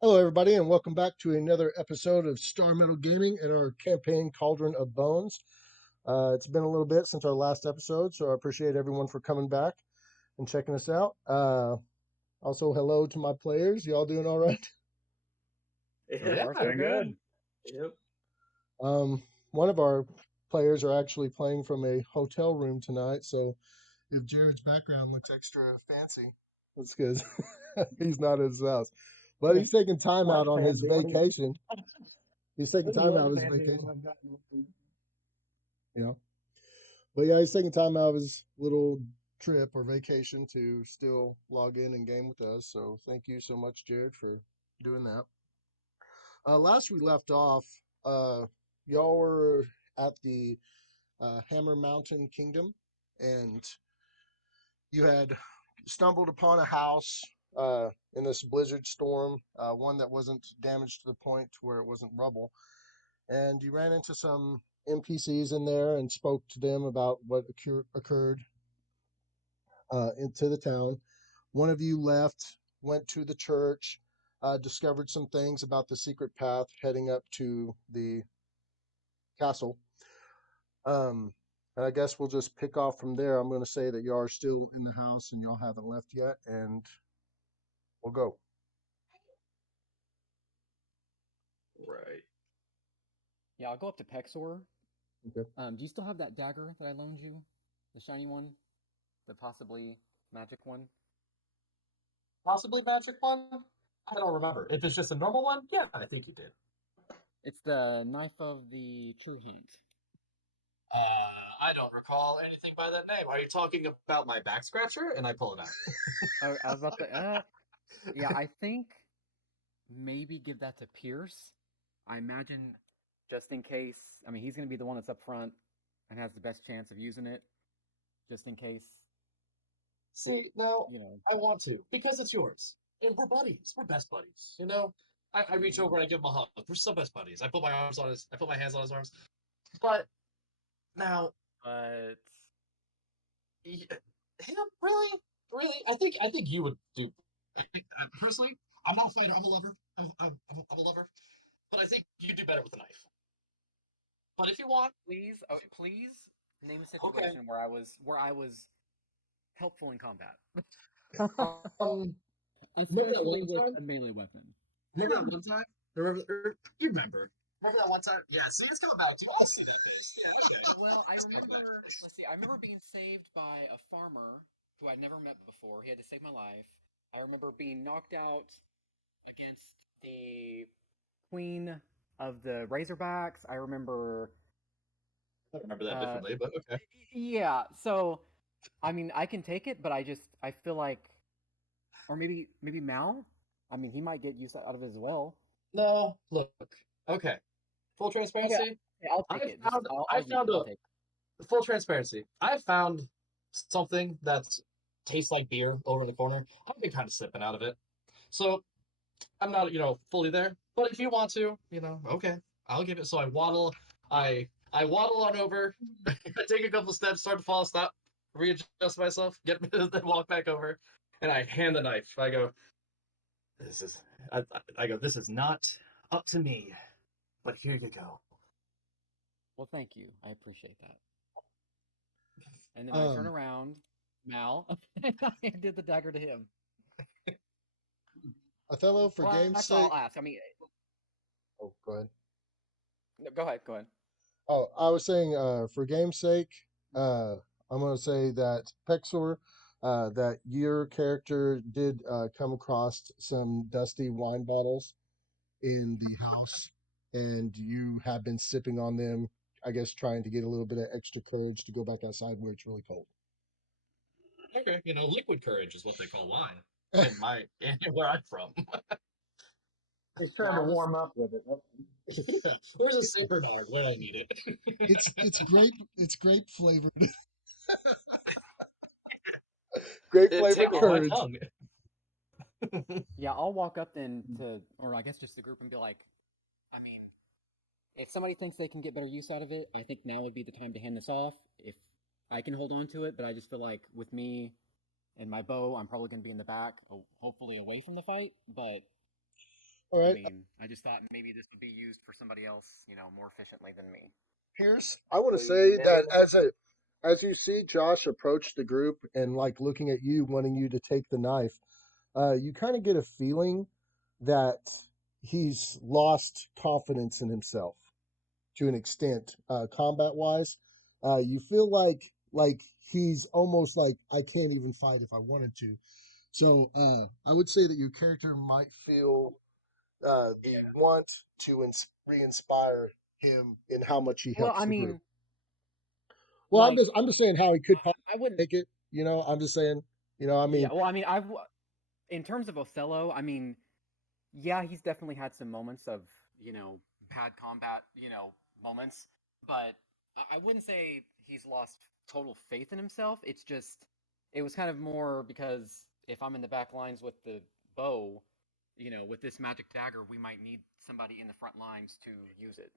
Hello, everybody, and welcome back to another episode of Starmetal Gaming and our campaign Cauldron of Bones. It's been a little bit since our last episode, so I appreciate everyone for coming back and checking us out. Also, hello to my players. Y'all doing all right? So Yeah, far, so doing good. good. Yep. One of our players are actually playing from a hotel room tonight, so if Jared's background looks extra fancy, that's because he's not at his house. But he's taking time out Less on his fancy when you vacation. He's taking time out less of his fancy when vacation. I've gotten. You know. But yeah, he's taking time out of his little trip or vacation to still log in and game with us. So thank you so much, Jared, for doing that. Last we left off, uh, y'all were at the Hammer Mountain Kingdom, and you had stumbled upon a house in this blizzard storm, one that wasn't damaged to the point where it wasn't rubble. And you ran into some NPCs in there and spoke to them about what occurred into the town. One of you left, went to the church, discovered some things about the secret path heading up to the castle. Um, and I guess we'll just pick off from there. I'm going to say that y'all are still in the house and y'all haven't left yet, and we'll go. Right. Yeah, I'll go up to Pexor. Okay. Do you still have that dagger that I loaned you? The shiny one? The possibly magic one? Possibly magic one? I don't remember. If it's just a normal one, yeah, I think you did. It's the knife of the true hunt. I don't recall anything by that name. Are you talking about my back scratcher? And I pull it out. Oh, I was about to. Yeah, I think maybe give that to Pierce. I imagine just in case. I mean, he's going to be the one that's up front and has the best chance of using it, just in case. See, no, You know. I want to because it's yours, and we're buddies. We're best buddies. I reach over and I give him a hug. We're still best buddies. I put my hands on his arms. But now, But him really, I think you would do. Personally, I'm not a fighter. I'm a lover. I'm a lover. But I think you do better with a knife. But if you want, please name a okay. situation where I was helpful in combat. Um, remember that Especially one with time? a melee weapon. Remember that one time? You remember? Remember that one time? Yeah. See, it's coming back to you. I see that face. Yeah. Okay. Well, I It's coming back. remember. Let's see. I remember being saved by a farmer who I'd never met before. He had to save my life. I remember being knocked out against the queen of the Razorbacks. I remember. I remember that Uh, differently, but okay. yeah. So, I mean, I can take it, but I feel like, or maybe Mal. I mean, he might get use out of it as well. No, look. Okay. Full Okay, transparency. I'll take I it. Just found. I'll I use found it. I'll a take full transparency. I found something that tastes like beer over in the corner. I've been kind of sipping out of it, so I'm not, fully there. But if you want to, okay, I'll give it. So I waddle on over, I take a couple steps, start to fall, stop, readjust myself, get then walk back over, and I hand the knife. I go, this is, I go, this is not up to me, but here you go. Well, thank you. I appreciate that. And then I turn Um, around, Mal, and I did the dagger to him. Othello, for Well, game's actually, I'll sake. ask. I mean, Oh, go ahead. no, go ahead. Go ahead. Oh, I was saying, for game's sake, I'm going to say that Pexor, that your character did come across some dusty wine bottles in the house, and you have been sipping on them. I guess trying to get a little bit of extra courage to go back outside where it's really cold. Okay, liquid courage is what they call wine in my where I'm from. He's trying to Well, warm up with it. Yeah, where's a saber nard when I need it? It's grape flavored. Grape It flavored tickles my courage. tongue. yeah, I'll walk up then to, or I guess just the group and be like, I mean, if somebody thinks they can get better use out of it, I think now would be the time to hand this off. If I can hold on to it, but I just feel like with me and my bow, I'm probably going to be in the back, hopefully away from the fight. But All I right. mean, I just thought maybe this would be used for somebody else, more efficiently than me. Pierce, I want to So you say never that as you see Josh approach the group and like looking at you, wanting you to take the knife, you kind of get a feeling that he's lost confidence in himself to an extent, combat wise. You feel like he's almost like I can't even fight if I wanted to. So I would say that your character might feel the want to re-inspire him in how much he Well, helps I the group. mean, Well, like, I'm just saying how he could possibly I wouldn't. take it. I'm just saying. I Yeah, mean, well, I mean, in terms of Othello, I mean, yeah, he's definitely had some moments of, bad combat, moments, but I wouldn't say he's lost total faith in himself. It's just, it was kind of more because if I'm in the back lines with the bow, with this magic dagger, we might need somebody in the front lines to use it.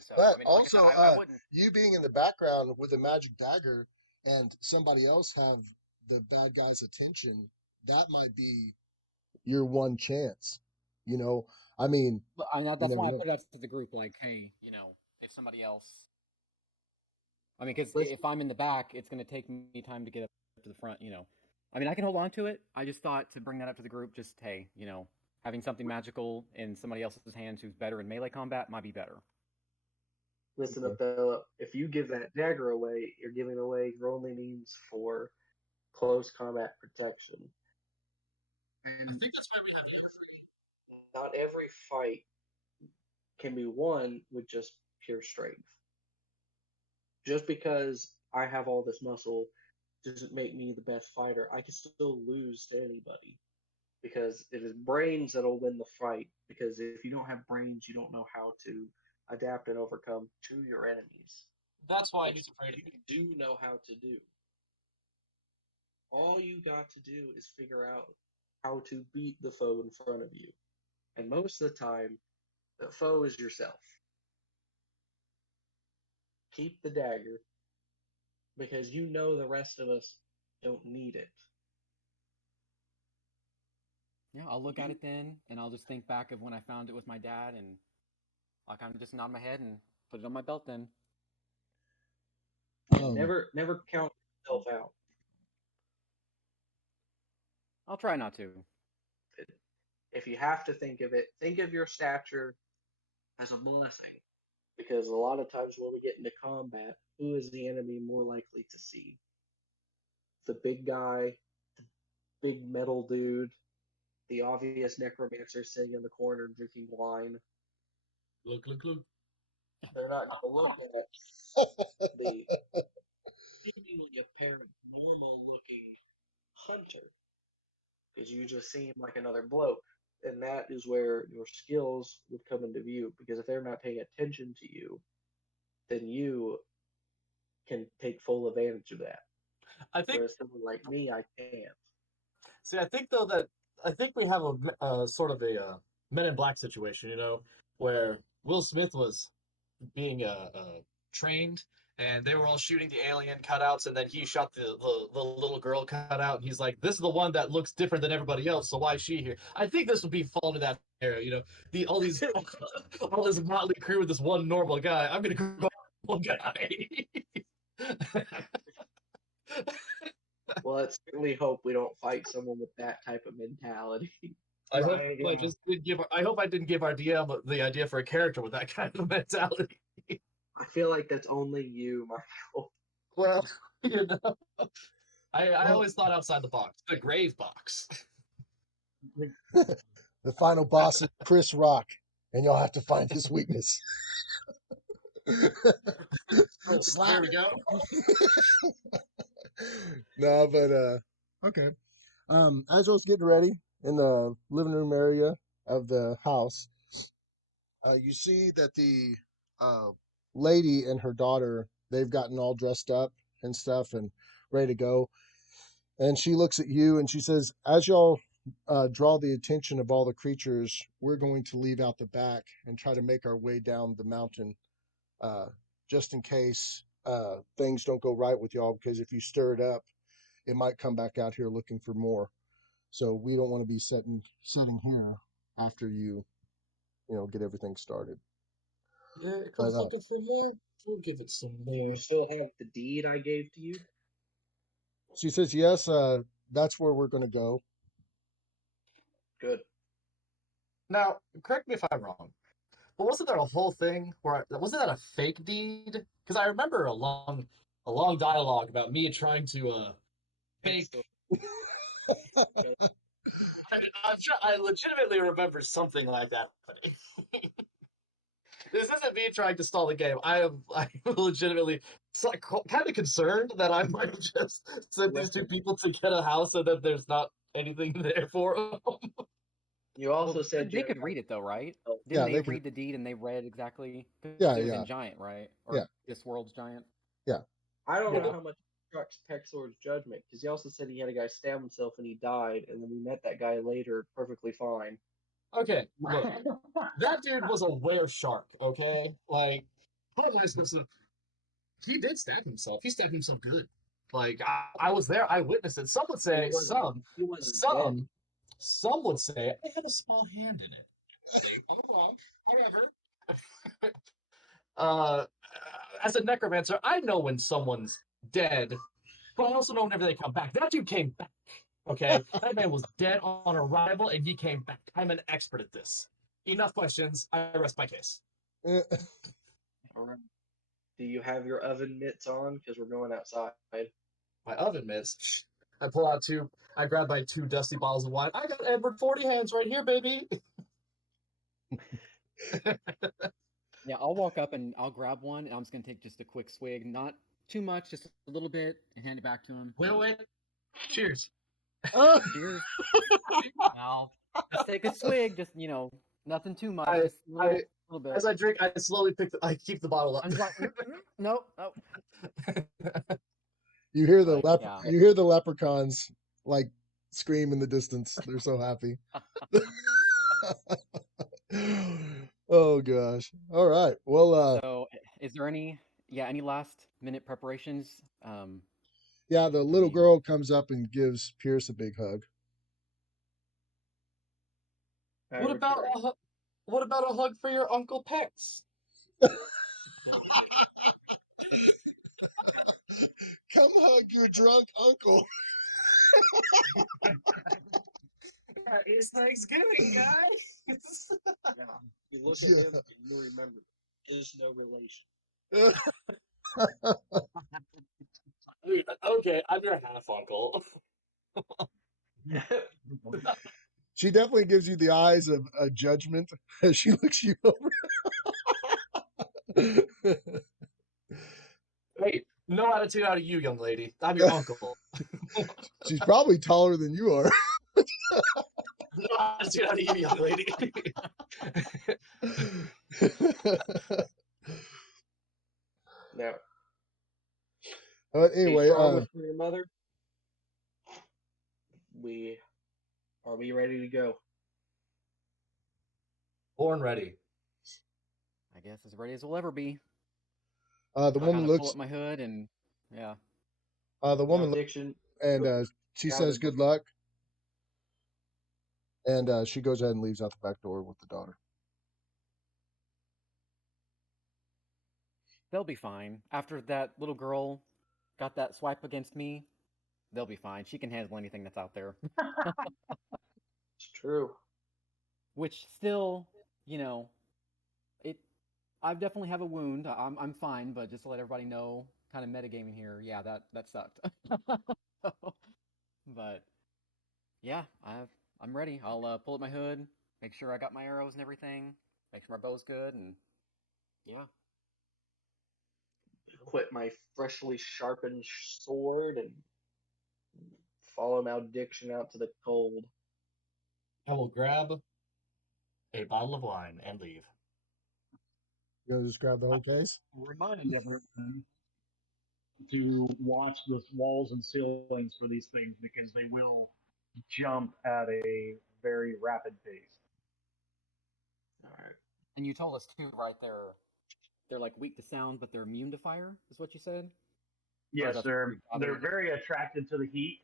So, but I mean, like I said, also I wouldn't. you being in the background with a magic dagger and somebody else have the bad guy's attention, that might be your one chance. You know, I mean, But I mean, you that's never why I know. put it out to the group, like, hey, if somebody else, I mean, because listen. if I'm in the back, it's going to take me time to get up to the front. I mean, I can hold on to it. I just thought to bring that up to the group, just, hey, having something magical in somebody else's hands who's better in melee combat might be better. Listen, Okay. Othello, if you give that dagger away, you're giving away your only means for close combat protection. I And think that's where we have not every fight can be won with just pure strength. Just because I have all this muscle doesn't make me the best fighter. I can still lose to anybody because it is brains that'll win the fight. Because if you don't have brains, you don't know how to adapt and overcome to your enemies, That's why which he's afraid of you me. do know how to do. All you got to do is figure out how to beat the foe in front of you. And most of the time, the foe is yourself. Keep the dagger because you know the rest of us don't need it. Yeah, I'll look at You it then, and I'll just think back of when I found it with my dad, and I'll kind of just nod my head and put it on my belt then. Um, never count yourself out. I'll try not to. If you have to think of it, think of your stature as a blessing. Because a lot of times when we get into combat, who is the enemy more likely to see? The big guy, the big metal dude, the obvious necromancer sitting in the corner drinking wine. Look, look, look. They're not going to look at the seemingly apparent normal looking hunter because you just seem like another bloke. And that is where your skills would come into view because if they're not paying attention to you, then you can take full advantage of that. I think. Whereas someone like me, I can't. See, I think though that I think we have a sort of a Men in Black situation, where Will Smith was being trained, and they were all shooting the alien cutouts, and then he shot the little girl cutout, and he's like, "This is the one that looks different than everybody else, so why is she here?" I think this would be fall into that area, the all these all this motley crew with this one normal guy. I'm gonna go one guy. Well, let's certainly hope we don't fight someone with that type of mentality. I hope I just didn't give. I hope I didn't give our DM the idea for a character with that kind of mentality. I feel like that's only you, Michael. Well, you know, I well, always thought outside the box, the grave box. the final boss is Chris Rock, and you'll have to find his weakness. Here Slap. we go. No, but okay. As I was getting ready in the living room area of the house, you see that the uh, lady and her daughter, they've gotten all dressed up and stuff and ready to go. And she looks at you and she says, as y'all draw the attention of all the creatures, we're going to leave out the back and try to make our way down the mountain, uh, just in case things don't go right with y'all. Because if you stir it up, it might come back out here looking for more. So we don't want to be sitting here after you get everything started. Yeah, But, looking for more. We'll give it some Do more. you still have the deed I gave to you? she says yes. That's where we're going to go. Good. Now, correct me if I'm wrong, but wasn't there a whole thing where wasn't that a fake deed? Because I remember a long dialogue about me trying to fake. I legitimately remember something like that. This isn't me trying to stall the game. I'm legitimately kind of concerned that I might just send these two people to get a house and that there's not anything there for them. You also Well, said they you could had read it though, right? Oh, Didn't Yeah, they they can. read the deed and they read exactly? Because Yeah, it was yeah, in Giant, right? Or yeah, this world's Giant. yeah. I don't know Yeah. how much it tracks Pexor's judgment because he also said he had a guy stab himself and he died, and then we met that guy later perfectly fine. Okay, look, that dude was a were shark. Okay, like, what am I supposed to? He did stab himself. He stabbed himself good. Like I was there. I witnessed it. Some would say He wasn't dead. some would say I had a small hand in it. They are wrong. However, uh, as a necromancer, I know when someone's dead, but I also know whenever they come back. That dude came back. Okay, that man was dead on arrival, and he came back. I'm an expert at this. Enough questions. I rest my case. Eh, All right. Do you have your oven mitts on? Because we're going outside. My oven mitts. I pull out two. I grab my two dusty bottles of wine. I got Edward 40 hands right here, baby. Yeah, I'll walk up and I'll grab one, and I'm just gonna take just a quick swig, not too much, just a little bit, and hand it back to him. Wait. Cheers. Cheers. Now, let's take a swig. Just nothing too much. I, Just a little bit. as I drink, I slowly I keep the bottle up. I'm just like, nope. you hear the But, yeah. you hear the leprechauns like scream in the distance. They're so happy. Oh gosh. All right. Well, So, is there any last minute preparations? yeah, the I little mean, girl comes up and gives Pierce a big hug. I What about return. what about a hug for your Uncle Pex? Come hug your drunk uncle. It's Thanksgiving, guys. Yeah. You look at him and you remember there's no relation. Okay, I'm your half uncle. She definitely gives you the eyes of a judgment as she looks you over. Hey, no attitude out of you, young lady. I'm your uncle. She's probably taller than you are. No attitude out of you, young lady. Now, be Anyway, strong for your mother. Are we ready to go? Born ready. I guess as ready as we'll ever be. the So I woman kind of pull looks. up my hood and yeah. The Now, woman looks, Diction, and she says, Gavin, "Good luck." And she goes ahead and leaves out the back door with the daughter. They'll be fine. After that little girl got that swipe against me, they'll be fine. She can handle anything that's out there. it's true. Which still, you know, it. I definitely have a wound. I'm fine, but just to let everybody know, kind of metagaming here. Yeah, that sucked. But yeah, I'm ready. I'll pull up my hood, make sure I got my arrows and everything, make sure my bow's good, and yeah. Quit my freshly sharpened sword and follow malediction out to the cold. I will grab a bottle of wine and leave. You gonna just grab the whole case? Reminded everyone to watch the walls and ceilings for these things because they will jump at a very rapid pace. All right. And you told us too, right? They're like weak to sound, but they're immune to fire. Is what you said? Or Yes, that's they're other- very attracted to the heat,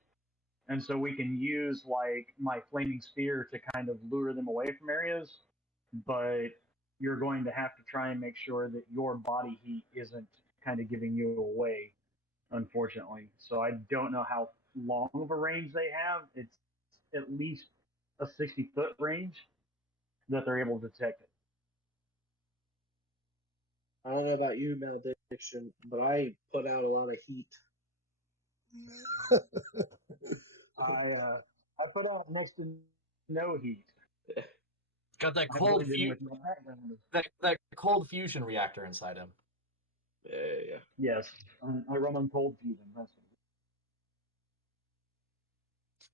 and so we can use like my flaming spear to kind of lure them away from areas, but you're going to have to try and make sure that your body heat isn't kind of giving you away, unfortunately. So I don't know how long of a range they have. It's at least a 60-foot range that they're able to detect it. I don't know about you, Malediction, but I put out a lot of heat. I put out next to no heat. Got that I cold blend in fu- with my background. that cold fusion reactor inside him. Yeah. Yes, I run on cold fusion. That's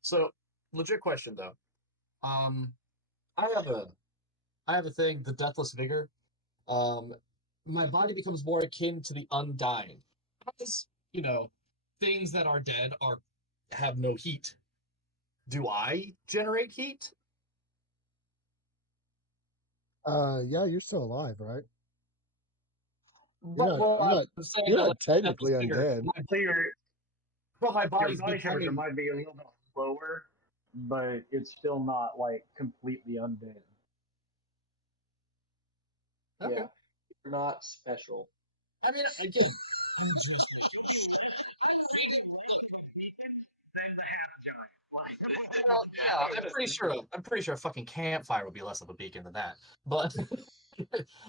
So, legit question though. I have a thing, the deathless vigor. Um, my body becomes more akin to the undying. As things that are dead are have no heat. Do I generate heat? Yeah, you're still alive, right? You're But not. well, You're not. I'm saying You're that not like the deathless technically vigor, undead. so my your body's body temperature becoming might be a little bit lower, but it's still not like completely undead. okay. Yeah. You're not special. I mean, again, well, yeah, I'm pretty sure a fucking campfire would be less of a beacon than that. But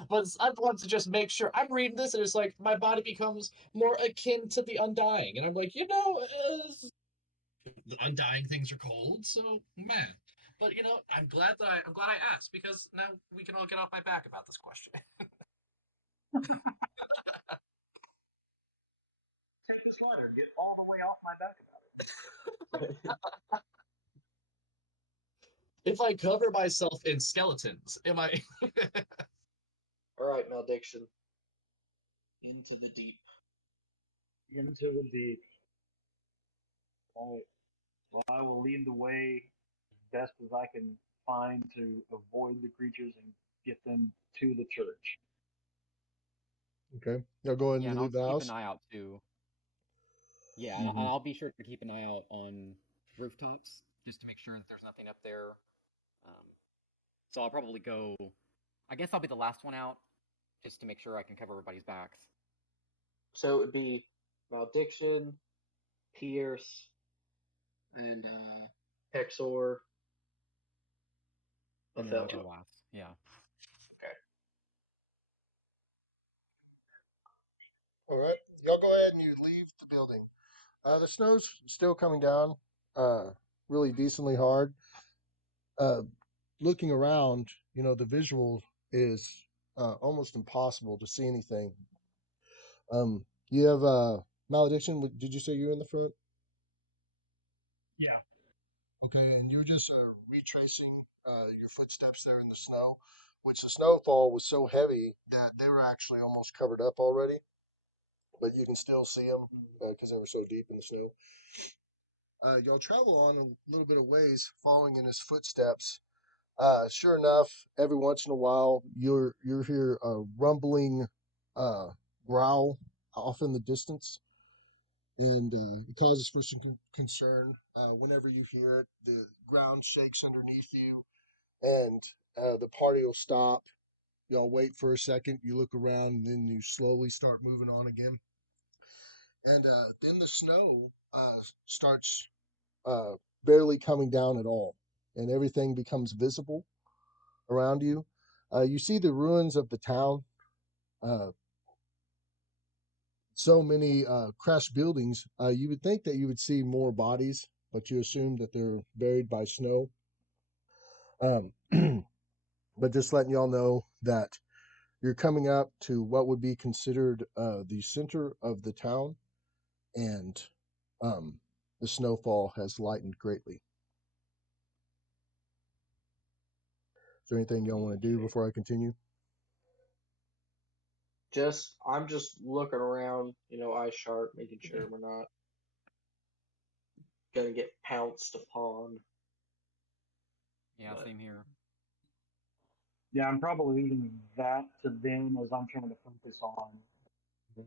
but I want to just make sure I'm reading this and it's like my body becomes more akin to the undying, and I'm like, the undying things are cold, so man. But I'm glad I asked because now we can all get off my back about this question. Take this ladder, get all the way off my back about it. If I cover myself in skeletons, am I? All right, Malediction. Into the deep. Into the deep. All right. Well, I will lead the way as best as I can find to avoid the creatures and get them to the church. Okay. Now go ahead Yeah, and and leave I'll the keep an house. eye out too. Yeah, and Mm-hmm. I'll be sure to keep an eye out on rooftops just to make sure that there's nothing up there. So I'll probably go. I guess I'll be the last one out just to make sure I can cover everybody's backs. So it would be Malediction, Pierce, and Hexor. And then I'll Othello. go last. Yeah. All right. Y'all go ahead and you leave the building. The snow's still coming down, really decently hard. Uh, Looking around, the visual is almost impossible to see anything. You have malediction. Did you say you're in the front? Yeah. Okay, and you're just retracing your footsteps there in the snow, which the snowfall was so heavy that they were actually almost covered up already, but you can still see them because they were so deep in the snow. Y'all travel on a little bit of ways, following in his footsteps. Sure enough, every once in a while, you hear a rumbling uh, growl off in the distance, and it causes for some concern. Whenever you hear it, the ground shakes underneath you, and the party will stop. Y'all wait for a second, you look around, and then you slowly start moving on again. And then the snow starts uh, barely coming down at all, and everything becomes visible around you. You see the ruins of the town. Uh, so many crashed buildings. You would think that you would see more bodies, but you assume that they're buried by snow. Um, but just letting y'all know that you're coming up to what would be considered the center of the town, and um, the snowfall has lightened greatly. Is there anything y'all want to do before I continue? I'm just looking around, eyes sharp, making sure we're not gonna get pounced upon. Yeah, But same here. Yeah, I'm probably leaving that to them as I'm trying to focus on the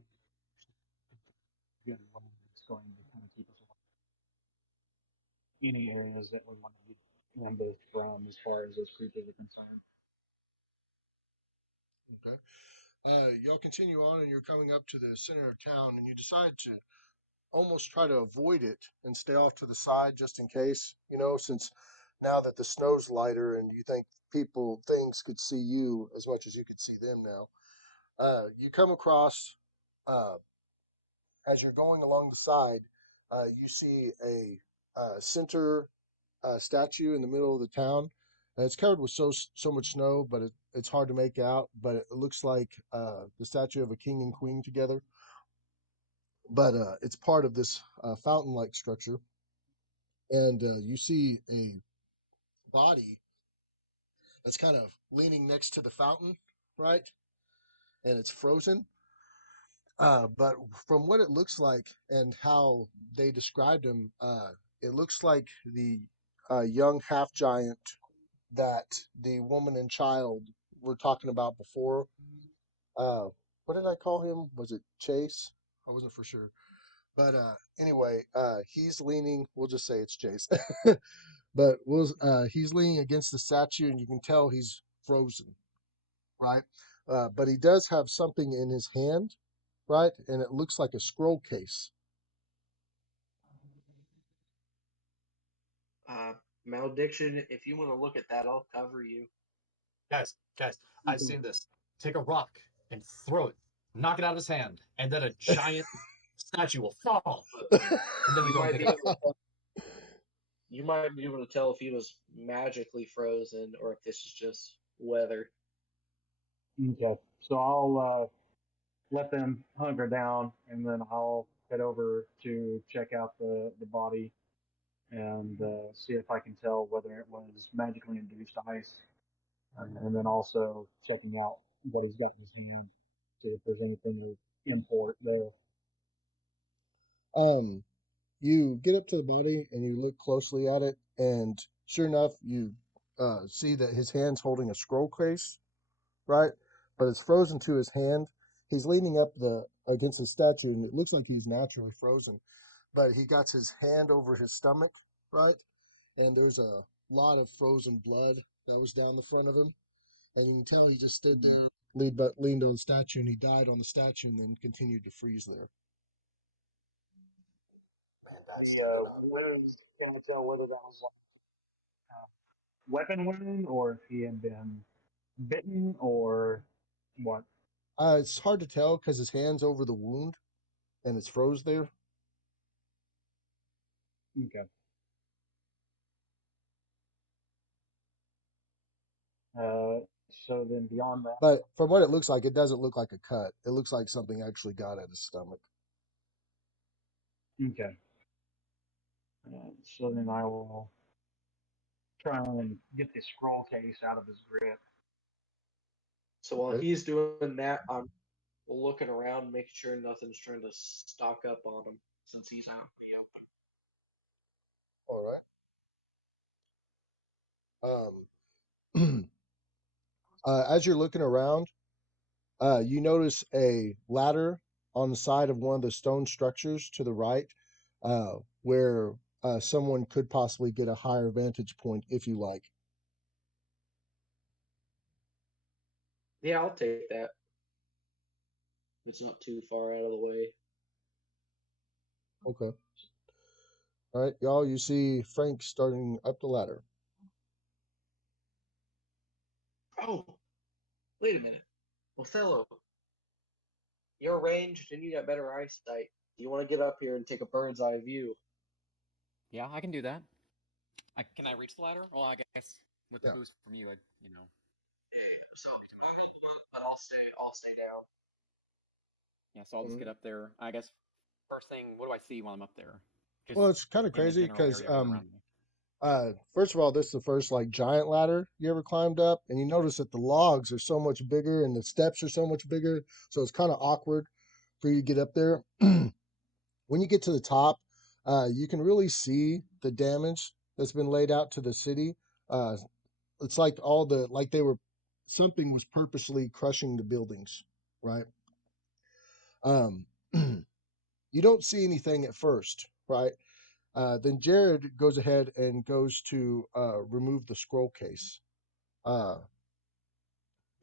good one that's going to kind of keep us alive. any areas that we want to get ambushed from as far as those creatures are concerned. Okay. Y'all continue on, and you're coming up to the center of town, and you decide to almost try to avoid it and stay off to the side just in case, since now that the snow's lighter and you think things could see you as much as you could see them now. You come across, uh, as you're going along the side, you see a center statue in the middle of the town. It's covered with so much snow, but it's hard to make out. But it looks like the statue of a king and queen together. But it's part of this fountain-like structure, and you see a body that's kind of leaning next to the fountain, right? And it's frozen. But from what it looks like and how they described him, it looks like the young half giant that the woman and child were talking about before. Uh, what did I call him? Was it Chase? I wasn't for sure. But anyway, he's leaning. We'll just say it's Chase. But he's leaning against the statue, and you can tell he's frozen, right? But he does have something in his hand, right? And it looks like a scroll case. Uh, Malediction, if you want to look at that, I'll cover you. Guys, I've seen this. Take a rock and throw it, knock it out of his hand, and then a giant statue will fall. And then we You go and might pick be it up. able to, you might be able to tell if he was magically frozen or if this is just weather. Okay, so I'll let them hunker down, and then I'll head over to check out the body and see if I can tell whether it was magically induced ice, and then also checking out what he's got in his hand, see if there's anything of import there. Um, you get up to the body and you look closely at it, and sure enough, you see that his hand's holding a scroll case, right? But it's frozen to his hand. He's leaning up the against the statue, and it looks like he's naturally frozen. But he got his hand over his stomach, right? And there's a lot of frozen blood that was down the front of him, and you can tell he just stood there, leaned on the statue, and he died on the statue, and then continued to freeze there. The wounds, can I tell whether that was like a weapon wound or if he had been bitten or what? It's hard to tell because his hand's over the wound, and it's froze there. Okay. So then beyond that, But from what it looks like, it doesn't look like a cut. It looks like something actually got at his stomach. okay. So then I will try and get the scroll case out of his grip. So while Okay. he's doing that, I'm looking around, making sure nothing's trying to stock up on him since he's out in All right. As you're looking around, you notice a ladder on the side of one of the stone structures to the right, where someone could possibly get a higher vantage point if you like. the open. Yeah, I'll take that. It's not too far out of the way. Okay. All right, y'all. You see Frank starting up the ladder. Oh, wait a minute. Othello, you're ranged and you got better eyesight. You want to get up here and take a bird's eye view? Yeah, I can do that. Can I reach the ladder? Well, I guess with the Yeah. boost from you, So but I'll stay down. Yeah, so I'll just get Mhm. up there. I guess first thing, what do I see while I'm up there? Just Well, it's kind of in the crazy general because area around me. first of all, this is the first like giant ladder you ever climbed up, and you notice that the logs are so much bigger and the steps are so much bigger, so it's kind of awkward for you to get up there. When you get to the top, you can really see the damage that's been laid out to the city. Uh, it's like like they were something was purposely crushing the buildings, right? Um, you don't see anything at first, right? Then Jared goes ahead and goes to remove the scroll case. Uh,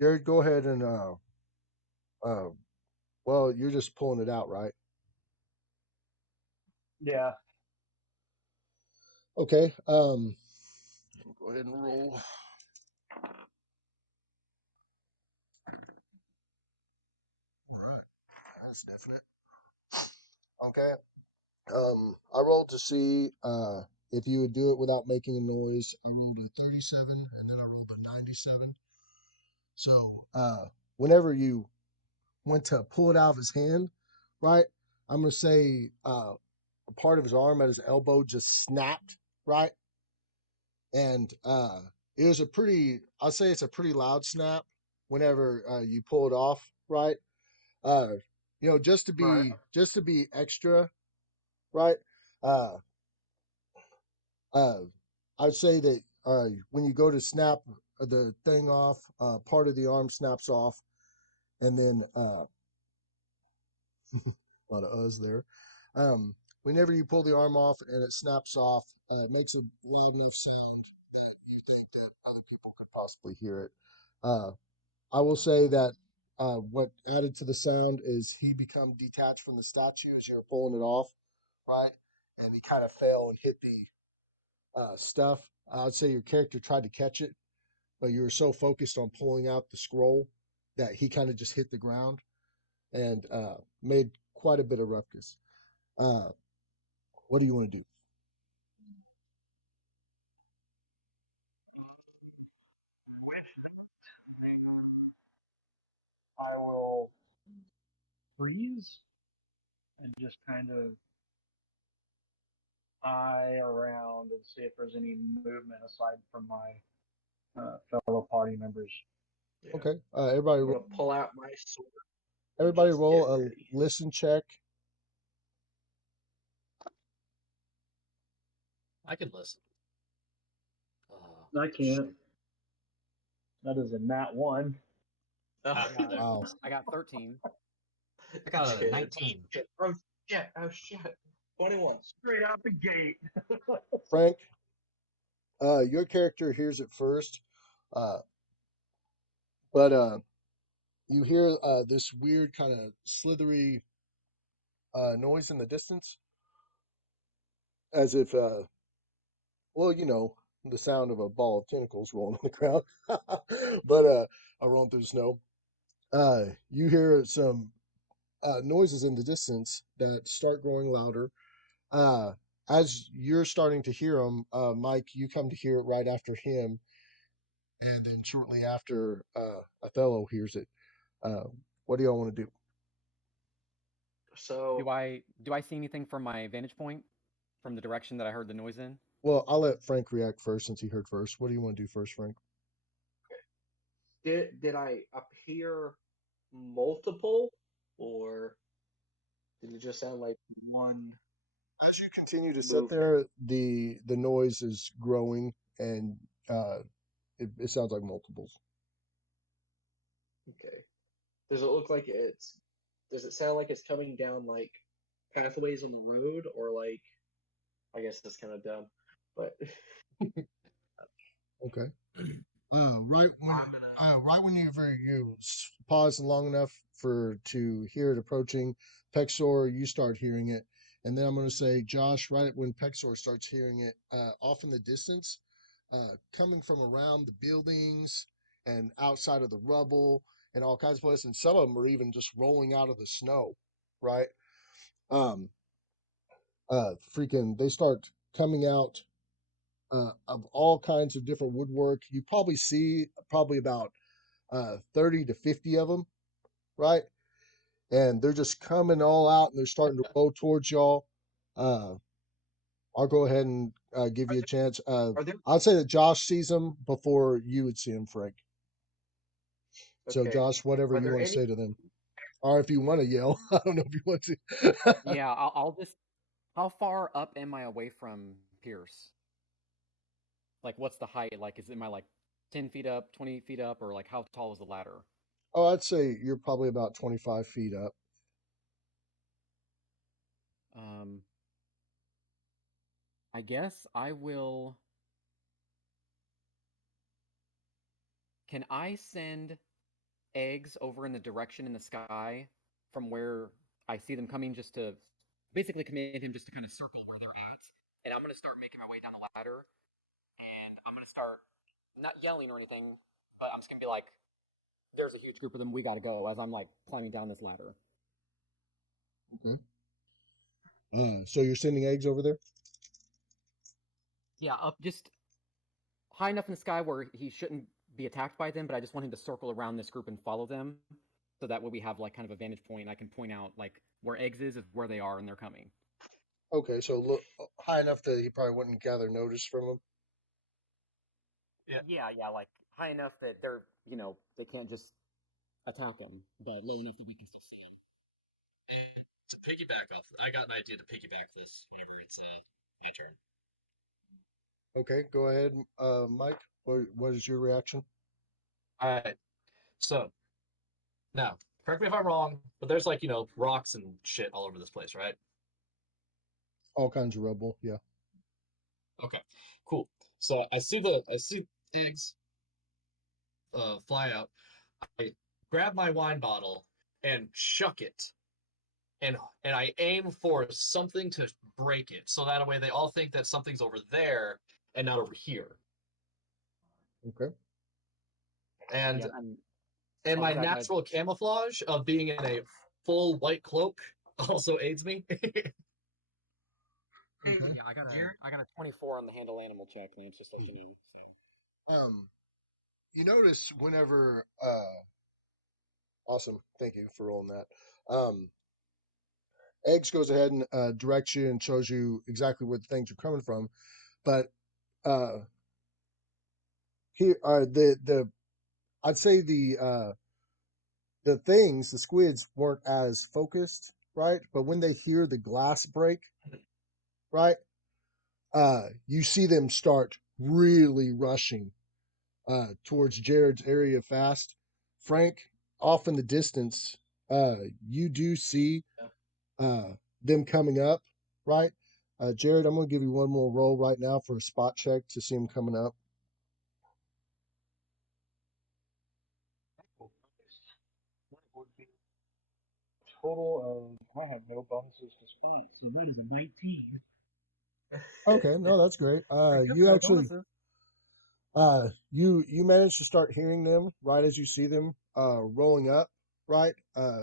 Jared, go ahead and uh, well, you're just pulling it out, right? Yeah. Okay. Go ahead and roll. All right, that's definite. Okay. I rolled to see if you would do it without making a noise. I rolled a 37, and then I rolled a 97. So, whenever you went to pull it out of his hand, right? I'm gonna say a part of his arm at his elbow just snapped, right? And it was a pretty, I'll say it's a pretty loud snap whenever you pull it off, right? Uh, Right. just to be extra, right? Uh, uh, I'd say that when you go to snap the thing off, part of the arm snaps off, and then a lot of us there. Whenever you pull the arm off and it snaps off, it makes a loud enough sound that you think that other people could possibly hear it. Uh, I will say that what added to the sound is he become detached from the statue as you were pulling it off, right? And he kind of fell and hit the stuff. I'd say your character tried to catch it, but you were so focused on pulling out the scroll that he kind of just hit the ground and made quite a bit of ruckus. Uh, what do you want to do? And I will freeze and just kind of eye around and see if there's any movement aside from my fellow party members. Yeah. Okay, I'm gonna pull out my sword and everybody just get roll a ready. listen check. I can listen. I can't. Shit. That is a nat one. Oh, I got Wow, I got 13. I got a shit. 19. Shit. Oh, shit. Oh, shit. 21. Straight out the gate. Frank, your character hears it first, uh, but you hear this weird kind of slithery noise in the distance, as if, well, the sound of a ball of tentacles rolling on the ground, but rolling through the snow. You hear some noises in the distance that start growing louder. Uh, as you're starting to hear them, Mike, you come to hear it right after him, and then shortly after, Othello hears it. Uh, what do y'all want to do? So, Do I see anything from my vantage point from the direction that I heard the noise in? Well, I'll let Frank react first since he heard first. What do you want to do first, Frank? did I appear multiple, or did it just sound like one As you continue to sit movement? there, the noise is growing, and it sounds like multiples. Okay. Does it look like it's? Does it sound like it's coming down like pathways on the road, or like? I guess that's kind of dumb, but Okay. Right when you pause long enough for to hear it approaching, Pexor, you start hearing it, and then I'm going to say, Josh, right when Pexor starts hearing it, off in the distance, coming from around the buildings and outside of the rubble and all kinds of places, and some of them are even just rolling out of the snow, right? Um, Freaking, they start coming out of all kinds of different woodwork. You probably see probably about 30 to 50 of them, right? And they're just coming all out and they're starting to roll towards y'all. Uh, I'll go ahead and give are you a chance. are there? I'd say that Josh sees them before you would see them, Frank. So, Okay. Josh, whatever Are you there want to any? say to them, or if you want to yell, I don't know if you want to. Yeah, I'll just. How far up am I away from Pierce? Like, what's the height? Like, am I like 10 feet up, 20 feet up, or like how tall is the ladder? Oh, I'd say you're probably about 25 feet up. Um, I guess I will. Can I send eggs over in the direction in the sky from where I see them coming, just to basically command him just to kind of circle where they're at? And I'm going to start making my way down the ladder, and I'm going to start not yelling or anything, but I'm just going to be like, there's a huge group of them, we got to go, as I'm like climbing down this ladder. Okay. So you're sending eggs over there? Yeah, up just high enough in the sky where he shouldn't be attacked by them, but I just want him to circle around this group and follow them. So that way we have like kind of a vantage point. I can point out like where eggs is where they are and they're coming. Okay, so look high enough that he probably wouldn't gather notice from them. Yeah, like high enough that they're, they can't just attack him, but low enough that we can still see him. To piggyback off, I got an idea to piggyback this whenever it's my turn. Okay, go ahead, Mike. What is your reaction? All right. So now, correct me if I'm wrong, but there's like rocks and shit all over this place, right? All kinds of rubble. Yeah. Okay, cool. So I see eggs fly out. I grab my wine bottle and chuck it, and I aim for something to break it, so that way they all think that something's over there and not over here. Okay. And Yeah, my also that natural camouflage of being in a full white cloak also aids me. Okay. yeah, I got a 24 on the handle animal check, Lance, just to let you know. So. You notice whenever awesome, thank you for rolling that. Eggs goes ahead and directs you and shows you exactly where the things are coming from, but uh here are the I'd say the things, the squids weren't as focused, right? But when they hear the glass break, right, you see them start really rushing towards Jared's area fast. Frank, off in the distance, you do see uh, them coming up, right? Jared, I'm going to give you one more roll right now for a spot check to see them coming up. Would be total of, I have no bonuses to spot, so that is a 19. Okay, no, that's great. You No actually bonuses. you manage to start hearing them right as you see them rolling up, right?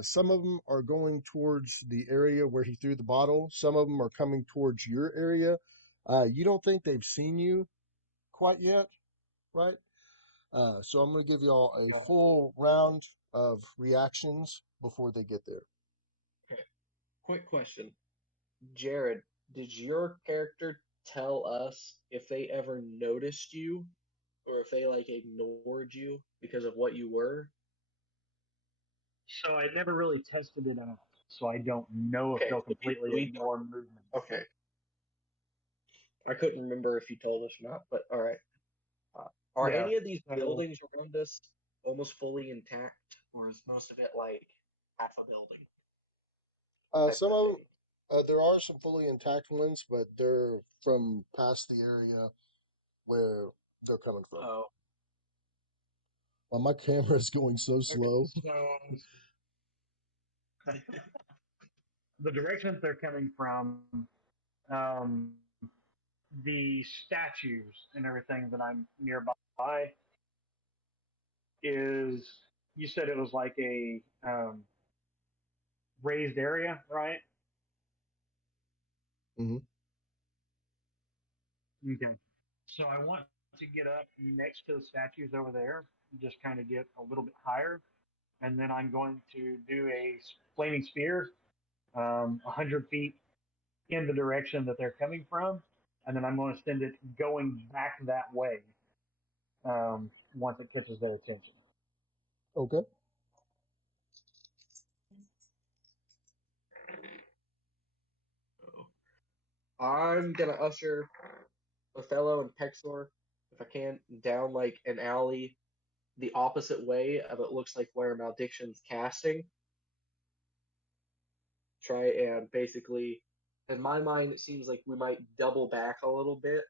Some of them are going towards the area where he threw the bottle. Some of them are coming towards your area. You don't think they've seen you quite yet, right? So I'm going to give you all a full round of reactions before they get there. Okay. Quick question. Jared, did your character tell us if they ever noticed you or if they like ignored you because of what you were? So I never really tested it out, so I don't know if Okay, they'll so completely we ignore movement. okay. I couldn't remember if you told us or not, but all right. Are Yeah. any of these So buildings around us almost fully intact, or is most of it like half a building type Some of of them, thing? there are some fully intact ones, but they're from past the area where they're coming from. Oh, My camera is going so okay. slow. so the directions they're coming from, um, the statues and everything that I'm nearby is, you said it was like a raised area, right? Hmm. Okay. So I want to get up next to the statues over there, just kind of get a little bit higher, and then I'm going to do a flaming spear, 100 feet in the direction that they're coming from, and then I'm going to send it going back that way once it catches their attention. Okay. Oh. I'm gonna usher Othello and Pexor, if I can, down like an alley the opposite way of it looks like where Malediction's casting. Try and basically In my mind, it seems like we might double back a little bit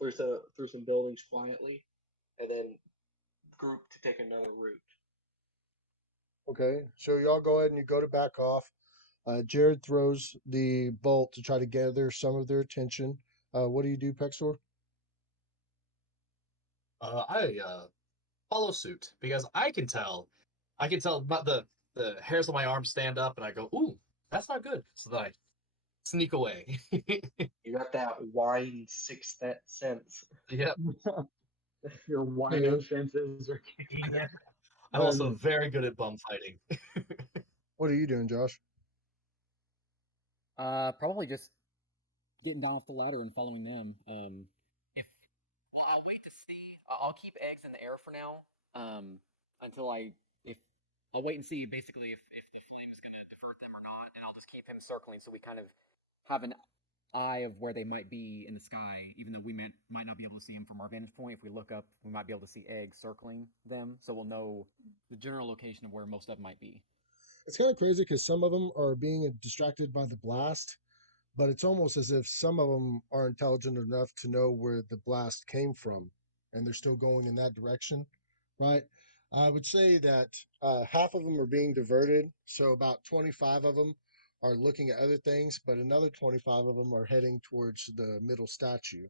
through some buildings quietly, and then group to take another route. Okay, so y'all go ahead and you go to back off. Jared throws the bolt to try to gather some of their attention. What do you do, Pexor? I follow suit because I can tell but the hairs on my arm stand up and I go, ooh, that's not good. So then I sneak away. You got that wine sixth sense. Yep. Your wino senses are kicking in. I'm also And very good at bum fighting. what are you doing, Josh? Probably just getting down off the ladder and following them. If well, I'll wait to see. I'll keep eggs in the air for now. Until if I'll wait and see basically if the flame is going to divert them or not, and I'll just keep him circling so we kind of have an eye of where they might be in the sky, even though we might not be able to see them from our vantage point. If we look up, we might be able to see eggs circling them, so we'll know the general location of where most of them might be. It's kind of crazy because some of them are being distracted by the blast, but it's almost as if some of them are intelligent enough to know where the blast came from, and they're still going in that direction, right? I would say that half of them are being diverted, so about 25 of them are looking at other things, but another 25 of them are heading towards the middle statue.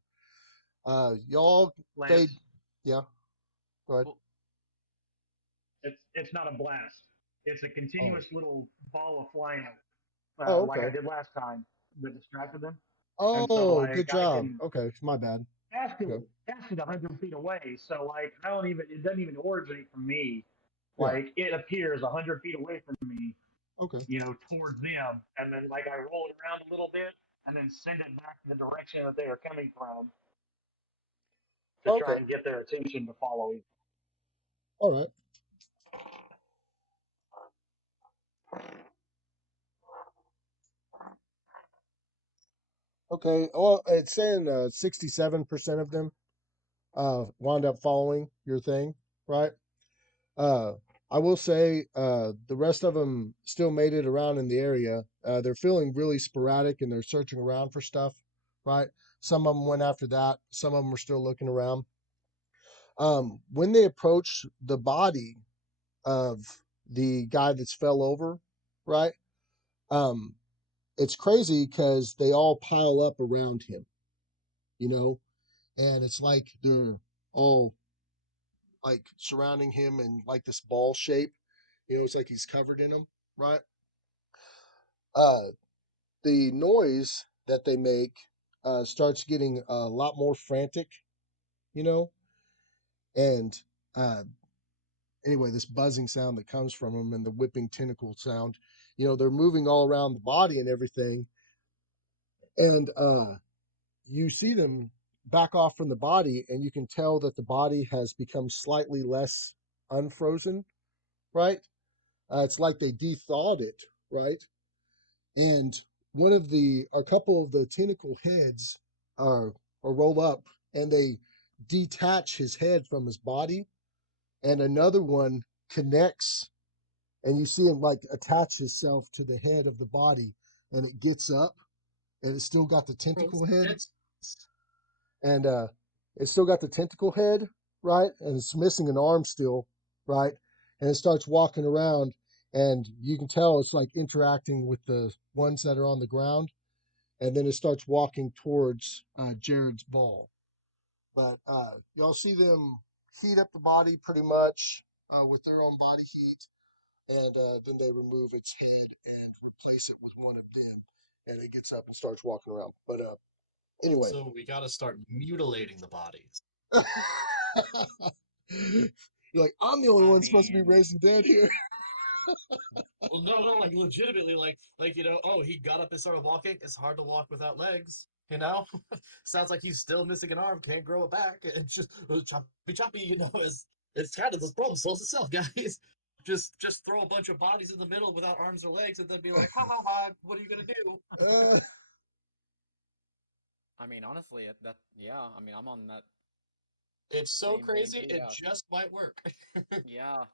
Y'all, they, Lance, yeah, go ahead. Well, it's not a blast. It's a Oh, continuous little ball of flying, oh, like I okay. did last time that distracted them. And so, Oh, good like, I job. can Okay, my bad. Okay, cast it 100 feet away. So, like, it doesn't even originate from me. yeah, Like, it appears 100 feet away from me, okay. towards them, and then like I roll it around a little bit, and then send it back the direction that they are coming from to try Okay, and get their attention to follow you. all right. Okay, well, it's saying 67% of them wound up following your thing, right? Uh, I will say the rest of them still made it around in the area. They're feeling really sporadic and they're searching around for stuff, right? Some of them went after that. Some of them are still looking around. When they approach the body of the guy that's fell over, right? Um, it's crazy because they all pile up around him, you know, and it's like they're all like surrounding him in like this ball shape. It's like he's covered in them, right? Uh, the noise that they make starts getting a lot more frantic, you know, and uh, anyway, this buzzing sound that comes from them and the whipping tentacle sound, they're moving all around the body and everything, and you see them back off from the body, and you can tell that the body has become slightly less unfrozen, right? It's like they de-thawed it, right? And a couple of the tentacle heads are roll up, and they detach his head from his body, and another one connects, and you see him like attach himself to the head of the body, and it gets up, and it's still got the bro, this tentacle is head, dead. and it's still got the tentacle head, right? And it's missing an arm still, right? And it starts walking around, and you can tell it's like interacting with the ones that are on the ground, and then it starts walking towards Jared's ball. But y'all see them heat up the body pretty much with their own body heat, and then they remove its head and replace it with one of them, and it gets up and starts walking around. But anyway. So we got to start mutilating the bodies. You're like, I'm the only I one supposed to be mean, raising dead here. Well, no, like legitimately, like oh, he got up and started walking. It's hard to walk without legs, you know. Sounds like he's still missing an arm, can't grow it back. It's just choppy, choppy, it's kind of the problem solves itself, guys. Just throw a bunch of bodies in the middle without arms or legs, and then be like, ha ha ha, what are you gonna do? uh, I mean, honestly, yeah. I mean, I'm on that It's so same thing crazy, too. it Yeah, just might work. yeah.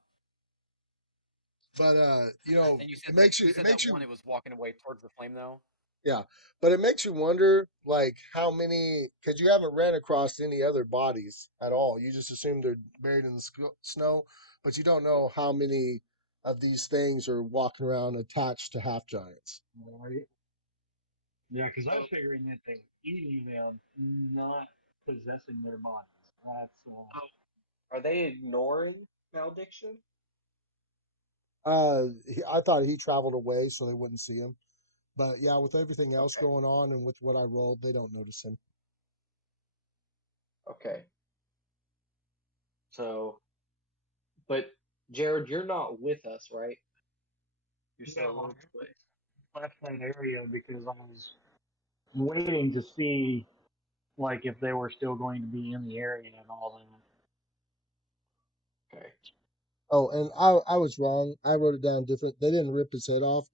but And you it said that makes you one it was walking away towards the flame though. Yeah, but it makes you wonder, like how many, because you haven't ran across any other bodies at all. You just assume they're buried in the snow, but you don't know how many of these things are walking around attached to half giants. Right. Yeah, because I was figuring that they eating them, not possessing their bodies. That's Are they ignoring malediction? I thought he traveled away so they wouldn't see him, but yeah, with everything else Okay. going on and with what I rolled, they don't notice him. Okay. So, but Jared, you're not with us, right? You're still a no. little away. I left that area because I was waiting to see like if they were still going to be in the area and all Okay. Oh, and I was wrong. I wrote it down different. They didn't rip his head off.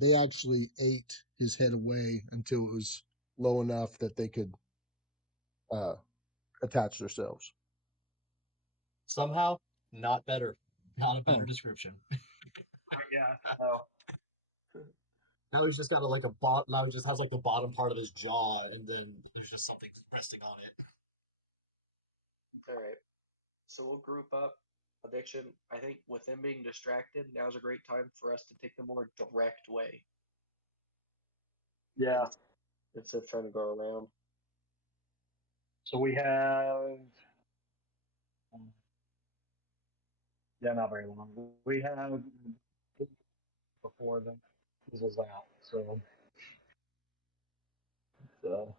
They actually ate his head away until it was low enough that they could uh, attach themselves. Somehow, not better. Not a better description. that. Yeah. So Now he's just got like a bot. Now he just has like the bottom part of his jaw, and then there's just something resting on it. All right. So we'll group up addiction. I think with them being distracted, now's a great time for us to take the more direct way yeah. instead of trying to go around. So we have yeah, not very long. We have before the fizzles out. So let's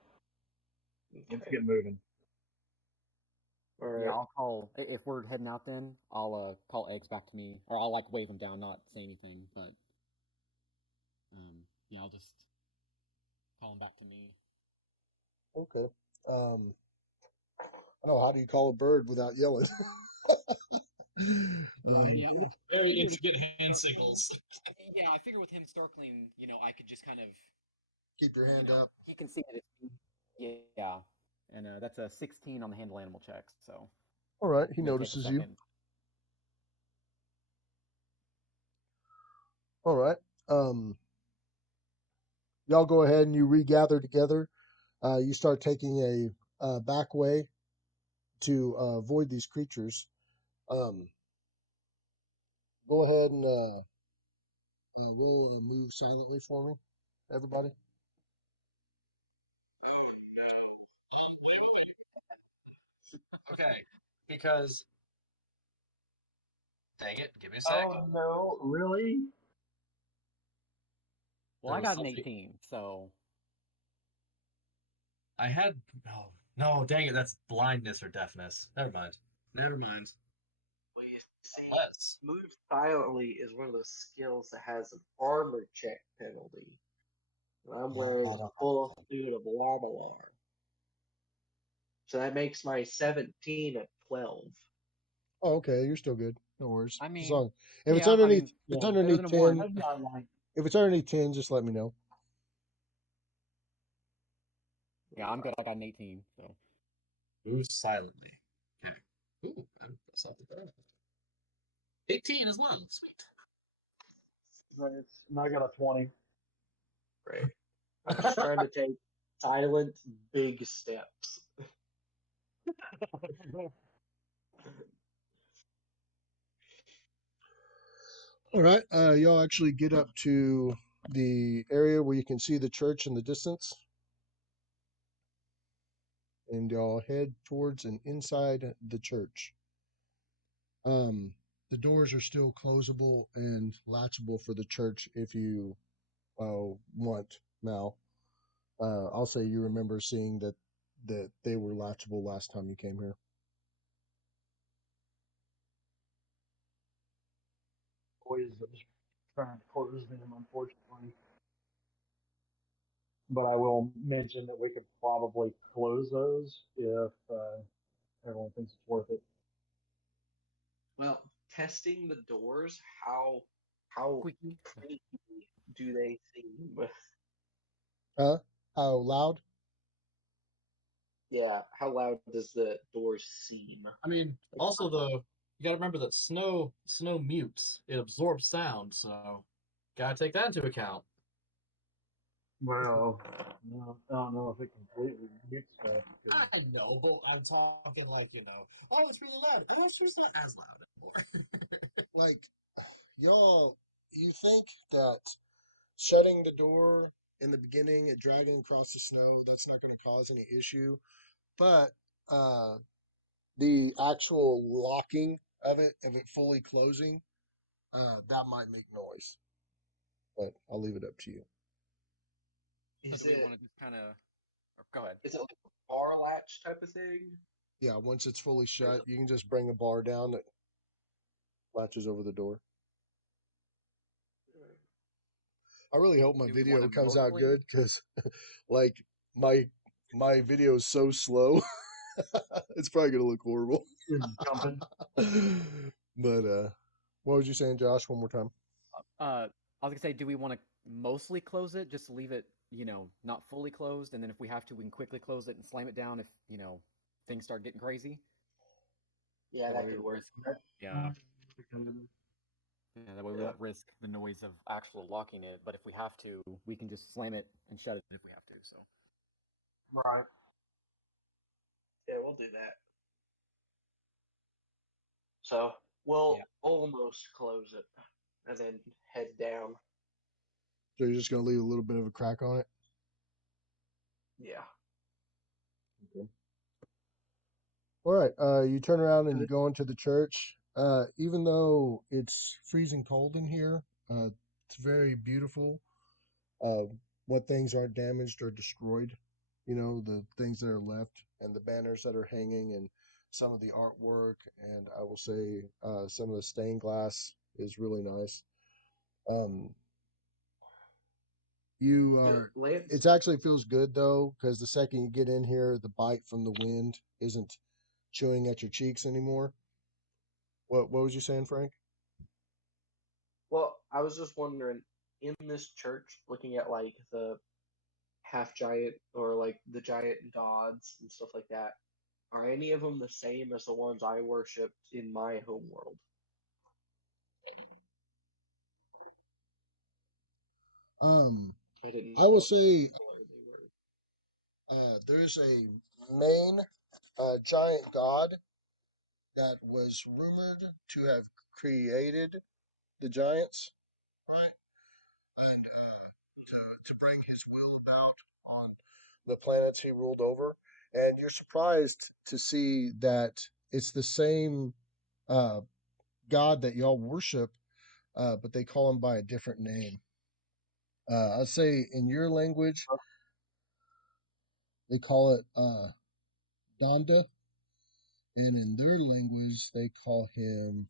Okay. get moving. All Yeah, right. I'll call if we're heading out. Then I'll call Eggs back to me, or I'll like wave him down, not say anything, but yeah, I'll just call him back to me. Okay. I know. How do you call a bird without yelling? Yeah, Very intricate hand signals. yeah. I figure with him circling, I could just kind of, Keep your hand up. he can see that it's yeah, and that's a 16 on the handle animal check, so All right. He it may take a notices you. second. All right. Y'all go ahead and you regather together. You start taking a back way to avoid these creatures. Um, Go ahead and roll and move silently for me, everybody. Okay, because dang it, give me a sec. Oh no, really? Well, There I was got an something 18, so I had. No, no, dang it, that's blindness or deafness. Never mind. Never mind. Well, you see, Unless move silently is one of those skills that has an armor check penalty. And I'm yeah, wearing I a don't have full suit of Lavalar. So that makes my 17 at 12. Oh, okay, you're still good. No worries. I As mean, long if it's yeah, I underneath, mean, if it's Yeah, better than underneath a one. 10, that's not like if it's underneath 10, just let me know. Yeah, I'm good. I got an 18, so move silently. Okay. Ooh, that's not the bad. 18 as well. Sweet. and I got a 20. Right. I'm just trying to take silent, big steps. All right, y'all actually get up to the area where you can see the church in the distance, and y'all head towards and inside the church. Um, the doors are still closable and latchable for the church if you want. Mal, I'll say you remember seeing that they were latchable last time you came here. Always trying to close them, unfortunately. But I will mention that we could probably close those if everyone thinks it's worth it. Well, testing the doors, how squeaky. creaky do they seem? Huh? How loud? Yeah, how loud does the doors seem? I mean, Like, also though, you gotta remember that snow mutes. It absorbs sound, so gotta take that into account. Well, no, I don't know if it completely mutes stuff. 'Cause I know, but I'm talking like, oh, it's really loud. Oh, it's just not as loud anymore. Like, y'all, you think that shutting the door in the beginning and dragging across the snow, that's not going to cause any issue. But uh, the actual locking of it fully closing, that might make noise. But I'll leave it up to you. So Is do we it want to just kind of? Go ahead. is it like a bar latch type of thing? Yeah, once it's fully Or is shut, it you can just bring a bar down that latches over the door. I really hope my Do we want video to comes out mostly? good because, like, my my video is so slow. It's probably gonna look horrible. it's jumping. But what was you saying, Josh? One more time. I was gonna say, do we want to mostly close it, just leave it, not fully closed, and then if we have to, we can quickly close it and slam it down if things start getting crazy. Yeah, That way that we could won't work. risk, yeah, yeah. That way we Yeah. won't risk the noise of actual locking it. But if we have to, we can just slam it and shut it if we have to. So Right. Yeah, we'll do that. So we'll yeah, almost close it and then head down. So you're just gonna leave a little bit of a crack on it. Yeah. Okay. All right. You turn around and And you go into the church. Even though it's freezing cold in here, it's very beautiful. Uh, what things aren't damaged or destroyed, the things that are left, and the banners that are hanging, and some of the artwork, and I will say some of the stained glass is really nice. Um, you are. Lance, It actually feels good though, because the second you get in here, the bite from the wind isn't chewing at your cheeks anymore. What was you saying, Frank? well, I was just wondering, in this church, looking at like the half giant or like the giant gods and stuff like that, are any of them the same as the ones I worshipped in my home world? Um, I didn't I will know say what color they were. there's a main giant god that was rumored to have created the giants, right? And to bring his will about on the planets he ruled over. And you're surprised to see that it's the same uh, god that y'all worship, but they call him by a different name. I'd say in your language, they call it Donda, and in their language, they call him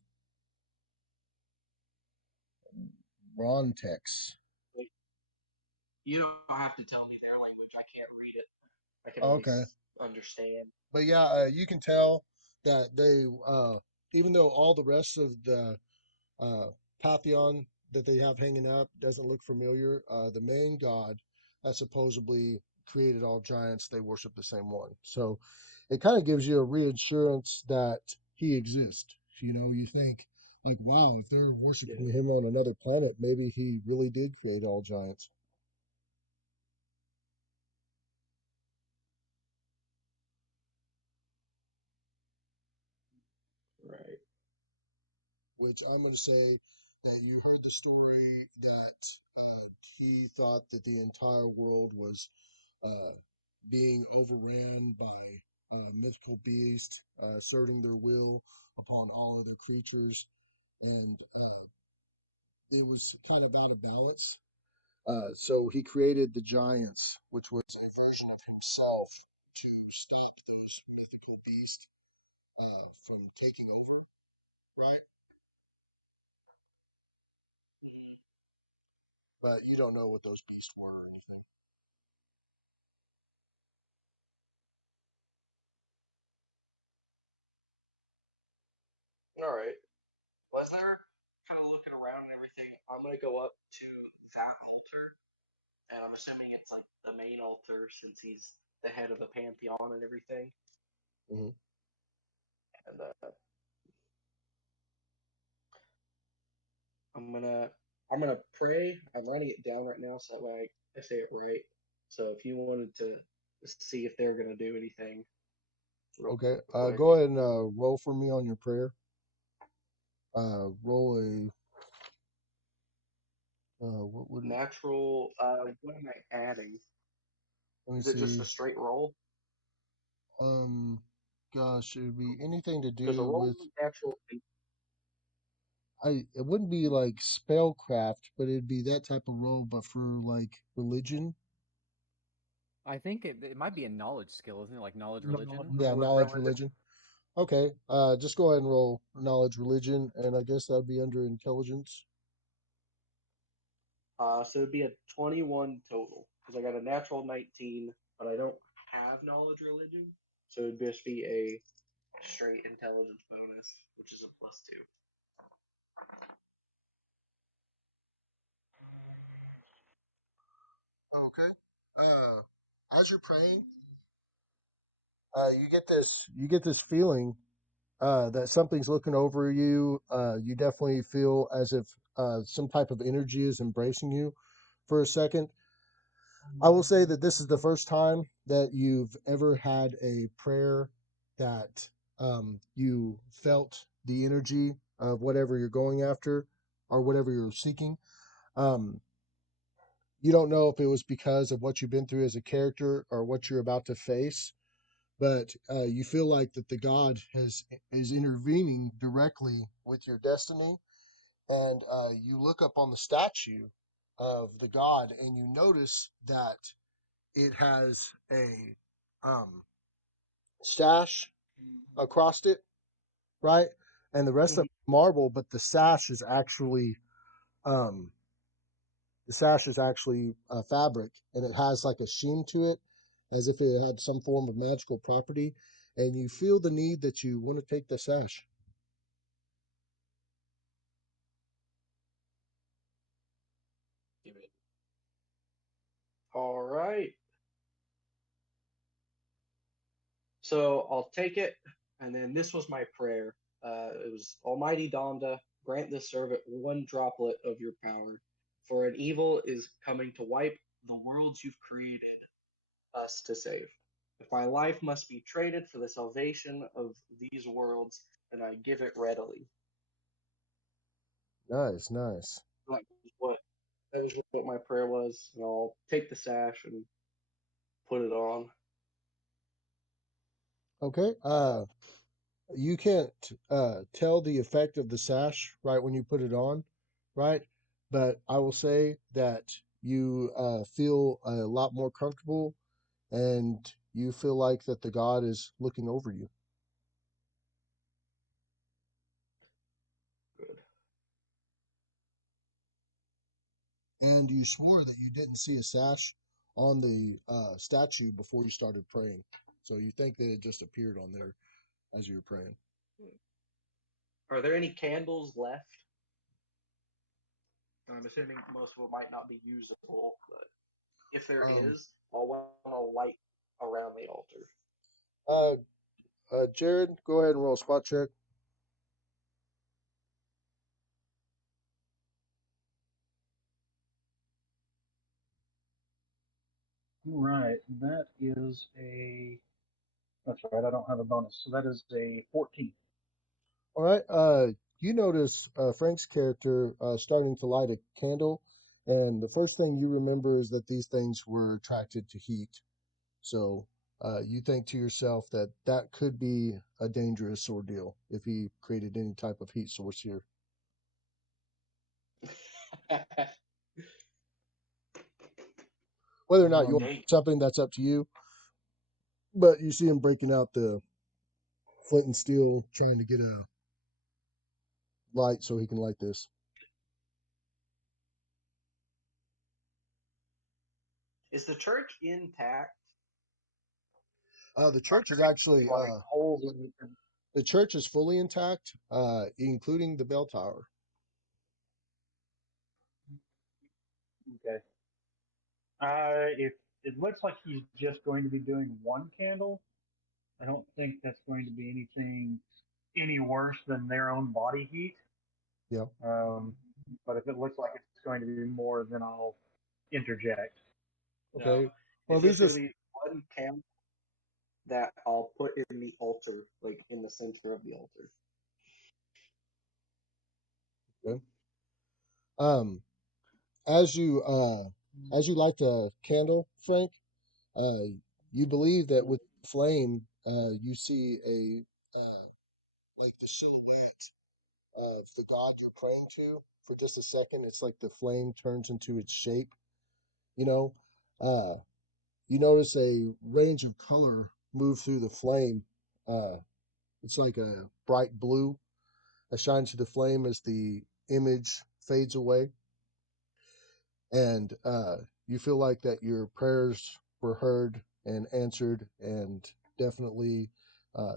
Rontex. Like, you don't have to tell me their language. I can't read it. I can at Okay. least understand. But yeah, you can tell that they, even though all the rest of the uh, pantheon that they have hanging up doesn't look familiar, the main god that supposedly created all giants, they worship the same one. So it kind of gives you a reassurance that he exists. You think like, wow, if they're worshiping Yeah. him on another planet, maybe he really did create all giants. Right. Which I'm going to say that you heard the story that he thought that the entire world was uh, being overran by a mythical beast, asserting their will upon all other creatures, and it was kind of out of balance. So he created the giants, which was a version of himself to stop those mythical beasts from taking over, right? But you don't know what those beasts were or anything. All right. Was there kind of looking around and everything? I'm gonna go up to that altar, and I'm assuming it's like the main altar since he's the head of the pantheon and everything. Hmm. And I'm gonna I'm gonna pray. I'm writing it down right now so that way I say it right. So if you wanted to see if they're gonna do anything real Okay. quick. Go ahead and roll for me on your prayer. Roll a what would it? Natural. What am I adding? Let me Is it just see. a straight roll? Um, gosh, it would be anything to Because a do roll with. is natural. It wouldn't be like spellcraft, but it'd be that type of role, but for like religion. I think it might be a knowledge skill, isn't it? Like knowledge Knowledge, religion. Yeah, knowledge religion. religion. Okay. Just go ahead and roll knowledge religion, and I guess that'd be under intelligence. So it'd be a 21 total because I got a natural 19, but I don't have knowledge religion, so it'd just be a straight intelligence bonus, which is a +2. Okay. As you're praying, you get this feeling that something's looking over you. You definitely feel as if some type of energy is embracing you for a second. I will say that this is the first time that you've ever had a prayer that you felt the energy of whatever you're going after or whatever you're seeking. Um, you don't know if it was because of what you've been through as a character or what you're about to face, but you feel like that the God is intervening directly with your destiny, and you look up on the statue of the God, and you notice that it has a um, sash across it, right? And the rest of Mhm. it's marble, but um, the sash is actually fabric, and it has like a sheen to it, as if it had some form of magical property. And you feel the need that you want to take the sash. Give it. All right. So I'll take it, and then this was my prayer. It was Almighty Donda, grant this servant one droplet of your power, for an evil is coming to wipe the worlds you've created us to save. If my life must be traded for the salvation of these worlds, then I give it readily. Nice, nice. That was what that was what my prayer was, and I'll take the sash and put it on. Okay. You can't tell the effect of the sash right when you put it on, right? But I will say that you feel a lot more comfortable, and you feel like that the God is looking over you. Good. And you swore that you didn't see a sash on the statue before you started praying. So you think that it just appeared on there as you were praying. Are there any candles left? I'm assuming most of them might not be usable, but if there Um, is, I'll want to light around the altar. uh, Jared, go ahead and roll a spot check. Right, that is a. That's right. I don't have a bonus, so that is a 14. All right. You notice Frank's character starting to light a candle, and the first thing you remember is that these things were attracted to heat. So you think to yourself that that could be a dangerous ordeal if he created any type of heat source here. Whether or not you want Um, Dang. something, that's up to you. But you see him breaking out the flint and steel, trying to get a light so he can light this. Is the church intact? The are church is there actually any, like holes in it? the church is fully intact, including the bell tower. Okay. If it looks like he's just going to be doing one candle, I don't think that's going to be anything any worse than their own body heat. Yeah. But if it looks like it's going to be more, then I'll interject. Okay. Well, It's these just gonna just be one candle that I'll put in the altar, like in the center of the altar. okay. Um, as you light the candle, Frank, uh, you believe that with flame, you see a like the silhouette of the god you're praying to. For just a second, it's like the flame turns into its shape. You know, uh, you notice a range of color move through the flame. Uh, it's like a bright blue that shines through the flame as the image fades away, and you feel like that your prayers were heard and answered, and definitely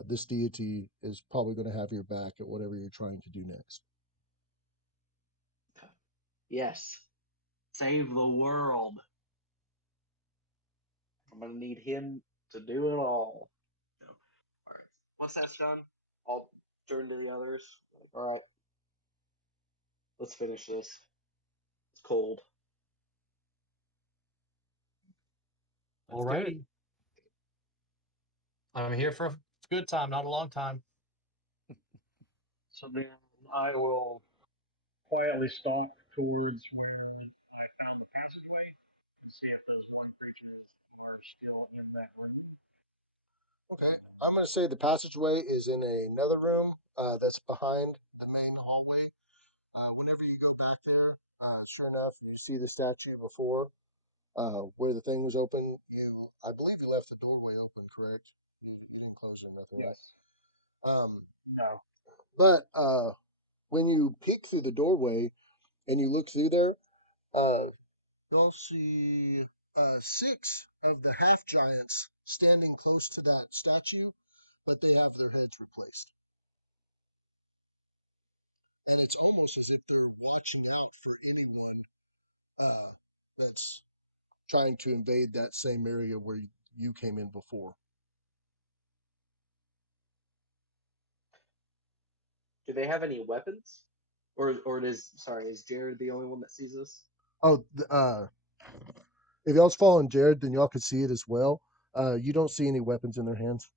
this deity is probably going to have your back at whatever you're trying to do next. Yes. Save the world. I'm gonna need him to do it all. So, all right. Once that's done, I'll turn to the others. All right, let's finish this. It's cold. Let's do it. Alrighty. I'm here for a good time, not a long time. So then I will quietly stalk towards where I found the passageway and see if those wood creatures are still in that room. Okay. I'm going to say the passageway is in another room that's behind the main hallway. Whenever you go back there, sure enough, you see the statue before where the thing was open. I believe you left the doorway open, correct? You didn't close it, nothing, right? Yes. Um, No. but when you peek through the doorway and you look through there, you'll see six of the half giants standing close to that statue, but they have their heads replaced. And it's almost as if they're watching out for anyone that's trying to invade that same area where you came in before. Do they have any weapons? Or is Jared the only one that sees this? Oh, if y'all's following Jared, then y'all could see it as well. You don't see any weapons in their hands.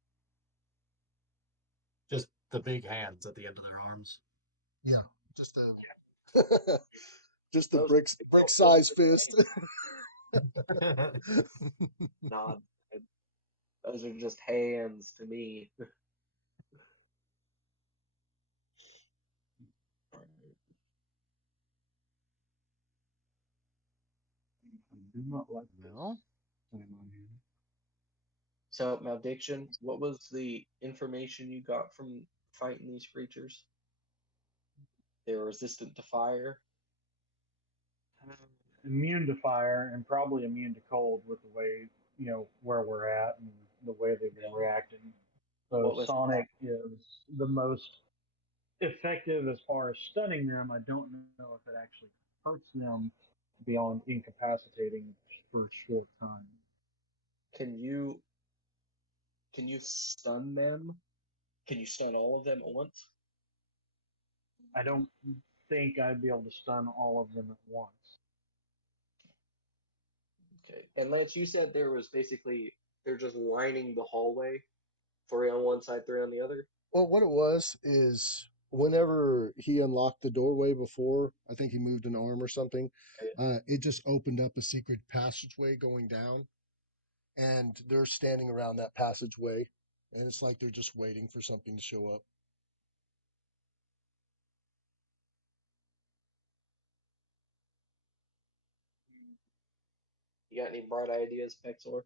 Just the big hands at the end of their arms. Yeah, just the just the Those brick those size fist. nod. Those are just hands to me. I do not like Well, this time on here. So, Maldiction, what was the information you got from fighting these creatures? They were resistant to fire. Immune to fire and probably immune to cold with the way, where we're at and the way they've been reacting. So What was Sonic is the most effective as far as stunning them. I don't know if it actually hurts them beyond incapacitating for a short time. can you stun them? Can you stun all of them at once? I don't think I'd be able to stun all of them at once. Okay. And Lance, you said there was basically they're just lining the hallway, three on one side, three on the other. Well, what it was is whenever he unlocked the doorway before, I think he moved an arm or something. Okay. It just opened up a secret passageway going down, and they're standing around that passageway, and it's like they're just waiting for something to show up. You got any bright ideas, Pexor?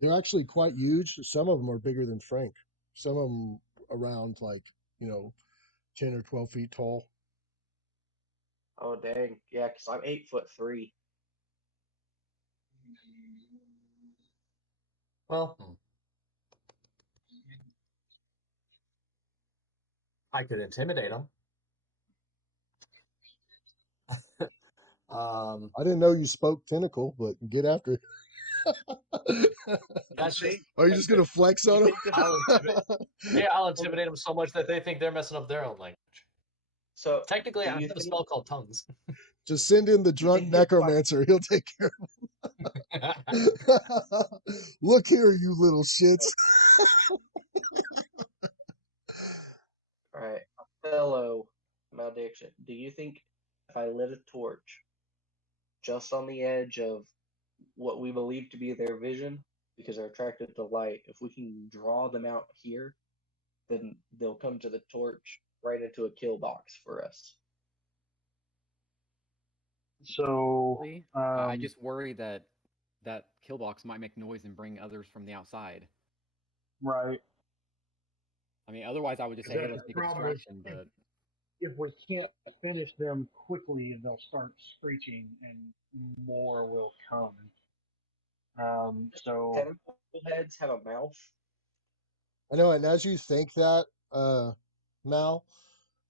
They're actually quite huge. Some of them are bigger than Frank. Some of them around like 10 or 12 feet tall. Oh dang, yeah, because I'm 8'3". Well, I could intimidate them. I didn't know you spoke tentacle, but get after it. That's just. Are you just gonna flex on You him? think this I'll is intimidate. Yeah, I'll intimidate them so much that they think they're messing up their own language. So, Technically, do I you have a think spell called Tongues. Just send in the you drunk think if I necromancer. He'll take care of it. Look here, you little shits. all right, fellow malediction, do you think if I lit a torch just on the edge of what we believe to be their vision, because they're attracted to light, if we can draw them out here, then they'll come to the torch right into a kill box for us? So, Really? I just worry that that kill box might make noise and bring others from the outside. right. I mean, otherwise I would just say, hey, The let's make a problem is distraction. But if we can't finish them quickly, they'll start screeching and more will come. So, Tentacle heads have a mouth. I know, and as you think that, Mal,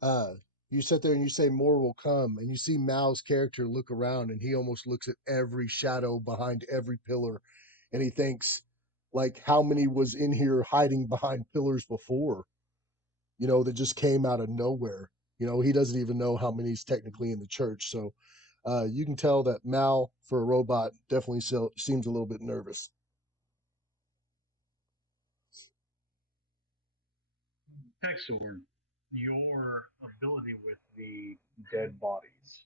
uh, you sit there and you say more will come, and you see Mal's character look around, and he almost looks at every shadow behind every pillar, and he thinks, like, how many was in here hiding behind pillars before? That just came out of nowhere. He doesn't even know how many's technically in the church. So, you can tell that Mal, for a robot, definitely seems a little bit nervous. Hexor, your ability with the dead bodies,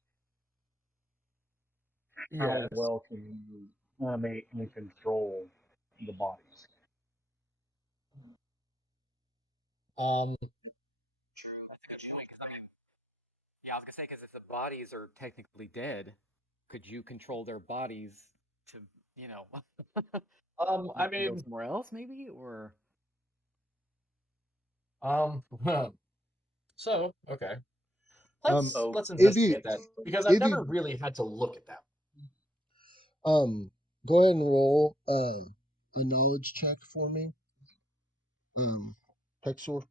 how Yes. well can you animate and control the bodies? true, that's a good point. Because I mean, yeah, I was gonna say because if the bodies are technically dead, could you control their bodies to, you know, I make them go mean, somewhere else, maybe, or well, so okay. Um, Oh, Let's if you investigate that because I've if you never really had to look at that. go ahead and roll a knowledge check for me, Texor.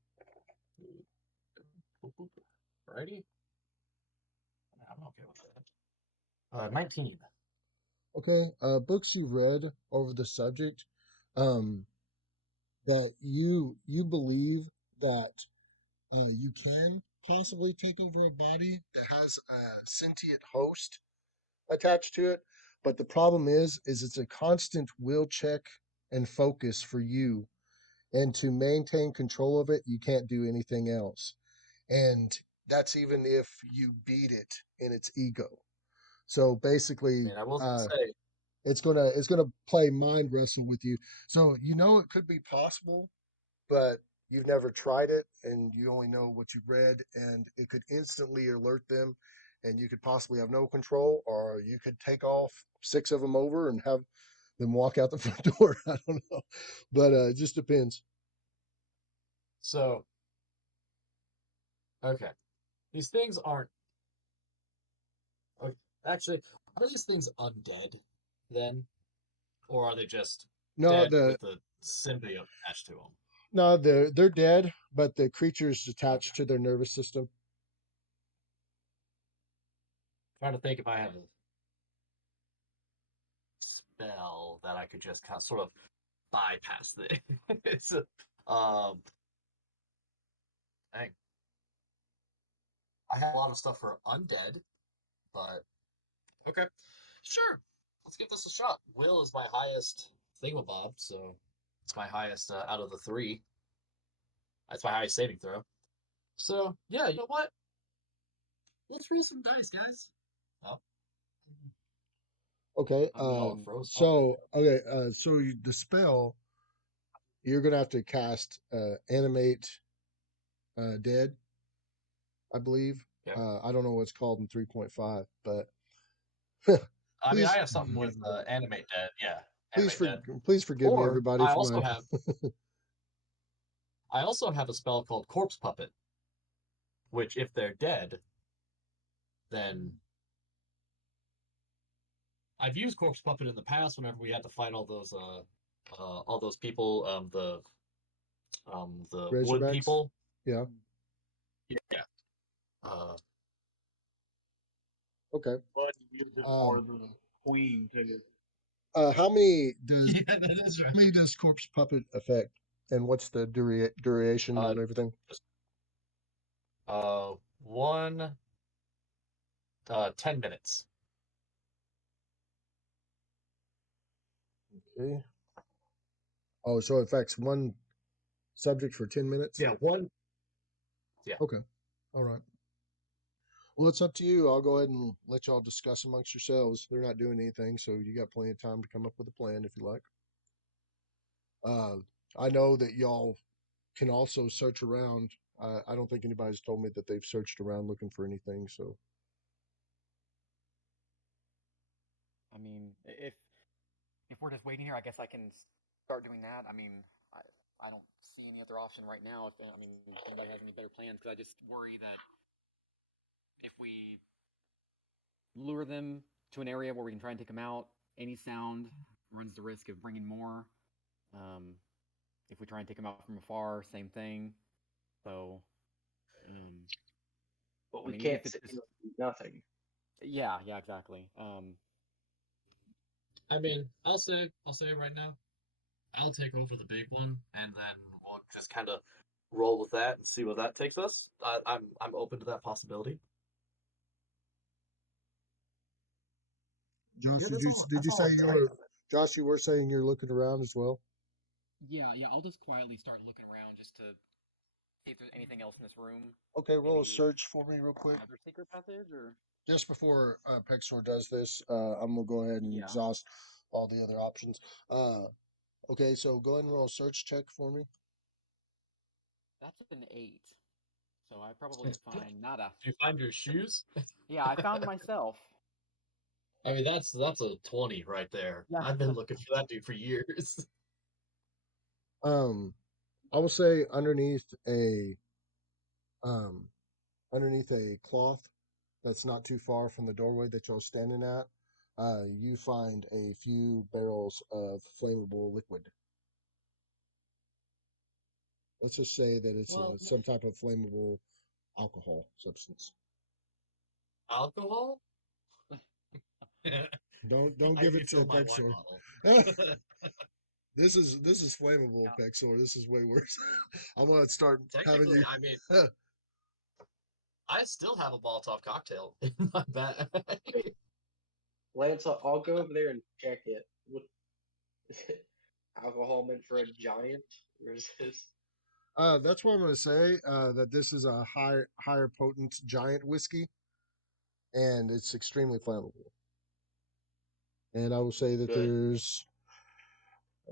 Alrighty, I'm okay with that. 19. Okay, books you've read over the subject, um, that you believe that you can possibly take over a body that has a sentient host attached to it, but the problem is it's a constant will check and focus for you, and to maintain control of it, you can't do anything else, and that's even if you beat it in its ego. So I basically, mean, I was gonna say, it's gonna play mind wrestle with you. So it could be possible, but you've never tried it, and you only know what you've read, and it could instantly alert them, and you could possibly have no control, or you could take all six of them over and have them walk out the front door. I don't know, but it just depends. so okay, these things aren't okay. Actually, are these things undead then, or are they just No, dead the with a symbiote attached to them? no, they're dead, but the creature's Okay, attached to their nervous system. trying to think if I have a spell that I could just kind of sort of bypass this. It's dang. I have a lot of stuff for undead, but okay, sure. Let's give this a shot. Will is my highest thingamabob, so it's my highest out of the three. That's my highest saving throw. So yeah, you know what? Let's roll some dice, guys. Oh, Okay. I oh, it mean, froze. Oh, So okay. The spell, you're gonna have to cast animate dead, I believe. yeah. I don't know what it's called in 3.5, but I mean, I please, have something with animate dead. Yeah, please, animate dead. please forgive me, Or everybody, for my. I also have a spell called corpse puppet, which if they're dead, then I've used corpse puppet in the past whenever we had to fight all those people, the wood Razorbacks. people. Yeah. Yeah. Uh, Okay. But you use it for Um. the queen too. How many does yeah, that is how many does corpse puppet affect, and what's the duration right. and everything? Just, uh, 10 minutes. Okay. Oh, so it affects one subject for 10 minutes? Yeah, one. Yeah. Okay. All right. Well, it's up to you. I'll go ahead and let y'all discuss amongst yourselves. They're not doing anything, so you got plenty of time to come up with a plan if you like. Uh, I know that y'all can also search around. I don't think anybody's told me that they've searched around looking for anything. So, I mean, if we're just waiting here, I guess I can start doing that. I mean, I don't see any other option right now. If I mean, if anybody has any better plans, because I just worry that if we lure them to an area where we can try and take them out, any sound runs the risk of bringing more. Um, if we try and take them out from afar, same thing. So, But I we mean, even if can't it's sit just here and do nothing. yeah, exactly. I mean, I'll say it right now. I'll take over the big one, and then we'll just kind of roll with that and see where that takes us. I'm open to that possibility. Josh, Yeah, did that's you all say I'll you say. were Josh? You were saying you're looking around as well. Yeah. I'll just quietly start looking around just to see if there's anything else in this room. Okay, roll a Maybe search for me real quick. another secret passage, or Just before Pexor does this, I'm gonna go ahead and yeah. exhaust all the other options. Okay, so go ahead and roll a search check for me. That's an 8. So I probably find nada. Did you find your shoes? Yeah, I found myself. I mean, that's a 20 right there. Yeah. I've been looking for that dude for years. Um, I will say um underneath a cloth that's not too far from the doorway that you're standing at, you find a few barrels of flammable liquid. Let's just say that it's Well, some type of flammable alcohol substance. alcohol? Don't I give it to refill my wine Pexor. bottle. This is flammable, Yeah. Pexor. This is way worse. I'm gonna start having Technically, you. I mean, I still have a Molotov cocktail in my bag. Wait, Lance, I'll go over there and check it. What is it? Alcohol meant for a giant? Or is this? That's what I'm gonna say. That this is a higher potent giant whiskey, and it's extremely flammable. And I will say that Good, there's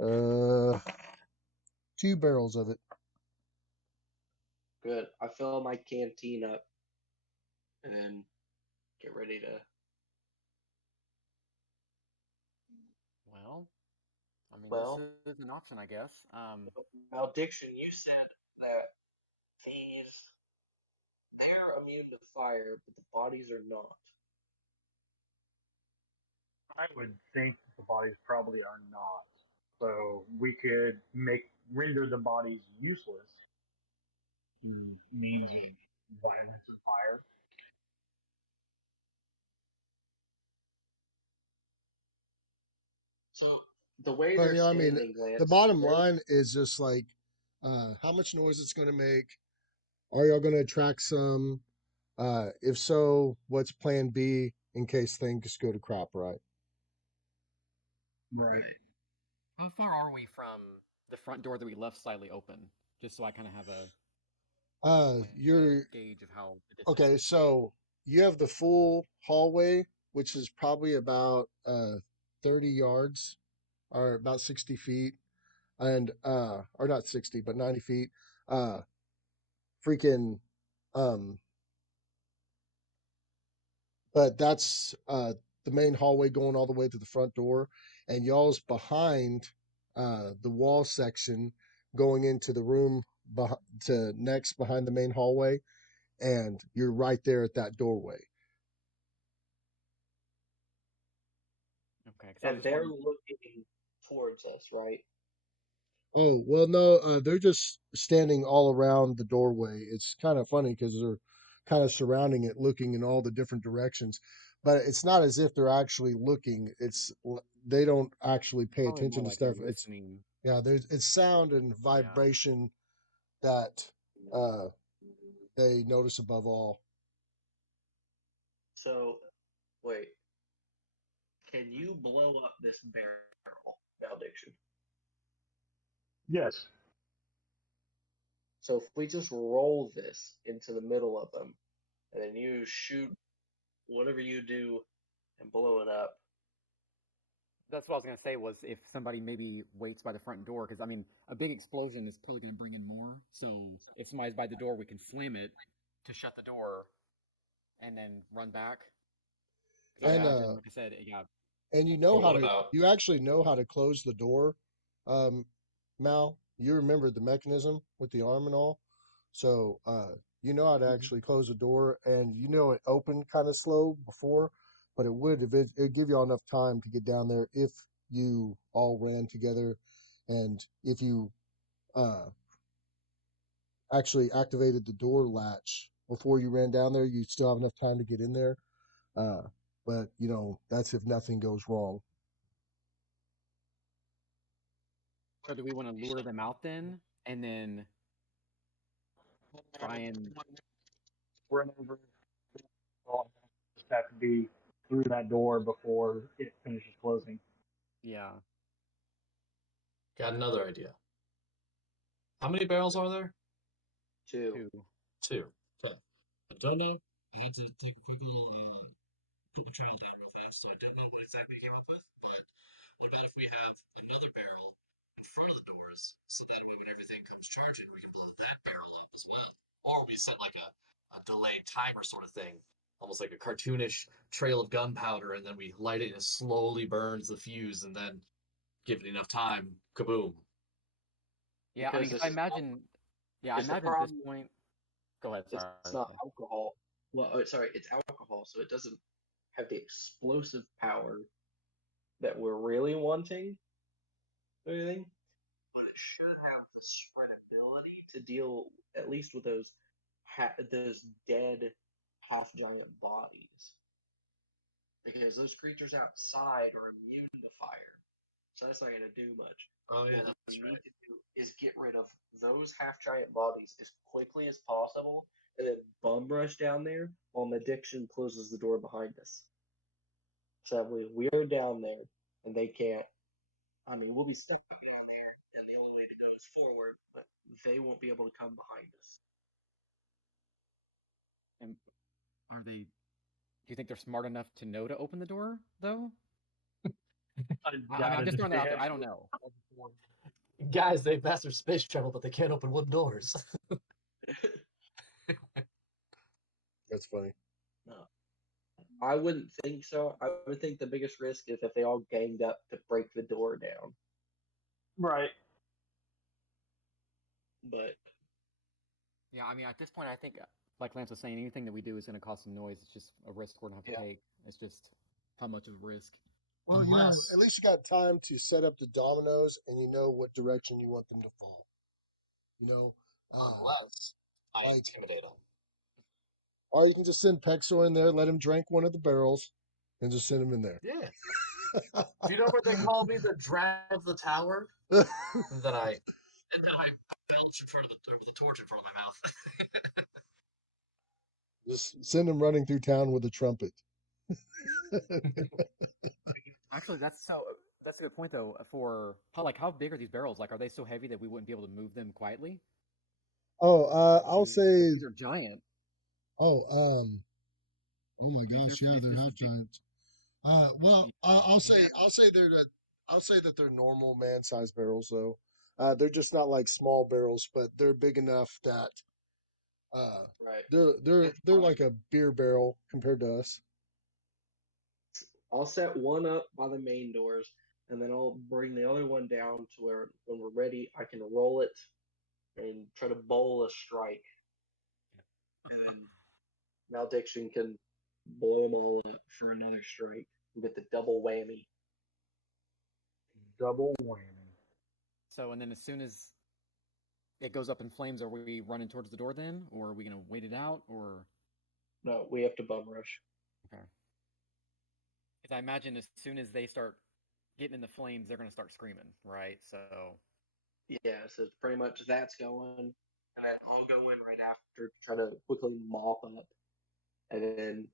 uh 2 barrels of it. good. I fill my canteen up and then get ready to. Well, I mean, this Well, is an option, I guess. malediction, you said that these they're immune to fire, but the bodies are not. I would think the bodies probably are not. So we could make render the bodies useless means of violence and fire. So the way But they're I mean, standing, the Lance, bottom they're line is just like how much noise it's going to make. Are y'all going to attract some? If so, what's Plan B in case things go to crap? Right. Right. right. How far are we from the front door that we left slightly open? Just so I kind of have a You're gauge of how the distance. okay. So you have the full hallway, which is probably about 30 yards or about 60 feet, and or not 60, but 90 feet. Uh, freaking um but that's the main hallway going all the way to the front door, and y'all's behind the wall section going into the room to next behind the main hallway, and you're right there at that doorway. Okay, because I was And just they're wondering. looking towards us, right? Oh well, no, they're just standing all around the doorway. It's kind of funny because they're kind of surrounding it, looking in all the different directions. But it's not as if they're actually looking. They don't actually pay Probably more attention to like they're stuff. It's listening. yeah, there's it's sound and Yeah. vibration that uh they notice above all. So, wait. Can you blow up this barrel, Maldiction? Yes. So if we just roll this into the middle of them, and then you shoot whatever you do and blow it up. That's what I was gonna say. Was if somebody maybe waits by the front door, because I mean, a big explosion is probably gonna bring in more. So if somebody's by the door, we can slam it to shut the door, and then run back. 'Cause I And imagine, like I said, yeah, you know Or how what to about? you actually know how to close the door. Um, Mal, you remember the mechanism with the arm and all. So you know how to Mhm. actually close the door, and you know it opened kind of slow before, but it would if it give you all enough time to get down there if you all ran together, and if you uh actually activated the door latch before you ran down there, you'd still have enough time to get in there. Uh, but you know that's if nothing goes wrong. so do we want to lure them out then, and then try and Run over. Just have to be through that door before it finishes closing. yeah, Got another idea. How many barrels are there? Two. two. Two. Okay. I don't know. I had to take a quick little put my trial down real fast, so I don't know what exactly we came up with. But what about if we have another barrel in front of the doors, so that way when everything comes charging, we can blow that barrel up as well. Or we set like a delayed timer sort of thing, almost like a cartoonish trail of gunpowder, and then we light it and it slowly burns the fuse, and then give it enough time, kaboom. Yeah, I mean, Because 'cause this is I it's the imagine at this problem. point. Go ahead. It's Sorry. not alcohol. Well, sorry, it's alcohol, so it doesn't have the explosive power that we're really wanting or anything. But it should have the spreadability to deal at least with those dead half giant bodies, because those creatures outside are immune to fire, so that's not going to do much. Oh yeah, What we that's need right. to do is get rid of those half giant bodies as quickly as possible, and then bum rush down there while Malediction closes the door behind us. So that we're down there and they can't. I mean, we'll be stuck down there, and the only way to go is forward, but they won't be able to come behind us. And are they? Do you think they're smart enough to know to open the door, though? I I mean, doubt I'm it just if throwing it they out there. have. I don't know. Guys, they've mastered space travel, but they can't open wooden doors. That's funny. No, I wouldn't think so. I would think the biggest risk is if they all ganged up to break the door down. Right. But Yeah, I mean, at this point, I think, like Lance was saying, anything that we do is going to cause some noise. It's just a risk we're going to have to yeah, take. It's just how much of a risk. Well, you know, at Unless, least you got time to set up the dominoes, and you know what direction you want them to fall. You know, uh, unless I like, intimidate them. or you can just send Pexor in there, let him drink one of the barrels, and just send him in there. Yeah. Do you know where they call me the drag of the tower? And then I belch in front of with a torch in front of my mouth. Just send him running through town with a trumpet. Actually, that's a good point though. For how big are these barrels? Like, are they so heavy that we wouldn't be able to move them quietly? Oh, I'll Because say, these are giant. oh, oh my Like gosh, yeah, they're this half is big. giants. Well, Yeah. I'll say that they're normal man-sized barrels, though. They're just not like small barrels, but they're big enough that uh, right. they're It's they're fine. like a beer barrel compared to us. I'll set one up by the main doors, and then I'll bring the other one down to where when we're ready, I can roll it and try to bowl a strike, and then Malediction can blow them all up for another strike and get the double whammy. Double whammy. So, and then as soon as it goes up in flames, are we running towards the door then, or are we gonna wait it out, or No, we have to bum rush. okay? Because I imagine as soon as they start getting in the flames, they're gonna start screaming, right? So, Yeah, so it's pretty much that's going, and then I'll go in right after to try to quickly mop up, and then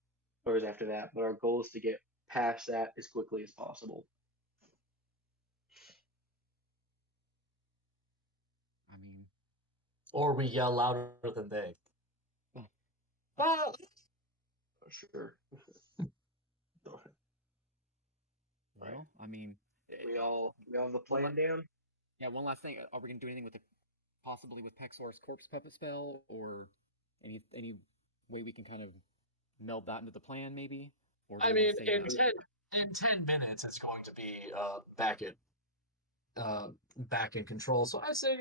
or is after that, but our goal is to get past that as quickly as possible. I mean, Or we yell louder than they. Ah! Sure. Right. well, I mean, We all have the one plan down. yeah. One last thing. Are we gonna do anything with the possibly with Pexor's corpse puppet spell, or any way we can kind of meld that into the plan, maybe? Or do I we want mean, to save it? in 10 minutes, it's going to be back in control. So I say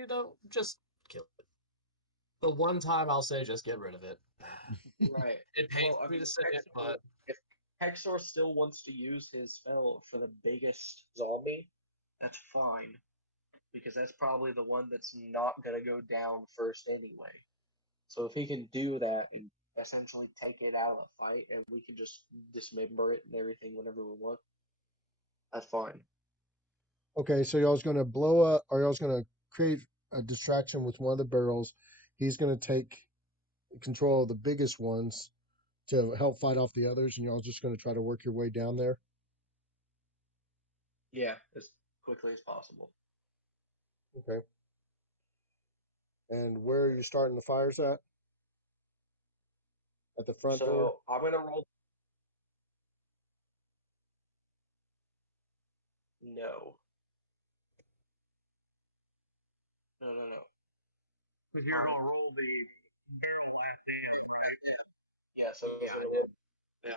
just kill it. The one time I'll say just get rid of it. Right. It pains Well, I me mean, to say it, but If Hexor still wants to use his spell for the biggest zombie, that's fine. Because that's probably the one that's not going to go down first anyway. So if he can do that and essentially take it out of the fight and we can just dismember it and everything whenever we want, that's fine. Okay, so y'all's gonna blow up, or y'all's gonna create a distraction with one of the barrels. He's gonna take control of the biggest ones to help fight off the others, and y'all just gonna try to work your way down there. Yeah, as quickly as possible. Okay. And where are you starting the fires at? At the front door? So I'm going to roll. No. No. Because you're going to roll the barrel last. Yeah, so Yeah, yeah.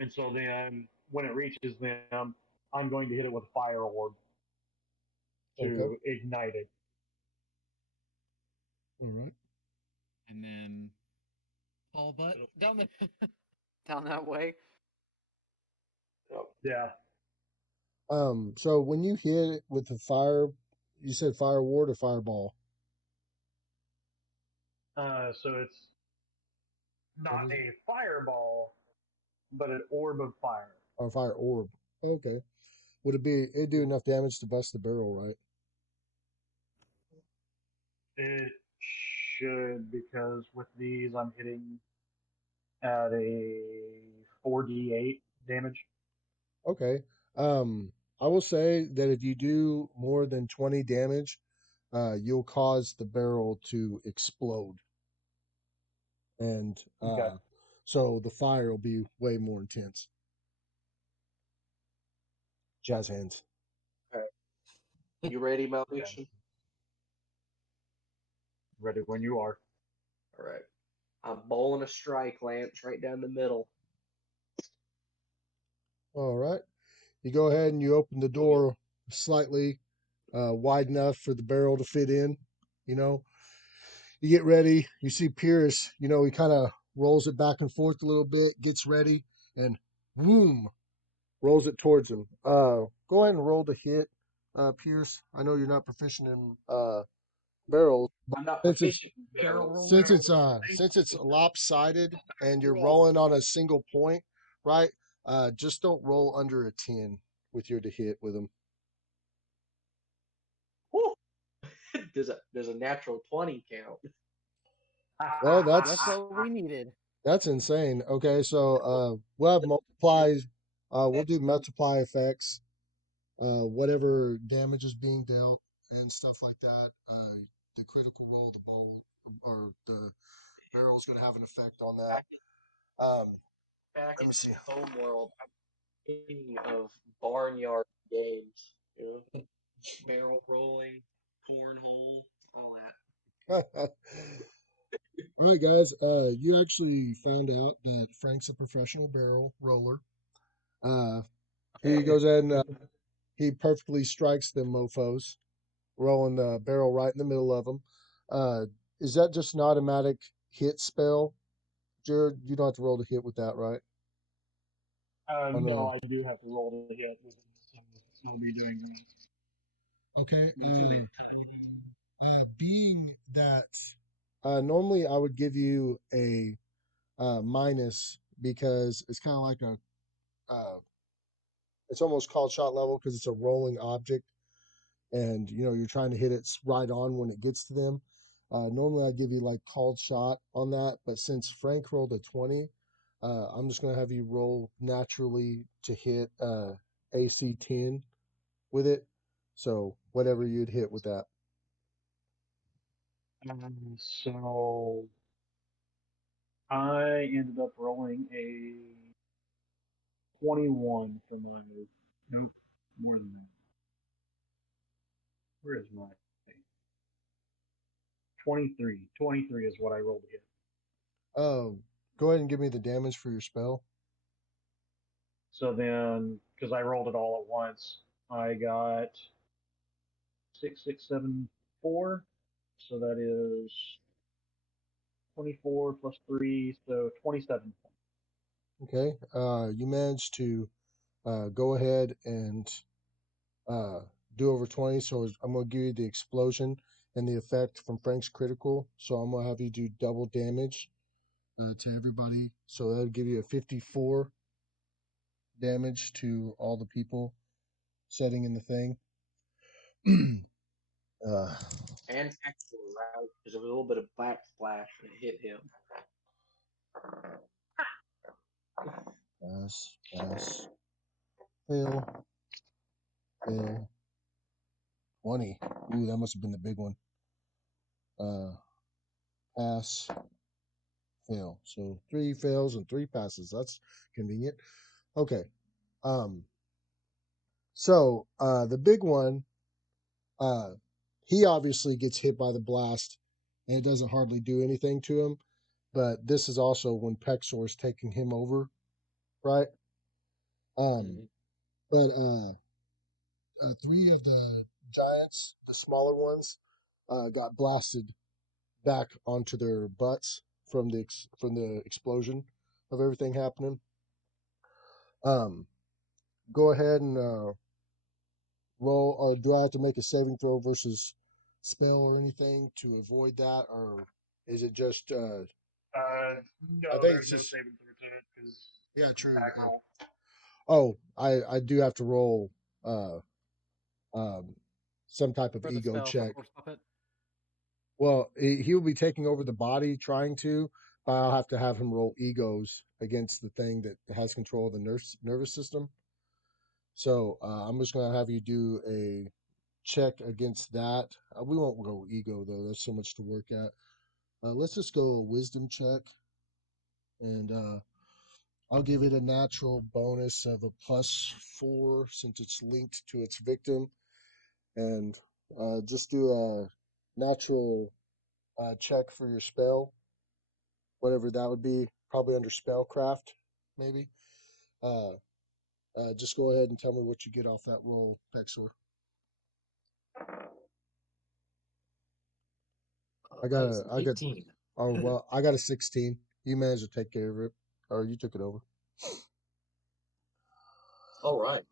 And so then when it reaches them, I'm going to hit it with a fire orb Okay. to ignite it. All right. and then all but down the down that way. Yeah. So when you hit it with the fire, you said fire ward or fireball? So it's What not is it? a fireball, but an orb of fire. Or fire orb. Okay. Would it be? It'd do enough damage to bust the barrel, right? It should, because with these I'm hitting at a 4d8 damage. Okay. I will say that if you do more than 20 damage, you'll cause the barrel to explode, and Okay. so the fire will be way more intense. Jazz hands. Okay. You ready, Yeah. Maldition? Ready when you are. All right. I'm bowling a strike, Lance, right down the middle. All right. You go ahead and you open the door slightly wide enough for the barrel to fit in. You know, you get ready. You see Pierce. You know, he kind of rolls it back and forth a little bit, gets ready, and boom, rolls it towards him. Go ahead and roll to hit, Pierce. I know you're not proficient in barrels, but I'm not since it's proficient in barrel since it's lopsided and you're rolling on a single point, right? Just don't roll under a 10 with your to hit with them. Woo! There's a natural 20 count. Well, Just what we needed. that's insane. Okay, so we'll have multiply. We'll do multiply effects. Whatever damage is being dealt and stuff like that. The critical roll, the bow, or the barrel is going to have an effect on that. Back Let in me see. home world, I'm thinking of barnyard games. You know, barrel rolling, cornhole, all that. All right, guys. You actually found out that Frank's a professional barrel roller. Uh, he goes ahead and he perfectly strikes them mofo's, rolling the barrel right in the middle of them. Uh, is that just an automatic hit spell, Jared? You don't have to roll to hit with that, right? Oh No, no. I do have to roll to hit. So I'll be doing Okay. Being that normally I would give you a minus because it's kind of like a it's almost called shot level because it's a rolling object, and you know you're trying to hit it right on when it gets to them. Normally I give you like called shot on that, but since Frank rolled a 20, I'm just gonna have you roll naturally to hit AC 10 with it. So whatever you'd hit with that. So I ended up rolling a 21 for my move. Nope, more than that. Where is my 23? 23 is what I rolled to hit. Go ahead and give me the damage for your spell. So then, because I rolled it all at once, I got 6, 6, 7, 4. So that is 24 plus 3, so 27. Okay. You managed to go ahead and uh, do over 20. So I'm going to give you the explosion and the effect from Frank's critical. So I'm going to have you do double damage to everybody. So that'll give you a 54 damage to all the people setting in the thing. uh, And Hector, right? Because there was a little bit of backsplash and it hit him. pass, fail, fail. 20. Ooh, that must have been the big one. Uh, pass, fail. So 3 fails and 3 passes. That's convenient. Okay. Um, so the big one, uh, he obviously gets hit by the blast and it doesn't hardly do anything to him. But this is also when Pexor is taking him over, right? Um, Mhm. but 3 of the giants, the smaller ones, got blasted back onto their butts from the explosion of everything happening. Um, Go ahead and roll. Or do I have to make a saving throw versus spell or anything to avoid that, or is it just? I No, think it's there's no just. saving throw to it because Yeah, it's an true. attack roll. Oh, I do have to roll uh um some type of For the ego spell for check. Force Puppet. Well, he will be taking over the body, trying to, but I'll have to have him roll egos against the thing that has control of the nervous system. So I'm just gonna have you do a check against that. We won't go ego though. There's so much to work at. Let's just go a wisdom check, and I'll give it a natural bonus of a +4 since it's linked to its victim, and just do a natural check for your spell, whatever that would be, probably under spellcraft, maybe. Uh, just go ahead and tell me what you get off that roll, Pexor. That is an I got, 18. oh, well, I got a 16. You managed to take care of it, or you took it over. All right.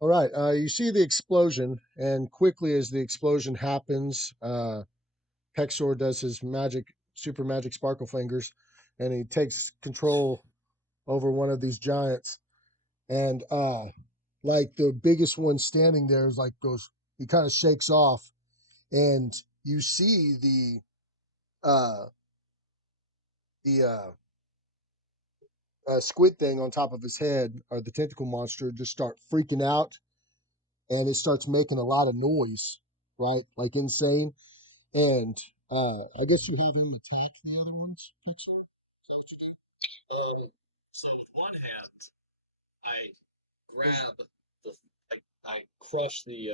All right. You see the explosion, and quickly as the explosion happens, Pexor does his super magic sparkle fingers, and he takes control over one of these giants. And like the biggest one standing there is like goes, he kind of shakes off, and you see uh the squid thing on top of his head, or the tentacle monster, just start freaking out, and it starts making a lot of noise, right? Like insane. And I guess you have him attack the other ones, Pixar. Is that what you do? So with one hand, I Is grab the, I crush the,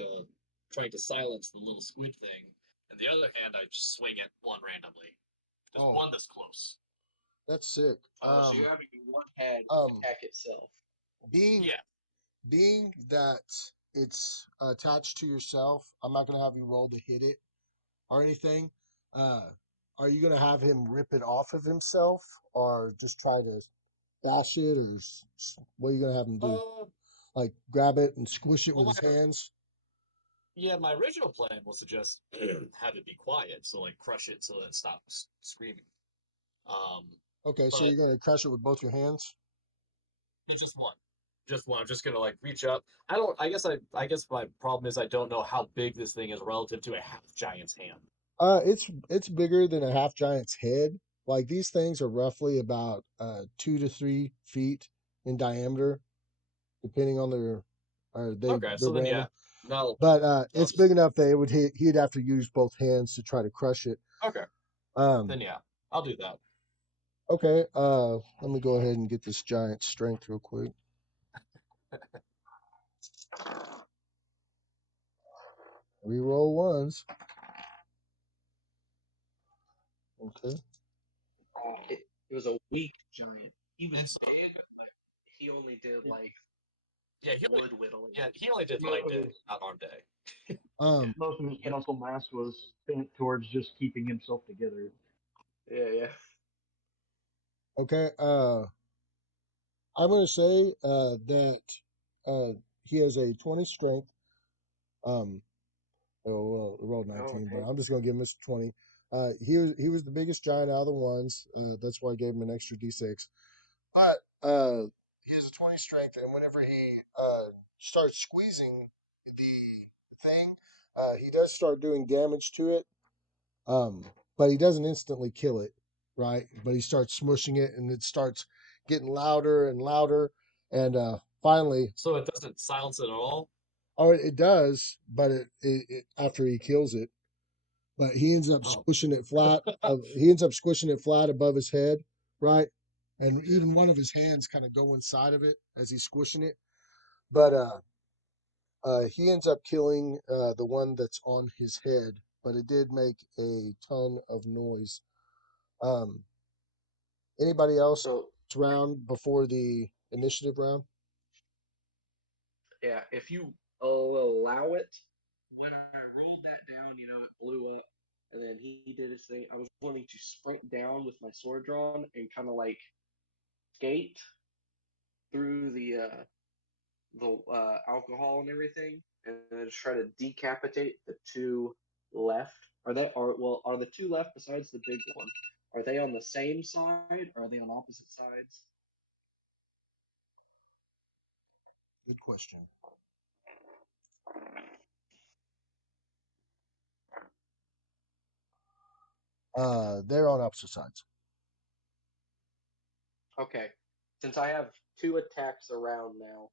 trying to silence the little squid thing, and the other hand, I just swing at one randomly. Just oh, one this close. that's sick. Oh, so you're having one head Um, attack itself. being Yeah. being that it's attached to yourself, I'm not gonna have you roll to hit it or anything. Uh, are you gonna have him rip it off of himself, or just try to bash it, or what are you gonna have him do? Uh, Like grab it and squish it well, with his hands? my original plan was to just have it be quiet, so like crush it so that it stops screaming. Um, Okay, so but you're gonna crush it with both your hands. it's just one. Just one. I'm just gonna like reach up. I don't. I guess my problem is I don't know how big this thing is relative to a half giant's hand. It's bigger than a half giant's head. like these things are roughly about 2 to 3 feet in diameter, depending on their Okay, they're so then random. yeah, no, But I'll it's just big enough that he'd have to use both hands to try to crush it. okay. Um, Then yeah, I'll do that. okay, let me go ahead and get this giant strength real quick. Reroll ones. Okay. It was a weak giant. He was It's big, but he only did like yeah, wood whittling. he only did Most light of day, his not arm day. Um, most of his Yep. muscle mass was spent towards just keeping himself together. Yeah. okay. I'm gonna say that uh he has a 20 strength. Um, well, rolled Oh, 19, but dang. I'm just gonna give him his 20. He was the biggest giant out of the ones. That's why I gave him an extra d6. But he has a 20 strength, and whenever he starts squeezing the thing, he does start doing damage to it. But he doesn't instantly kill it, right? But he starts smushing it, and it starts getting louder and louder, and finally, So it doesn't silence it at all. oh, it does, but it after he kills it, but he ends up Oh, squishing it flat. He ends up squishing it flat above his head, right? And yeah. even one of his hands kind of go inside of it as he's squishing it. But he ends up killing the one that's on his head. But it did make a ton of noise. Um, Anybody else So round before the initiative round? yeah, if you allow it, when I rolled that down, it blew up, and then he did his thing. I was wanting to sprint down with my sword drawn and kind of like skate through the alcohol and everything, and then just try to decapitate the two left. Are the two left besides the big one? Are they on the same side? Or are they on opposite sides? Good question. They're on opposite sides. Okay. Since I have two attacks around now,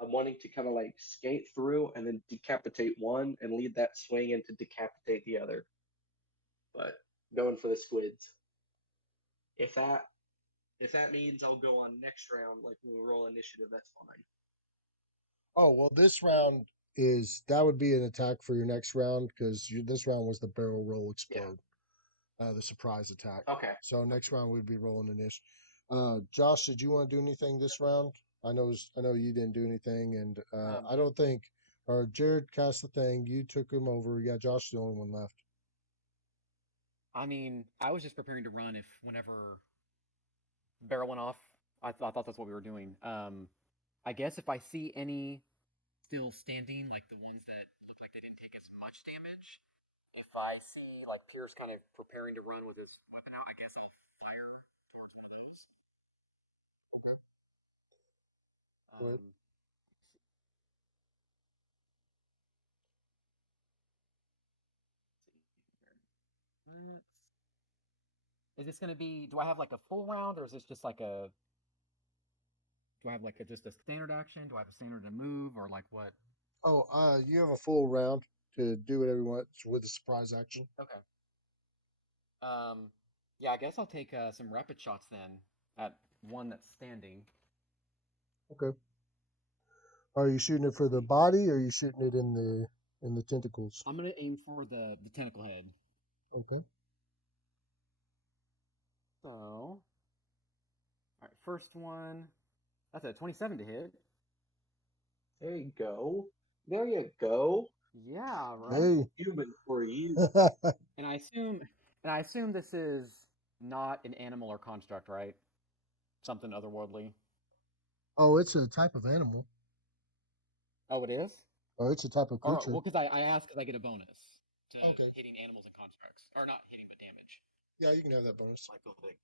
I'm wanting to kind of like skate through and then decapitate one and lead that swing in to decapitate the other. But going for the squids. If that if that means I'll go on next round, like when we roll initiative, that's fine. Oh well, this round is that would be an attack for your next round because this round was the barrel roll Yeah. explode, the surprise attack. Okay. So next round we'd be rolling initiative. Josh, did you want to do anything this round? I know you didn't do anything, and I don't think or Jared cast the thing. You took him over. Yeah, Josh is the only one left. I mean, I was just preparing to run if whenever barrel went off. I thought that's what we were doing. I guess if I see any still standing, like the ones that look like they didn't take as much damage, if I see like Pierce kind of preparing to run with his weapon out, I guess I'll fire towards one of those. Go ahead. Um, is this going to be? Do I have like a full round, or is this just like a? Do I have like just a standard action? Do I have a standard to move, or like what? Oh, you have a full round to do whatever you want with a surprise action. Okay. Yeah, I guess I'll take some rapid shots then at one that's standing. Okay. Are you shooting it for the body, or are you shooting it in the tentacles? I'm gonna aim for the tentacle head. Okay. So, all right, first one. That's a 27 to hit. There you go. There you go. Yeah, right. Hey. Human for you. And I assume this is not an animal or construct, right? Something otherworldly. Oh, it's a type of animal. Oh, it is. Or it's a type of Or creature. well, because I asked because I get a bonus to Okay. hitting animals and constructs, or not hitting but damage. Yeah, you can have that bonus. Like the thing.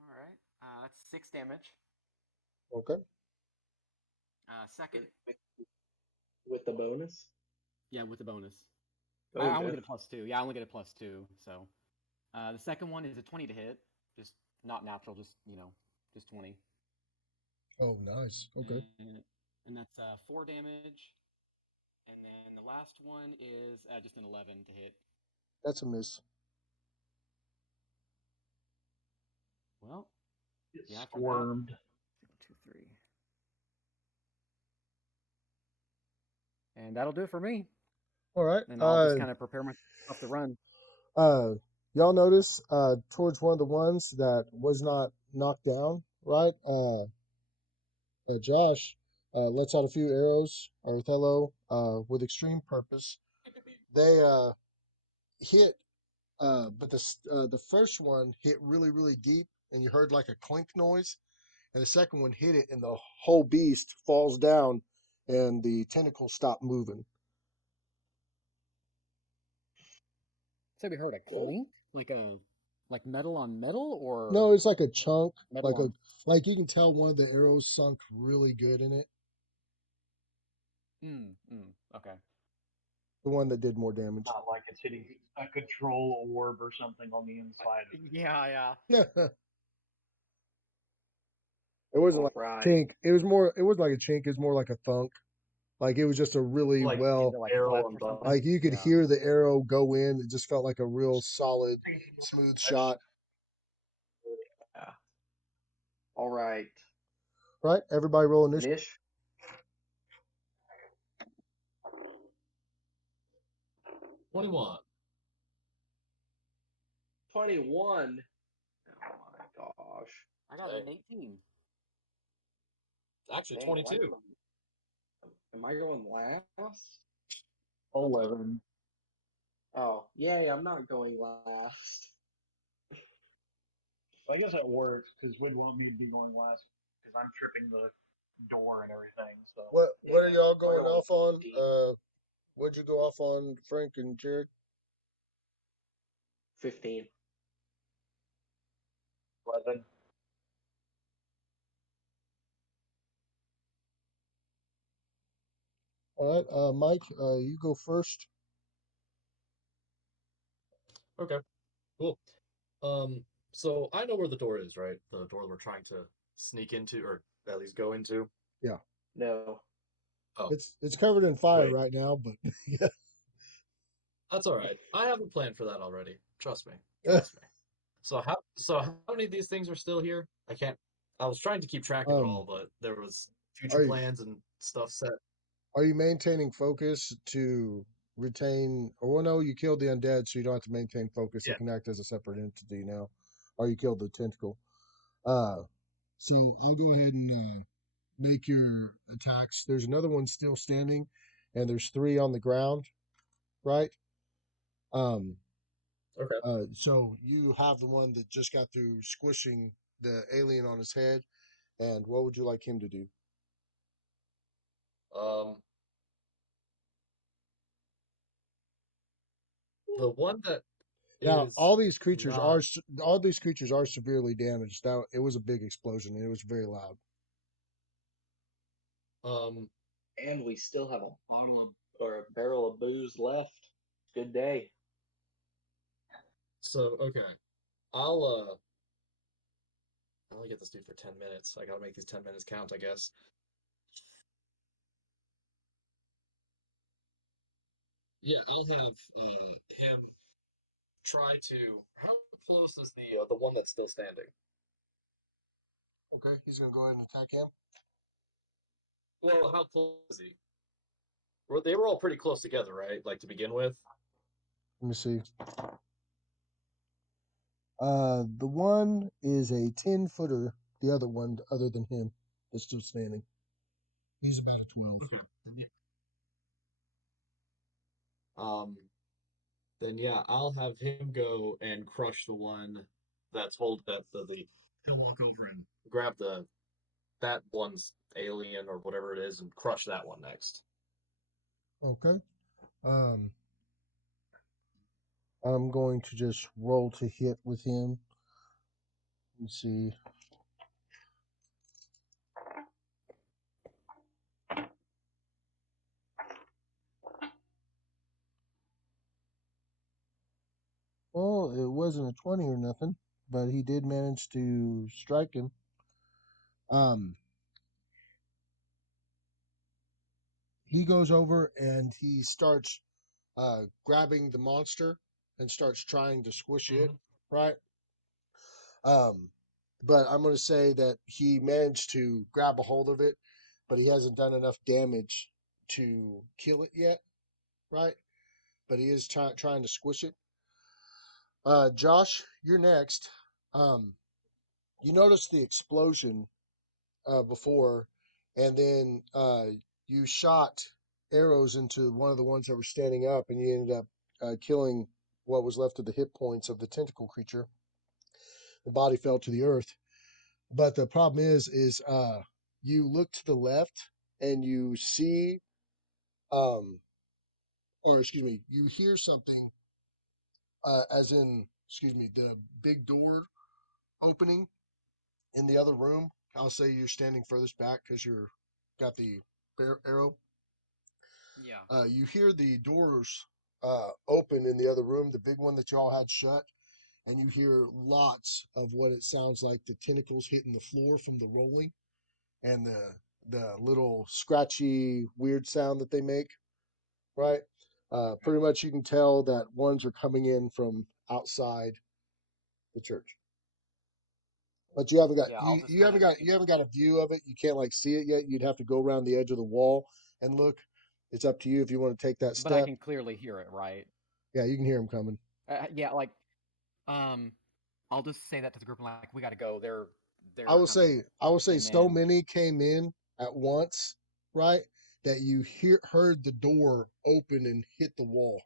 All right. That's 6 damage. Okay. Second. With the bonus. Yeah, with the bonus. I Oh, only good. get a +2. Yeah, I only get a +2. So The second one is a 20 to hit, just not natural, just 20. Oh, nice. Okay. And that's 4 damage. And then the last one is just an 11 to hit. That's a miss. Well, It yeah, after that, squirmed. 2, 3. And that'll do it for me. All right. And I'll just kind of prepare myself to run. Y'all notice towards one of the ones that was not knocked down, right? Josh lets out a few arrows, or Othello, with extreme purpose. They hit, but the first one hit really, really deep, and you heard like a clink noise, and the second one hit it, and the whole beast falls down, and the tentacles stop moving. So we heard a clink, like metal on metal, or No, it's like a chunk, metal on. like you can tell one of the arrows sunk really good in it. Okay. The one that did more damage. Not like it's hitting a control orb or something on the inside of it. Yeah. Yeah. It wasn't All like a right. chink. It was more. It wasn't like a chink. It was more like a thunk. Like it was just a really Like well. Like arrow flesh on or bone. something. Like you could Yeah. hear the arrow go in. It just felt like a real solid, smooth shot. Yeah. All right. Right? Everybody roll initiative. Nish. 21. 21. Oh my gosh. I got Okay. an 18. Actually, Dang, 22. am I going last? 11. Oh, yay, I'm not going last. I guess that works because we'd want me to be going last because I'm tripping the door and everything. So What are Yeah, y'all I'm going going off on? 15. What'd you go off on, Frank and Jared? 15. 11. All right, Mike, you go first. Okay, cool. So I know where the door is, right? The door we're trying to sneak into, or at least go into. Yeah, No. Oh, it's covered in fire wait. right now, but yeah. That's all right. I have a plan for that already. Trust me. Trust me. So how many of these things are still here? I can't. I was trying to keep track of it um, all, but there was future are you plans and stuff set. are you maintaining focus to retain? Or well, no, you killed the undead, so you don't have to maintain focus. It Yeah. can act as a separate entity now. Or you killed the tentacle. Uh, so I'll go ahead and make your attacks. There's another one still standing, and there's three on the ground, right? Um, Okay. so you have the one that just got through squishing the alien on his head, and what would you like him to do? Um, the one that Now, is not. all these creatures are severely damaged. Now, it was a big explosion, and it was very loud. Um, And we still have a bottle or a barrel of booze left. Good day. so okay. I'll I only get this dude for 10 minutes. I gotta make these 10 minutes count, I guess. Yeah, I'll have him try to. How close is the one that's still standing? Okay, he's gonna go ahead and attack him. Well, how close is he? Well, they were all pretty close together, right? Like to begin with. Let me see. The one is a 10-footer. The other one, other than him, is still standing. He's about a 12. Okay. Um, then yeah, I'll have him go and crush the one that's hold that the he'll walk over and grab that one's alien or whatever it is and crush that one next. Okay. Um, I'm going to just roll to hit with him. Let's see. Well, it wasn't a 20 or nothing, but he did manage to strike him. Um, he goes over and he starts grabbing the monster and starts trying to squish it, Mhm. right? Um, but I'm going to say that he managed to grab a hold of it, but he hasn't done enough damage to kill it yet, right? But he is trying to squish it. Josh, you're next. Um, you noticed the explosion before, and then you shot arrows into one of the ones that were standing up, and you ended up killing what was left of the hit points of the tentacle creature. The body fell to the earth. But the problem is you look to the left and you see, um, or excuse me, you hear something, as in, excuse me, the big door opening in the other room. I'll say you're standing furthest back because you're got the arrow. Yeah. You hear the doors open in the other room, the big one that y'all had shut, and you hear lots of what it sounds like the tentacles hitting the floor from the rolling and the little scratchy weird sound that they make, right? Okay. Pretty much you can tell that ones are coming in from outside the church. But you haven't got Yeah, I'll just you kind haven't of. got you haven't got a view of it. You can't like see it yet. You'd have to go around the edge of the wall and look. It's up to you if you want to take that But I step. can clearly hear it, right? Yeah, you can hear them coming. Yeah, like um, I'll just say that to the group, like we got to go. I They're will coming, say I will say and so then many came in at once, right? That you heard the door open and hit the wall.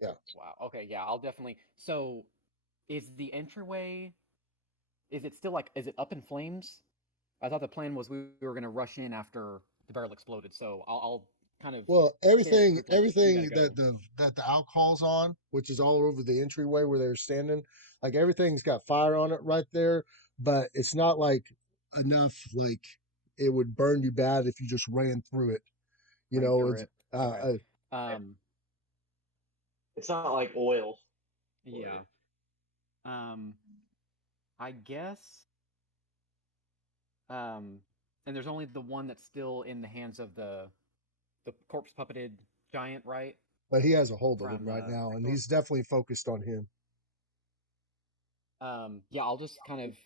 Yeah. wow. Okay, yeah, I'll definitely. So, is the entryway? Is it still like? Is it up in flames? I thought the plan was we were gonna rush in after the barrel exploded. So I'll kind of Well, say it to the everything group like we got to everything go. that the alcohol's on, which is all over the entryway where they're standing, like everything's got fire on it right there, but it's not like enough like it would burn you bad if you just ran through it. You Ran know, through it's it. Okay. Um. It's not like oil. Yeah. Um. I guess. Um. And there's only the one that's still in the hands of the corpse puppeted giant, right? but he has a hold of him From right now, and Victor. he's definitely focused on him. Yeah, I'll just kind of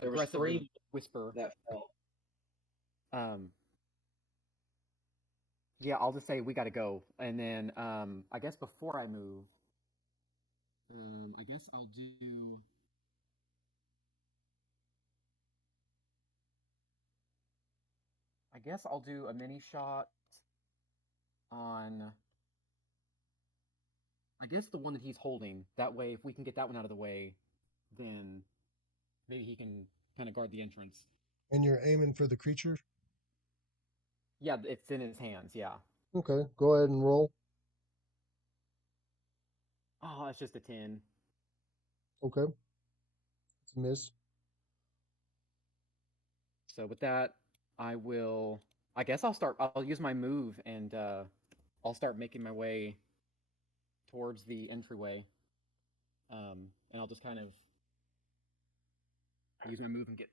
There was aggressively three whisper. that fell. Um, yeah, I'll just say we got to go, and then I guess before I move, I guess I'll do. I guess I'll do a mini shot on. I guess the one that he's holding. That way, if we can get that one out of the way, then maybe he can kind of guard the entrance. And you're aiming for the creature. Yeah, it's in his hands. Yeah. Okay, go ahead and roll. Oh, it's just a 10. Okay, it's a miss. So with that, I will. I guess I'll start. I'll use my move and I'll start making my way towards the entryway. And I'll just kind of use my move and get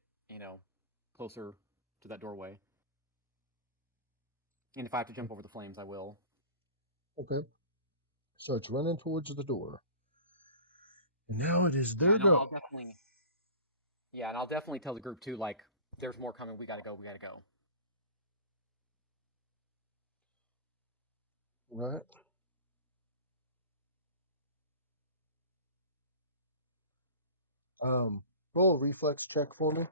closer to that doorway. And if I have to jump over the flames, I will. Okay, starts running towards the door, and now it is Yeah, their and go. I'll definitely. Yeah, and I'll definitely tell the group too. Like, there's more coming. We gotta go. We gotta go. Right. Roll a reflex check for me.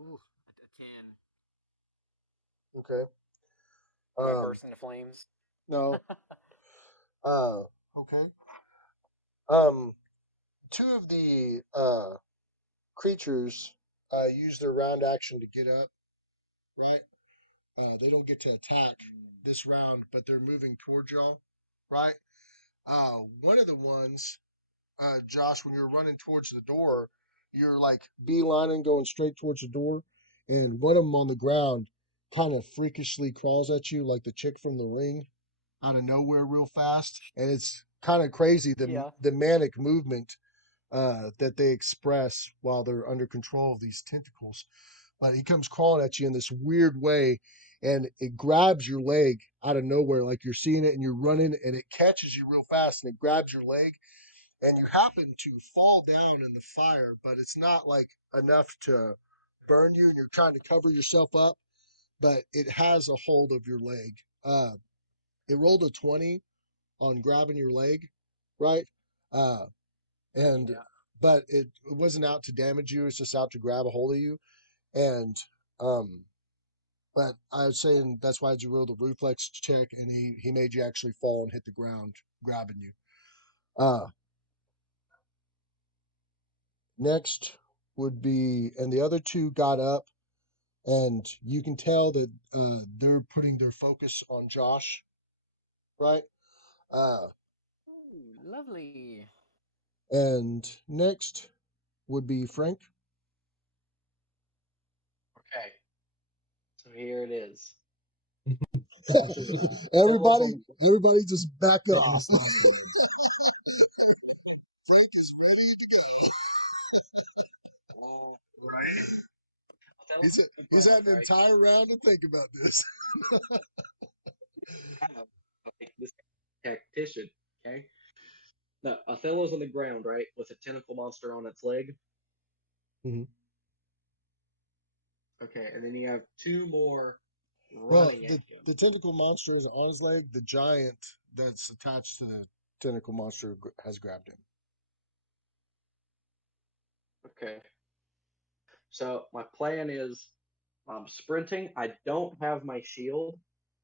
Ooh, a 10. Okay. Do I Um, burst into flames? no. Okay. Um, two of the creatures use their round action to get up. Right. They don't get to attack this round, but they're moving towards y'all. Right. One of the ones, Josh, when you're running towards the door, you're like beelining, going straight towards the door, and one of them on the ground kind of freakishly crawls at you like the chick from The Ring out of nowhere real fast, and it's kind of crazy Yeah. the manic movement that they express while they're under control of these tentacles. But he comes crawling at you in this weird way, and it grabs your leg out of nowhere, like you're seeing it and you're running, and it catches you real fast, and it grabs your leg, and you happen to fall down in the fire, but it's not like enough to burn you, and you're trying to cover yourself up, but it has a hold of your leg. It rolled a 20 on grabbing your leg, right? Uh, and Yeah. but it wasn't out to damage you. It's just out to grab a hold of you. And um, but I was saying that's why you rolled a reflex check, and he made you actually fall and hit the ground, grabbing you. Next would be, and the other two got up, and you can tell that they're putting their focus on Josh, right? Uh, Ooh, lovely. and next would be Frank. Okay. So here it is. everybody, everybody, just back The off. impossible. Frank is Oh, right. ready. He's had an entire round to think about this. Like this tactician. Okay. Now Othello's on the ground, right, with a tentacle monster on its leg. Mhm. Okay, and then you have two more Well, running at him. the tentacle monster is on his leg. The giant that's attached to the tentacle monster has grabbed him. Okay. So my plan is I'm sprinting. I don't have my shield,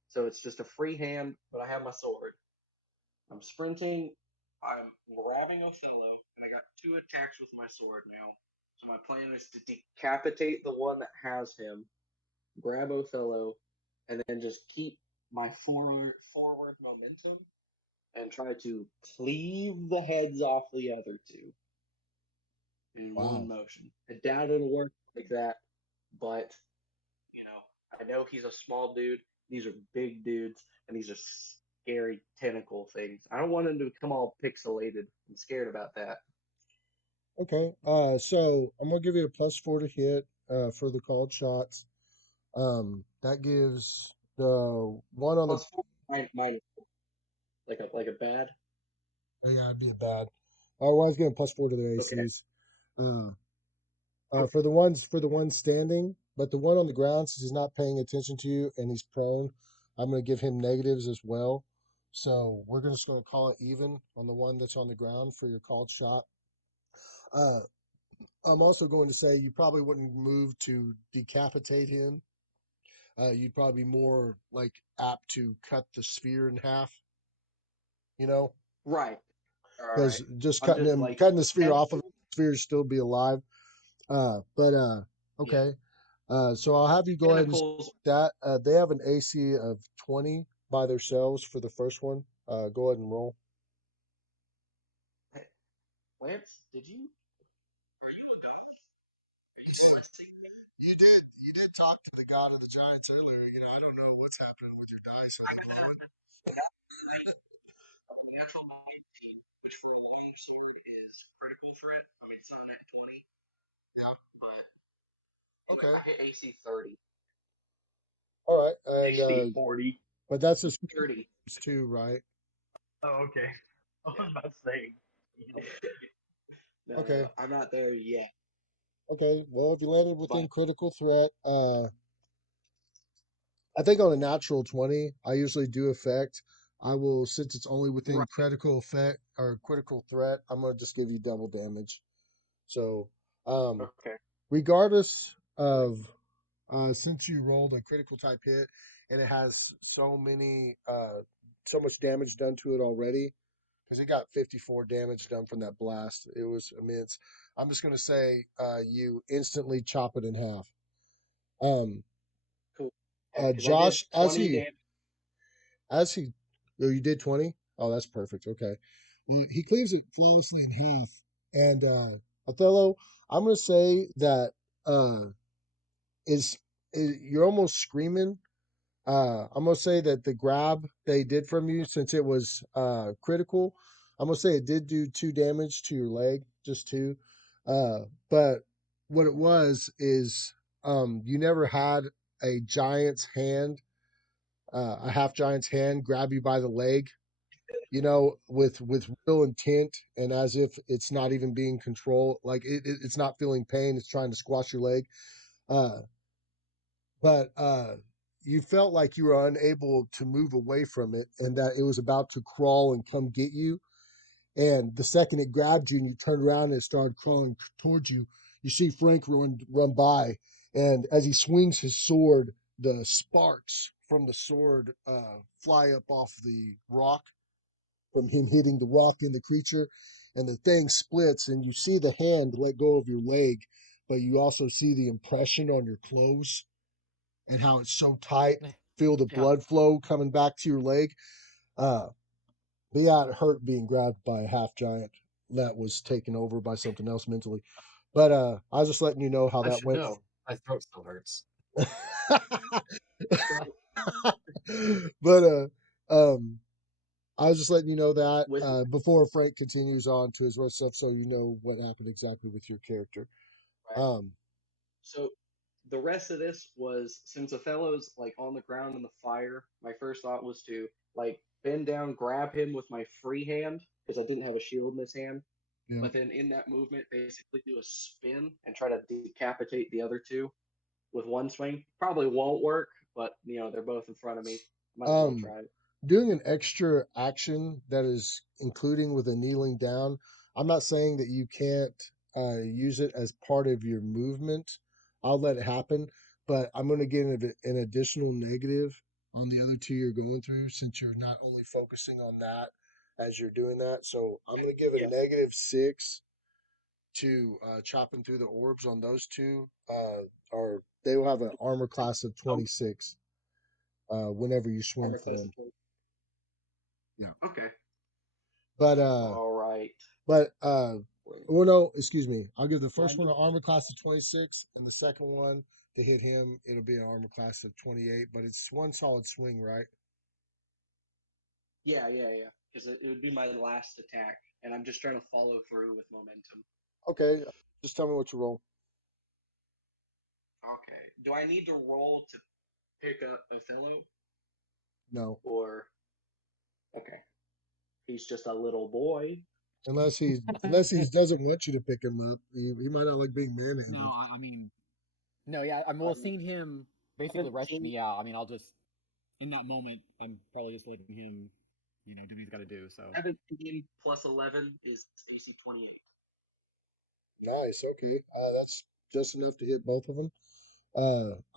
so it's just a free hand, but I have my sword. I'm sprinting. I'm grabbing Othello, and I got two attacks with my sword now. So my plan is to decapitate the one that has him, grab Othello, and then just keep my forward momentum and try to cleave the heads off the other two in one Wow. motion. I doubt it'll work like that, but I know he's a small dude. These are big dudes, and these are scary tentacle things. I don't want him to become all pixelated. I'm scared about that. Okay. So I'm gonna give you a +4 to hit for the called shots. That gives the one on the. Plus four, minus like a bad. Oh yeah, I'd be a bad. Otherwise, getting +4 to their Okay. ACs. Uh, Okay. for the ones standing, but the one on the ground, since he's not paying attention to you and he's prone, I'm going to give him negatives as well. So we're just going to call it even on the one that's on the ground for your called shot. Uh, I'm also going to say you probably wouldn't move to decapitate him. You'd probably be more like apt to cut the sphere in half, you know, Right. All right. because just I'm just like cutting the sphere head off of to the sphere still be alive. But yeah. okay. So I'll have you go ahead and Tentacles. that. They have an AC of 20 by themselves for the first one. Go ahead and roll. Hey, Lance, did you? Are you a god? Are you blessing me? You did talk to the god of the giants earlier. You know, I don't know what's happening with your dice at the moment. A natural 19, which for a long sword is critical threat. I mean, it's not at 20, Yeah. but anyway, Okay. I hit AC 30. All right. And HD 40. but that's a 30. too, right? Oh, okay. I Yeah. was about to say. No, Okay. no, I'm not there yet. Okay. Well, if you landed But within critical threat, I think on a natural 20, I usually do effect. I will, since it's only within right, critical effect or critical threat, I'm gonna just give you double damage. So, um, okay, regardless great. of since you rolled a critical type hit and it has so much damage done to it already, because it got 54 damage done from that blast. It was immense. I'm just gonna say you instantly chop it in half. Um, Cool. Because I did Josh, 20 damage. as he, oh, you did 20. Oh, that's perfect. Okay, he cleaves it flawlessly in half. And Othello, I'm gonna say that uh, is you're almost screaming. I'm gonna say that the grab they did from you, since it was critical, I'm gonna say it did do 2 damage to your leg, just two. But what it was is you never had a giant's hand, a half giant's hand grab you by the leg, with real intent and as if it's not even being controlled, like it's not feeling pain, it's trying to squash your leg. Uh, but you felt like you were unable to move away from it and that it was about to crawl and come get you. And the second it grabbed you and you turned around and it started crawling towards you, you see Frank run by. And as he swings his sword, the sparks from the sword fly up off the rock from him hitting the rock in the creature. And the thing splits, and you see the hand let go of your leg, but you also see the impression on your clothes and how it's so tight. Feel the Yeah. blood flow coming back to your leg. Uh, but yeah, it hurt being grabbed by a half giant that was taken over by something else mentally. But I was just letting you know how I that should went. know. My throat still hurts. but um, I was just letting you know that With before Frank continues on to his rest stuff, so you know what happened exactly with your character. right. Um, So the rest of this was, since Othello's like on the ground in the fire, my first thought was to like bend down, grab him with my free hand because I didn't have a shield in this hand. yeah. But then in that movement, basically do a spin and try to decapitate the other two with one swing. Probably won't work, but they're both in front of me. Might as well Um, try it. Doing an extra action that is including with a kneeling down, I'm not saying that you can't use it as part of your movement. I'll let it happen, but I'm going to get an additional negative on the other two you're going through since you're not only focusing on that as you're doing that. So I'm going to give a Yeah. -6 to chopping through the orbs on those two. Or they will have an armor class of Oh, 26 whenever you swing armor for class them. of 20. Yeah. Okay. But All right. but Wait. well, no, excuse me. I'll give the Do I first one need? an armor class of 26, and the second one to hit him, it'll be an armor class of 28. But it's one solid swing, right? Yeah. Because it would be my last attack, and I'm just trying to follow through with momentum. Okay, just tell me what you roll. Okay. Do I need to roll to pick up Othello, No, or okay, he's just a little boy? unless he doesn't want you to pick him up. He might not like being No, manhandled. no, yeah. I'm well Um, seeing him basically rushing 17. me out. I mean, I'll just in that moment, I'm probably just letting him, do what he's got to do. So 17 plus 11 is DC 28. Nice. Okay, that's just enough to hit both of them.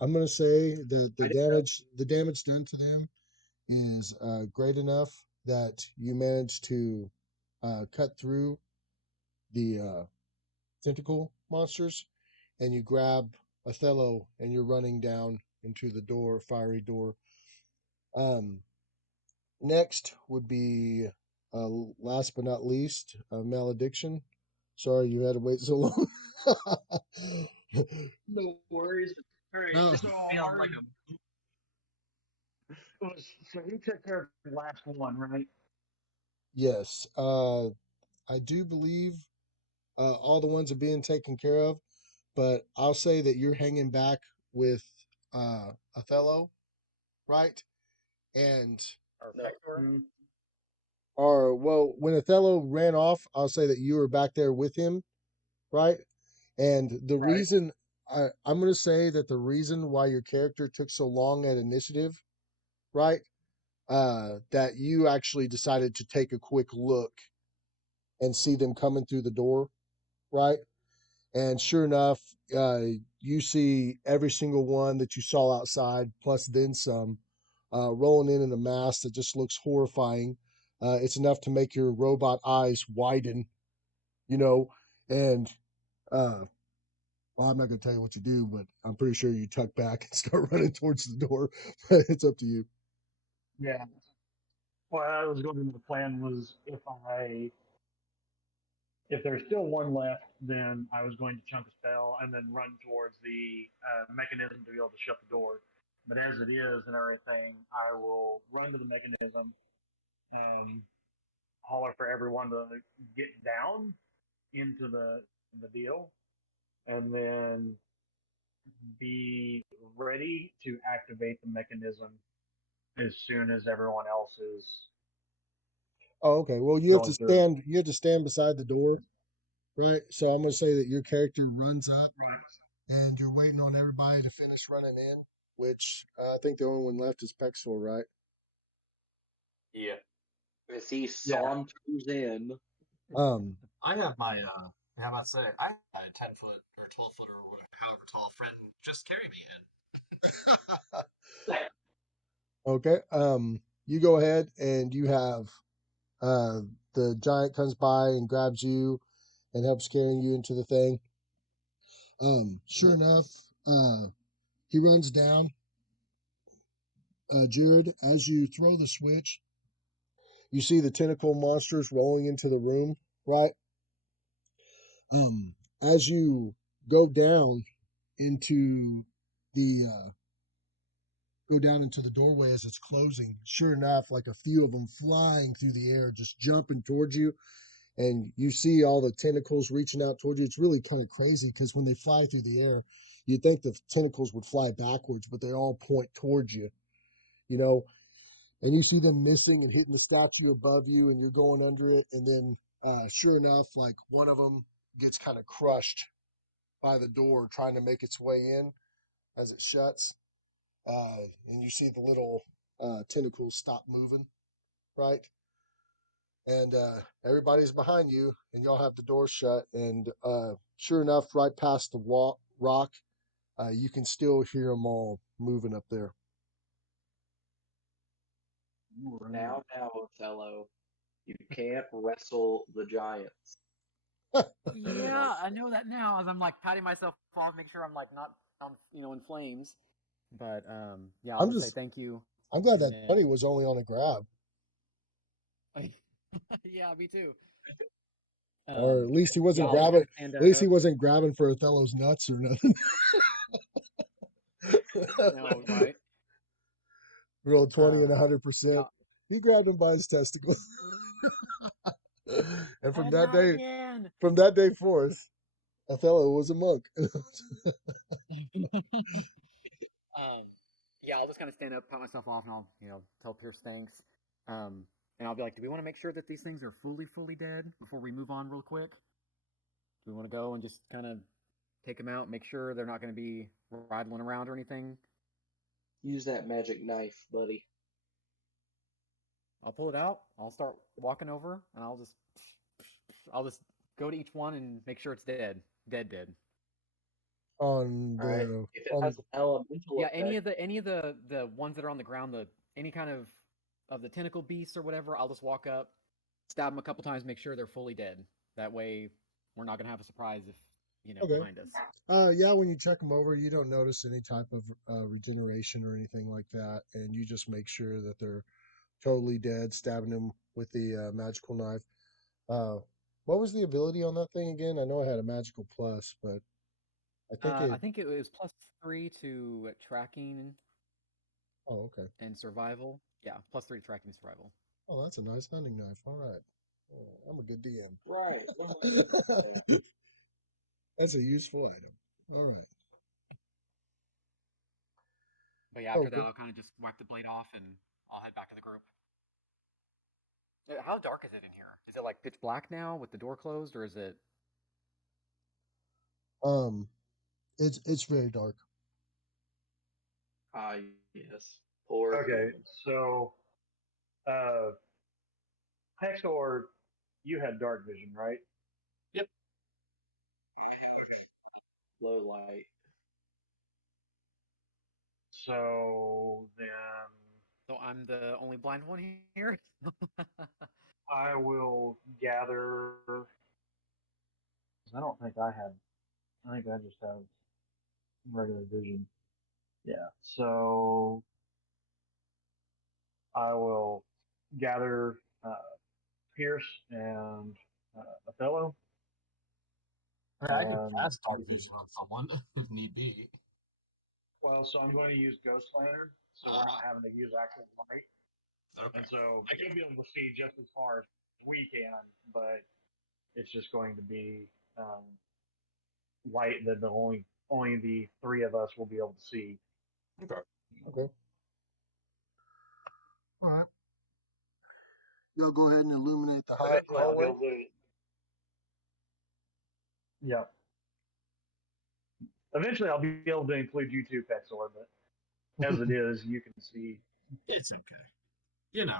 I'm gonna say that I didn't know. the damage done to them is great enough that you managed to cut through the tentacle monsters, and you grab Othello, and you're running down into the door, fiery door. Um, Next would be, last but not least, malediction. Sorry you had to wait so long. No worries. All right. No. Just So feeling like so he took care of the last one, right? Yes, I do believe all the ones are being taken care of, but I'll say that you're hanging back with Othello, right? And or no. Pector. or well, when Othello ran off, I'll say that you were back there with him, right? And the Right. reason I'm going to say that the reason why your character took so long at initiative, right? That you actually decided to take a quick look and see them coming through the door, right? And sure enough, you see every single one that you saw outside, plus then some, rolling in a mass that just looks horrifying. It's enough to make your robot eyes widen, you know. And uh, well, I'm not going to tell you what you do, but I'm pretty sure you tuck back and start running towards the door. It's up to you. Yeah. Well, I was going to the plan was if there's still one left, then I was going to chunk a spell and then run towards the mechanism to be able to shut the door. But as it is and everything, I will run to the mechanism, um, holler for everyone to get down into the deal, and then be ready to activate the mechanism as soon as everyone else is Oh, okay. Well, going through it. You have to stand beside the door, right? So I'm gonna say that your character runs up, and you're waiting on everybody to finish running in. Which I think the only one left is Pexor, right? Yeah. As he Yeah. saunters in, Um. I have my how about to say I have a 10 foot or 12 foot or whatever, however tall friend just carry me in. Okay. You go ahead and you have the giant comes by and grabs you and helps carrying you into the thing. Sure enough, he runs down. Jared, as you throw the switch, you see the tentacle monsters rolling into the room, right? As you go down into the go down into the doorway as it's closing, sure enough, like a few of them flying through the air, just jumping towards you, and you see all the tentacles reaching out towards you. It's really kind of crazy because when they fly through the air, you'd think the tentacles would fly backwards, but they all point towards you, you know, and you see them missing and hitting the statue above you, and you're going under it. And then, sure enough, like one of them gets kind of crushed by the door trying to make its way in as it shuts. And you see the little tentacles stop moving, right? And everybody's behind you, and y'all have the door shut. And sure enough, right past the rock, you can still hear them all moving up there. now, Othello, you can't wrestle the giants. Yeah, I know that now. As I'm like patting myself off, make sure I'm like not in flames. But yeah, I'll I'm just say just, thank you. I'm glad And that then, bunny was only on a grab, yeah, me too. or at least he Yeah, wasn't I'll just grabbing. kind of stand At least he up. wasn't grabbing for Othello's nuts or nothing. No, right? Rolled 20 and Um, 100%. yeah, He grabbed him by his testicles. And and not again. from that day forth, Othello was a monk. Um, yeah, I'll just kind of stand up, pat myself off, and I'll tell Pierce thanks. Um, and I'll be like, do we want to make sure that these things are fully dead before we move on real quick? Do we want to go and just kind of take them out, make sure they're not going to be rattling around or anything? Use that magic knife, buddy. I'll pull it out. I'll start walking over, and I'll just go to each one and make sure it's dead, dead. on All right. the If it on has an elemental Yeah, effect, any of the ones that are on the ground, the any kind of the tentacle beasts or whatever, I'll just walk up, stab them a couple times, make sure they're fully dead. That way, we're not gonna have a surprise if Okay. behind us. Yeah, when you check them over, you don't notice any type of regeneration or anything like that, and you just make sure that they're totally dead, stabbing them with the magical knife. Uh, what was the ability on that thing again? I know I had a magical plus, but I think I it. think it was +3 to tracking Oh, okay. and survival. Yeah, +3 to tracking and survival. Oh, that's a nice hunting knife. All right. I'm a good right? Yeah. DM. That's a useful item. All right. But yeah, after that, Okay. I'll kind of just wipe the blade off and I'll head back to the group. How dark is it in here? Is it like pitch black now with the door closed, or is it? Um, it's very dark. Ah, yes. Poor Okay, human. so uh, Hexor, you had dark vision, right? Yep. Low light. So then So I'm the only blind one here. I will gather. 'Cause I don't think I had. I think I just have regular vision. Yeah. So I will gather Pierce and Othello, I could cast dark vision on someone if need be. Well, so I'm going to use Ghost Lantern, so we're not having to use actual light. Okay. And so I could be able to see just as far as we can, but it's just going to be light that only the three of us will be able to see. Okay. Okay. All right. You'll go ahead and illuminate the hallway. Yeah. Eventually, I'll be able to include you too, Pexor, but as it is, you can see. It's okay. You know.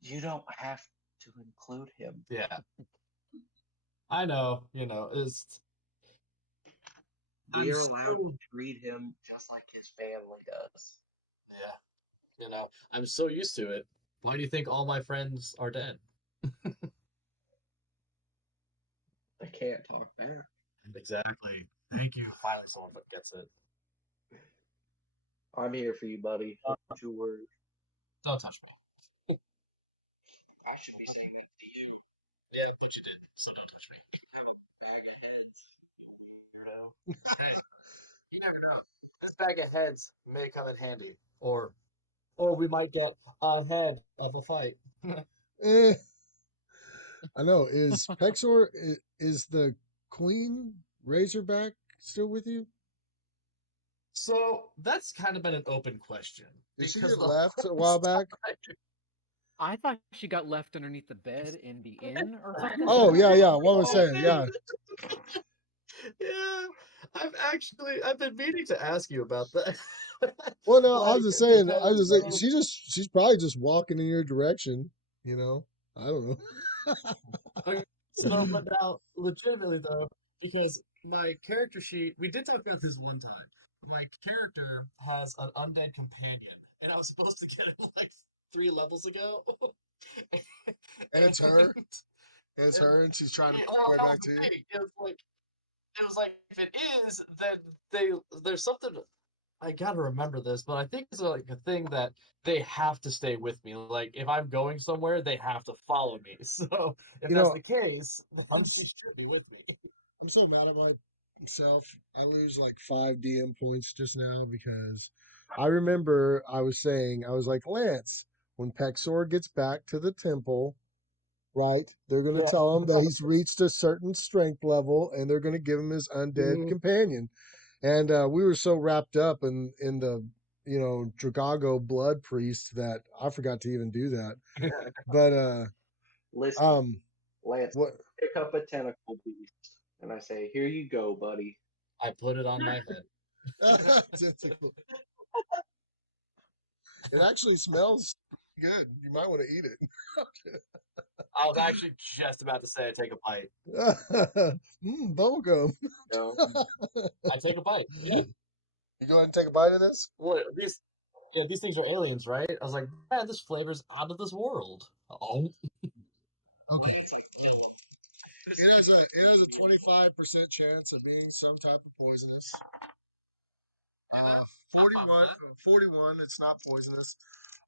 You don't have to include him. Yeah. I know. You know. It's. We're I'm allowed so- to treat him just like his family does. Yeah. You know. I'm so used to it. Why do you think all my friends are dead? I can't talk back. Exactly. Thank you. Finally, someone gets it. I'm here for you, buddy. Don't you worry. Don't touch me. I should be saying that to you. Yeah, but you did. So don't touch me. You never know. This bag of heads may come in handy, or we might get ahead of a fight. Eh, I know. Is Pexor is the Queen Razorback still with you? So that's kind of been an open question. Did she because get the left a last while back? time- I thought she got left underneath the bed in the inn or something. Oh yeah, yeah. What was saying? Yeah. Yeah, I've been meaning to ask you about that. Well, no, I was Like, just saying. I was because just saying. She's probably just walking in your direction. You know. I don't know. okay, so, but now, legitimately though, because my character sheet, we did talk about this one time. My character has an undead companion, and I was supposed to get him like 3 levels ago. And it's her. And- It's and- her, and she's trying to well, play that back was to the you. thing. It was like if it is, then there's something. I gotta remember this, but I think it's like a thing that they have to stay with me. Like if I'm going somewhere, they have to follow me. So if You that's know, the case, then I'm she should be with me. I'm so mad at myself. I lose like 5 DM points just now because I remember I was saying I was like Lance, when Pexor gets back to the temple, right? They're going to Yeah. tell him that he's reached a certain strength level, and they're going to give him his undead Mhm. companion. And we were so wrapped up in the Dragago blood priest that I forgot to even do that. But Listen, Lance, what? pick up a tentacle beast, and I say, "Here you go, buddy." I put it on my head. Tentacle. It actually smells good. You might want to eat it. I was actually just about to say I take a bite. Bubblegum. No, I take a bite. Yeah. You go ahead and take a bite of this. What these things are aliens, right? I was like, man, this flavor's out of this world. Oh. Okay. Lance, like kill him. It has a 25% chance of being some type of poisonous. 41, 41, it's not poisonous.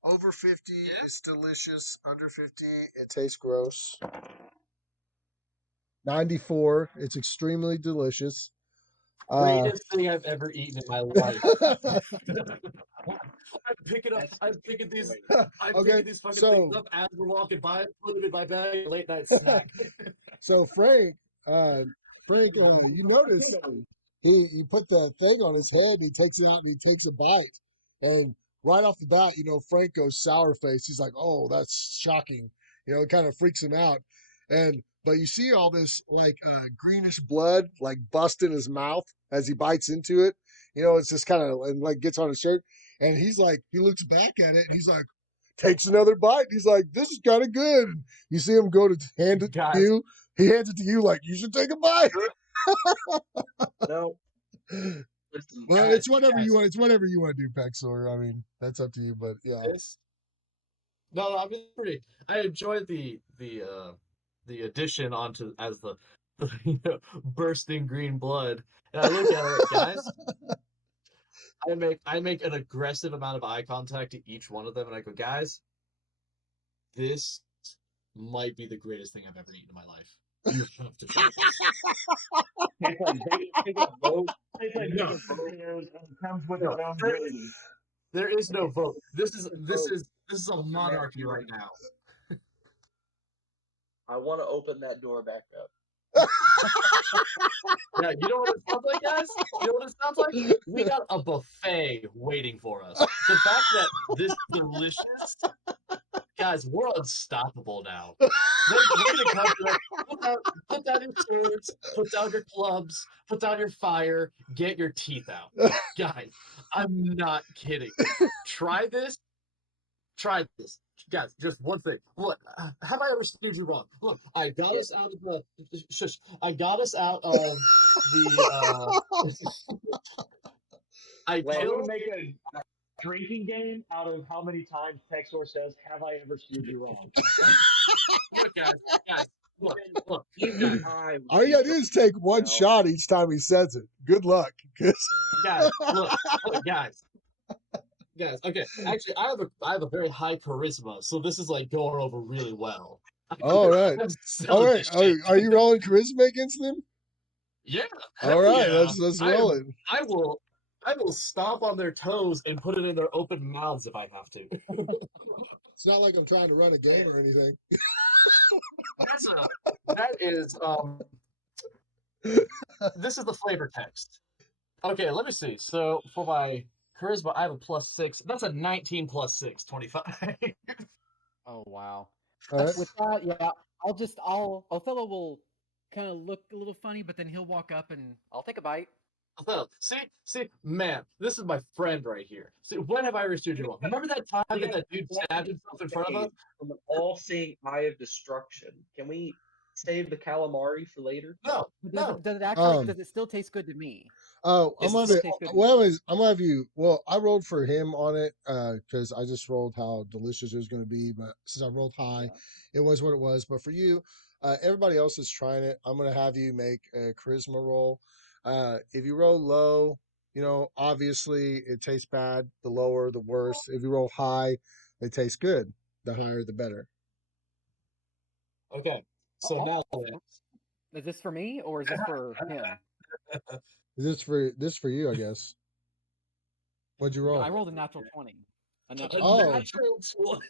Over 50, it's delicious. Under 50, it tastes gross. 94, it's extremely delicious. Greatest thing I've ever eaten in my life. I'm picking these Okay, fucking things so up as we're walking by, put them in my bag, late night snack. so Frank, you notice he put the thing on his head and he takes it out and he takes a bite. And right off the bat, Frank goes sour face. He's like, "Oh, that's shocking." It kind of freaks him out. But you see all this like greenish blood like bust in his mouth as he bites into it. It's just kind of and like gets on his shirt. And he's like, he looks back at it and he's like, takes another bite. He's like, "This is kind of good." And you see him go to hand it to Guys, you. He hands it to you like, "You should take a bite." No, listen, Well, guys, it's whatever you guys, want. It's whatever you want to do, Pexor. I mean, that's up to you. But yeah, this. No, I mean pretty. I enjoyed the addition onto as the bursting green blood, and I look at it, guys. I make an aggressive amount of eye contact to each one of them, and I go, guys, this might be the greatest thing I've ever eaten in my life. You have to try this. Tastes like bacon boat. Tastes like No, bacon burritos and comes with its no, own gravy. there is no vote. This is a Mac monarchy and right cheese. now. I want to open that door back up. Yeah, you know what it sounds like, guys? You know what it sounds like? We got a buffet waiting for us. The fact that this delicious, guys, we're unstoppable now. We're gonna come to that. Put down your swords, put down your clubs, put down your fire, get your teeth out, guys. I'm not kidding. Try this. Try this. Guys, just one thing. Look, have I ever steered you wrong? Look, I got us out of the shush. I got us out of the I I'm killed gonna make a drinking game out of how many times Texor says, "Have I ever steered you wrong?" look guys, look, look, Even guys, I would All you be gotta do is take one now. shot each time he says it. Good luck. 'Cause- guys, look, guys. Guys, okay. Actually, I have a very high charisma, so this is like going over really well. all right. I'm All selling right. this shit. Are you rolling charisma against them? Yeah, All hell right. yeah. Let's roll it. I will stomp on their toes and put it in their open mouths if I have to. It's not like I'm trying to run a game or anything. That is this is the flavor text. Okay, let me see. So for my charisma, I have a +6. That's a 19 plus 6, 25. Oh wow. All right. With that, yeah, Othello will kind of look a little funny, but then he'll walk up and I'll take a bite. See, man, this is my friend right here. See, when have I restored you wrong? Remember that time that dude stabbed himself in front of us? From an all-seeing eye of destruction. Can we save the calamari for later? No, Does it actually? Um, Does it still taste good to me? Oh, It's I'm gonna the- Tastes good. well, I'm gonna have you. Well, I rolled for him on it because I just rolled how delicious it was going to be. But since I rolled high, it was what it was. But for you, everybody else is trying it. I'm gonna have you make a charisma roll. If you roll low, obviously it tastes bad. The lower, the worse. If you roll high, it tastes good. The higher, the better. Okay, so now then, Is this for me or is this for him? This for you, I guess. What'd you roll? I rolled a natural 20. A a natural Oh. natural 20.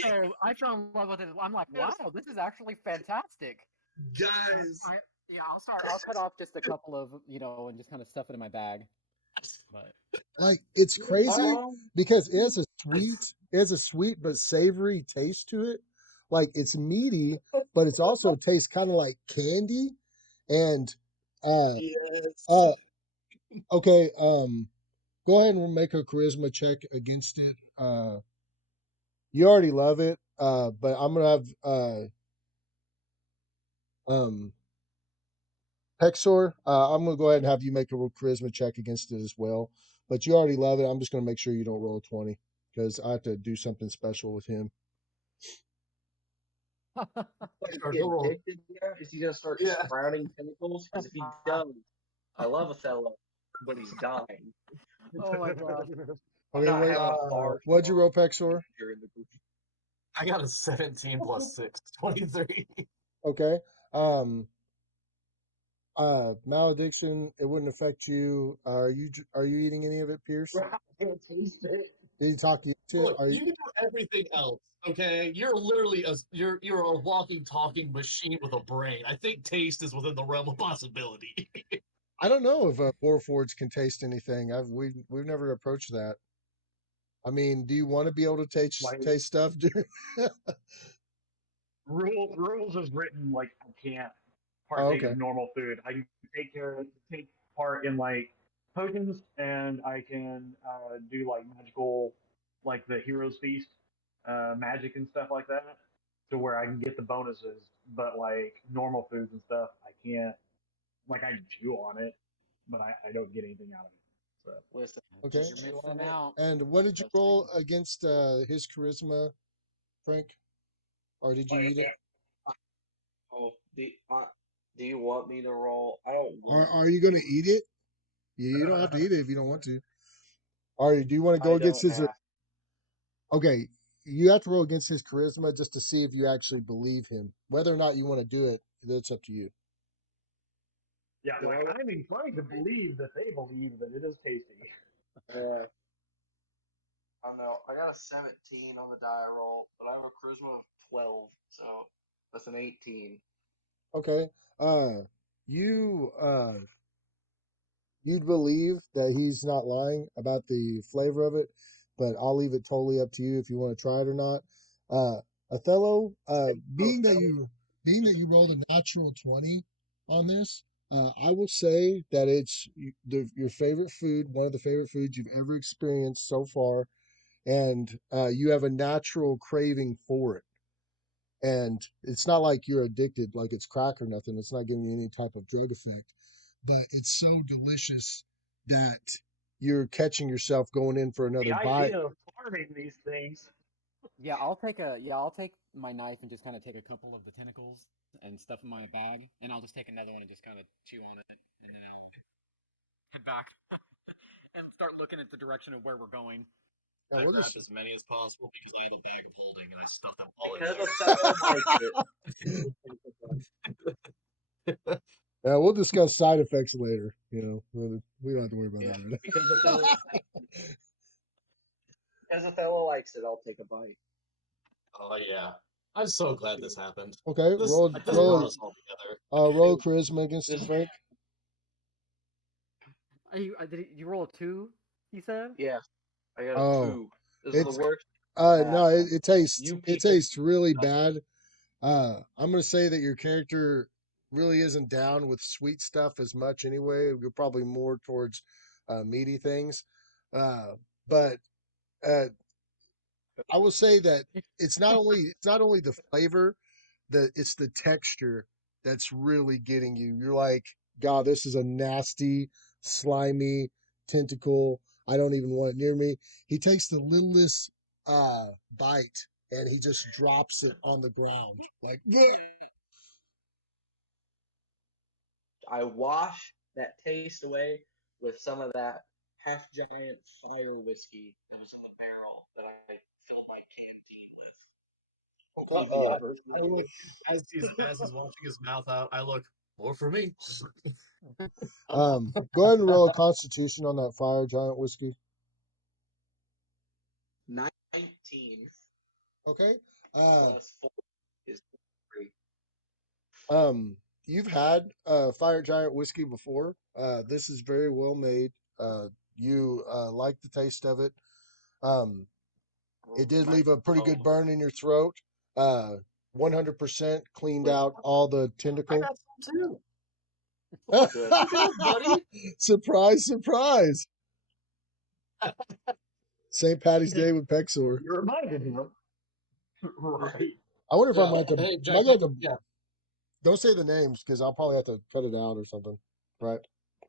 So I fell in love with it. I'm like, wow, this is actually fantastic. Guys, I'll cut off just a couple of, and just kind of stuff it in my bag. But Like it's crazy Um, because it has a sweet but savory taste to it. Like it's meaty, but it's also tastes kind of like candy. And yes. okay, go ahead and make a charisma check against it. You already love it, but I'm gonna have um Hexor. I'm gonna go ahead and have you make a charisma check against it as well. But you already love it. I'm just gonna make sure you don't roll a 20 because I have to do something special with him. Is he addicted yet? Is he gonna start Yeah. sprouting tentacles? Because if he does, I love Othello, but he's dying. oh my god. I'm Okay, not having a bar. what'd you roll, Pexor? During the group. I got a 17 plus 6, 23. Okay. Um malediction, it wouldn't affect you. Are you eating any of it, Pierce? I can't taste it. Did he talk to you too? Look, you can do everything else. Okay, you're literally you're a walking, talking machine with a brain. I think taste is within the realm of possibility. I don't know if Warforged can taste anything. We've never approached that. I mean, do you want to be able to taste stuff? Rules is written like I can't Oh, partake okay. of normal food. I can take part in like potions, and I can do like magical, like the hero's feast, magic and stuff like that, to where I can get the bonuses. But like normal foods and stuff, I can't. Like I chew on it, but I don't get anything out of it. So Listen, Okay. You're missing out. And what did you roll against his charisma, Frank? Or did you eat it? oh, do you want me to roll? I don't. Are you going to eat it? You don't have to eat it if you don't want to. Or do you want to go I against don't his? have. Okay, you have to roll against his charisma just to see if you actually believe him. Whether or not you want to do it, that's up to you. Yeah, Do I like want- I'm inclined to believe that they believe that it is tasty. Yeah. I don't know. I got a 17 on the die roll, but I have a charisma of 12, so that's an 18. Okay. You you'd believe that he's not lying about the flavor of it, but I'll leave it totally up to you if you want to try it or not. Othello, being that you rolled a natural 20 on this, I will say that it's your favorite food, one of the favorite foods you've ever experienced so far, and you have a natural craving for it. And it's not like you're addicted, like it's crack or nothing. It's not giving you any type of drug effect, but it's so delicious that you're catching yourself going in for The another bite. idea of farming these things. Yeah, I'll take my knife and just kind of take a couple of the tentacles and stuff in my bag, and I'll just take another one and just kind of chew on it, and then head back and start looking at the direction of where we're going. Yeah, I we'll grab just, as many as possible because I have a bag of holding and I stuff them all in Because there. Othello likes it. yeah, we'll discuss side effects later. We don't have to worry about Yeah, that right because Othello likes it, I'll take a bite. Oh yeah, I'm so glad this happened. now. Okay, This roll this roll brought us all together. roll charisma against it, Frank. Did you roll a 2? You said. Yeah, I got a Oh, 2. This is it's the worst. no, it tastes You it people. tastes really bad. I'm gonna say that your character really isn't down with sweet stuff as much anyway. You're probably more towards meaty things. Uh, but uh, I will say that it's not only the flavor, that it's the texture that's really getting you. You're like, God, this is a nasty, slimy tentacle. I don't even want it near me. He takes the littlest bite and he just drops it on the ground. Like, yeah. I wash that taste away with some of that half giant fire whiskey that was in the barrel that I filled my canteen with. I look as he's washing his mouth out. I look more for me. Go ahead and roll a constitution on that fire giant whiskey. 19 Okay. Uh, plus 4 is 3. you've had fire giant whiskey before. This is very well made. You like the taste of it. Um, it did leave a pretty good burn in your throat. 100% cleaned out all the I tentacle. got some too. Good. Look at us, buddy. Surprise, surprise. St. Patty's Day with Pexor. You reminded him. Right. I wonder if I Yeah. might have to, Hey, I might Jack. have to, Yeah, don't say the names because I'll probably have to cut it out or something. Right.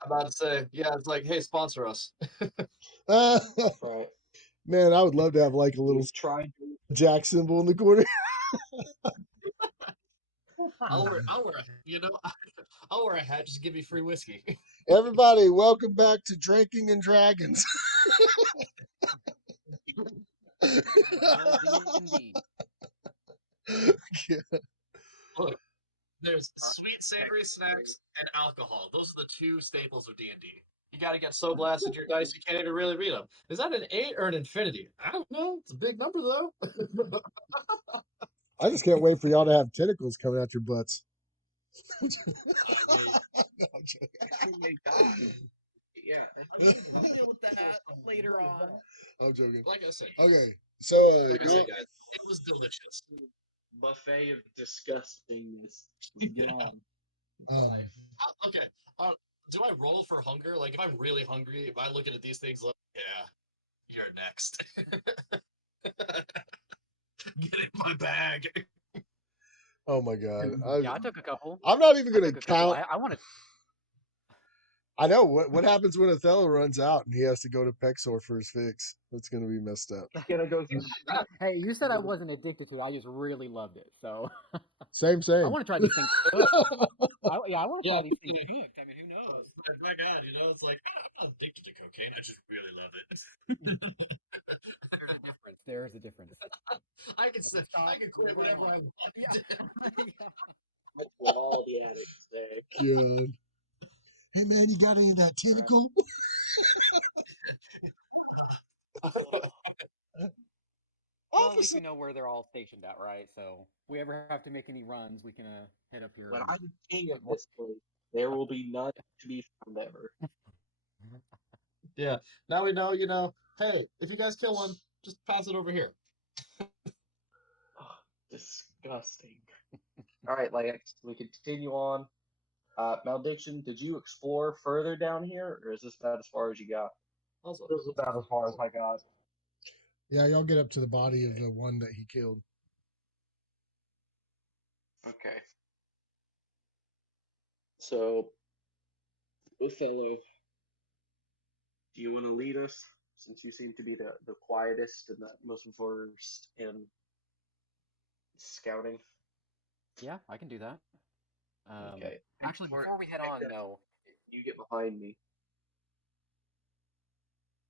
I'm about to say. Yeah, it's like, hey, sponsor us. Right. Man, I would love to have like a little He's trying to. Jack symbol in the corner. I'll wear I'll wear a hat. Just give me free whiskey. Everybody, welcome back to Drinking and Dragons. D&D. Yeah. Look, there's sweet, savory snacks and alcohol. Those are the two staples of D&D. You got to get so blasted your dice you can't even really read them. Is that an 8 or an infinity? I don't know. It's a big number though. I just can't wait for y'all to have tentacles coming out your butts. Oh my god. Yeah. I'll deal with that later on. I'm joking. Like I said, Okay, so like I said, guys, it was delicious. Buffet of disgustingness. God. Okay. Do I roll for hunger? Like, if I'm really hungry, if I looking at these things, like, yeah, you're next. Get in my bag. oh my god. Yeah, I took a couple. I'm not even I gonna took a couple. count. I want to. I know what happens when Othello runs out and he has to go to Pexor for his fix. That's gonna be messed up. He's gonna go. Hey, you said I wasn't addicted to it. I just really loved it. So Same. I want to try these things cooked. I want to try these things cooked. I mean, who knows? My God, it's like, I'm not addicted to cocaine. I just really love it. There's a difference. There's a difference. I can say, I can quit whenever I want. Yeah. Yeah. That's what all the addicts say. God. Hey man, you got any of that tentacle? Well, at least Officer. we know where they're all stationed at, right? So if we ever have to make any runs, we can head up here When and. I'm king of this place, there will be none to be found ever. Yeah. Now we know, hey, if you guys kill one, just pass it over here. Oh, disgusting. All right, Lance, we continue on. Malediction, did you explore further down here, or is this about as far as you got? Also, This is about as far as I got. Yeah, y'all get up to the body of the one that he killed. Okay. So, Othello, do you want to lead us? Since you seem to be the quietest and the most versed in scouting. Yeah, I can do that. Okay. Actually, before we head on, though, You get behind me.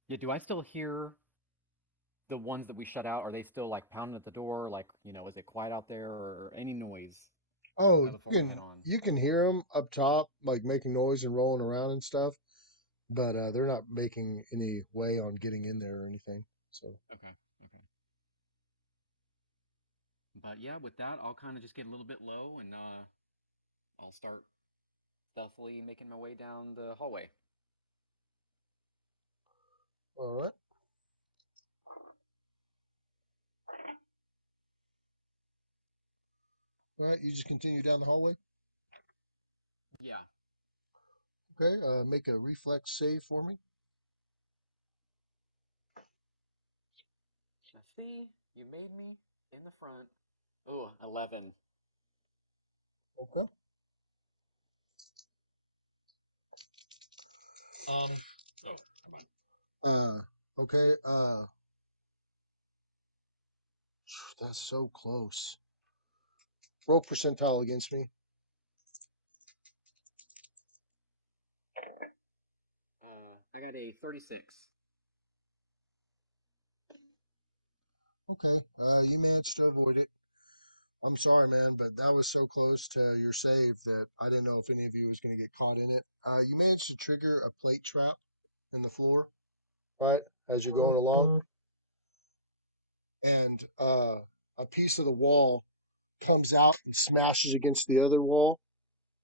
yeah, do I still hear the ones that we shut out? Are they still like pounding at the door? Like, is it quiet out there or any noise Oh, before we head on? you can hear them up top, like making noise and rolling around and stuff, but they're not making any way on getting in there or anything. So Okay. Okay. But yeah, with that, I'll kind of just get a little bit low and I'll start stealthily making my way down the hallway. all right. All right, you just continue down the hallway. Yeah. Okay, make a reflex save for me. Now see, you made me in the front. Oh, 11. Okay. oh, come on. Okay. That's so close. Roll percentile against me. I got a 36. Okay. You managed to avoid it. I'm sorry, man, but that was so close to your save that I didn't know if any of you was going to get caught in it. You managed to trigger a plate trap in the floor, right, as you're going along, and a piece of the wall comes out and smashes against the other wall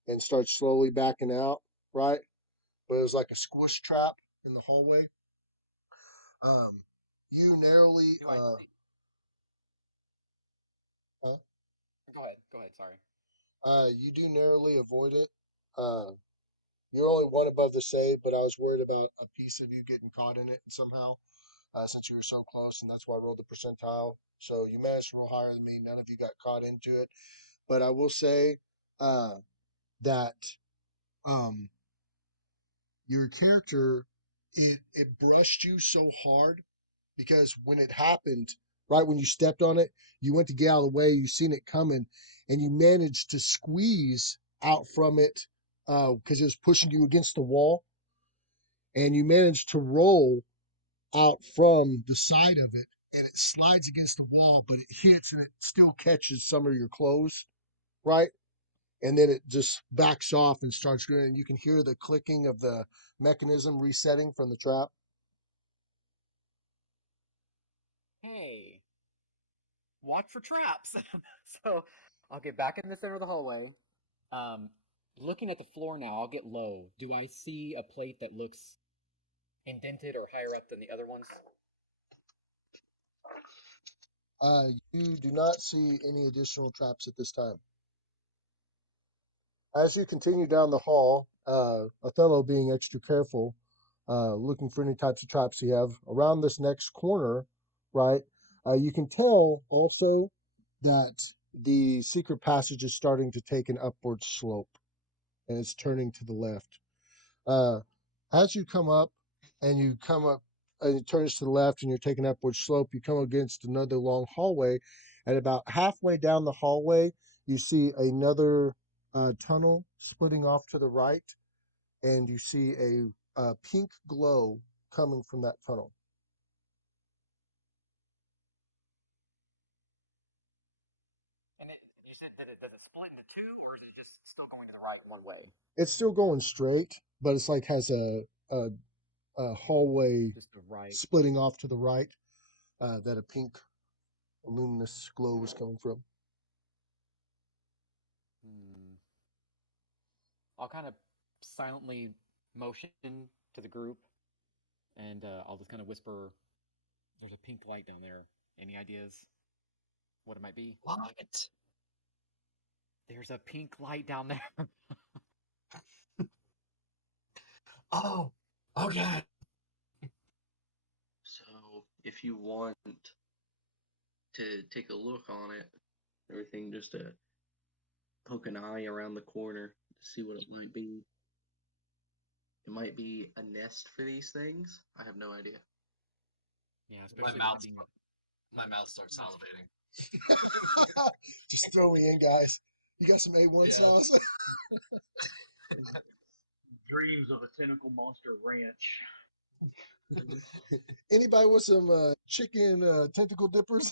and starts slowly backing out, right? But it was like a squish trap in the hallway. Um, you narrowly, Do I see? uh, Go ahead. Go ahead. Sorry. you do narrowly avoid it. Uh, you're only one above the save, but I was worried about a piece of you getting caught in it somehow, since you were so close, and that's why I rolled the percentile. So you managed to roll higher than me. None of you got caught into it. But I will say uh, that um, your character, it brushed you so hard because when it happened, right when you stepped on it, you went to get out of the way, you seen it coming, and you managed to squeeze out from it because it was pushing you against the wall, and you managed to roll out from the side of it, and it slides against the wall, but it hits and it still catches some of your clothes, right? And then it just backs off and starts going, and you can hear the clicking of the mechanism resetting from the trap. Hey, watch for traps. So I'll get back in the center of the hallway. Um, Looking at the floor now, I'll get low. Do I see a plate that looks indented or higher up than the other ones? You do not see any additional traps at this time. As you continue down the hall, Othello being extra careful, looking for any types of traps you have around this next corner, right? You can tell also that the secret passage is starting to take an upward slope and it's turning to the left. Uh, as you come up and you come up and it turns to the left and you're taking upward slope, you come against another long hallway. And about halfway down the hallway, you see another tunnel splitting off to the right, and you see a pink glow coming from that tunnel. one way. It's still going straight, but it's like has a hallway Just the right. splitting off to the right that a pink luminous glow is coming from. I'll kind of silently motion to the group, and I'll just kind of whisper, "There's a pink light down there. Any ideas what it might be?" What? There's a pink light down there. Oh, okay. So if you want to take a look on it, everything, just to poke an eye around the corner to see what it might be. It might be a nest for these things. I have no idea. Yeah, My especially mouth, being my mouth starts salivating. Just throw me in, guys. You got some A1 sauce? Dreams of a tentacle monster ranch. Anybody want some chicken tentacle dippers?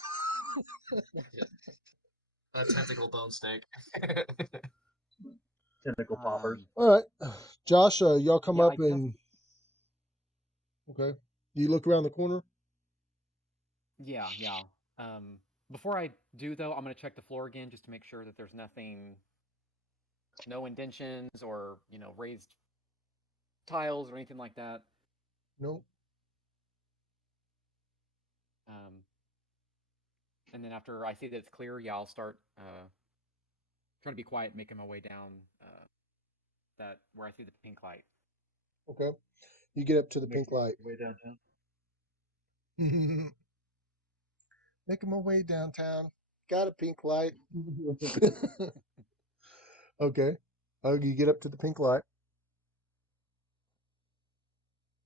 A tentacle bone steak. Tentacle poppers. All right, Josh, y'all come Yeah, up and okay. You look around the corner. yeah. Before I do though, I'm gonna check the floor again just to make sure that there's nothing, no indentions or raised tiles or anything like that. No. And then after I see that it's clear, yeah, I'll start trying to be quiet, making my way down that where I see the pink light. Okay. You get up to the pink Making light. Way downtown. Making my way downtown. Got a pink light. Okay. Oh, you get up to the pink light.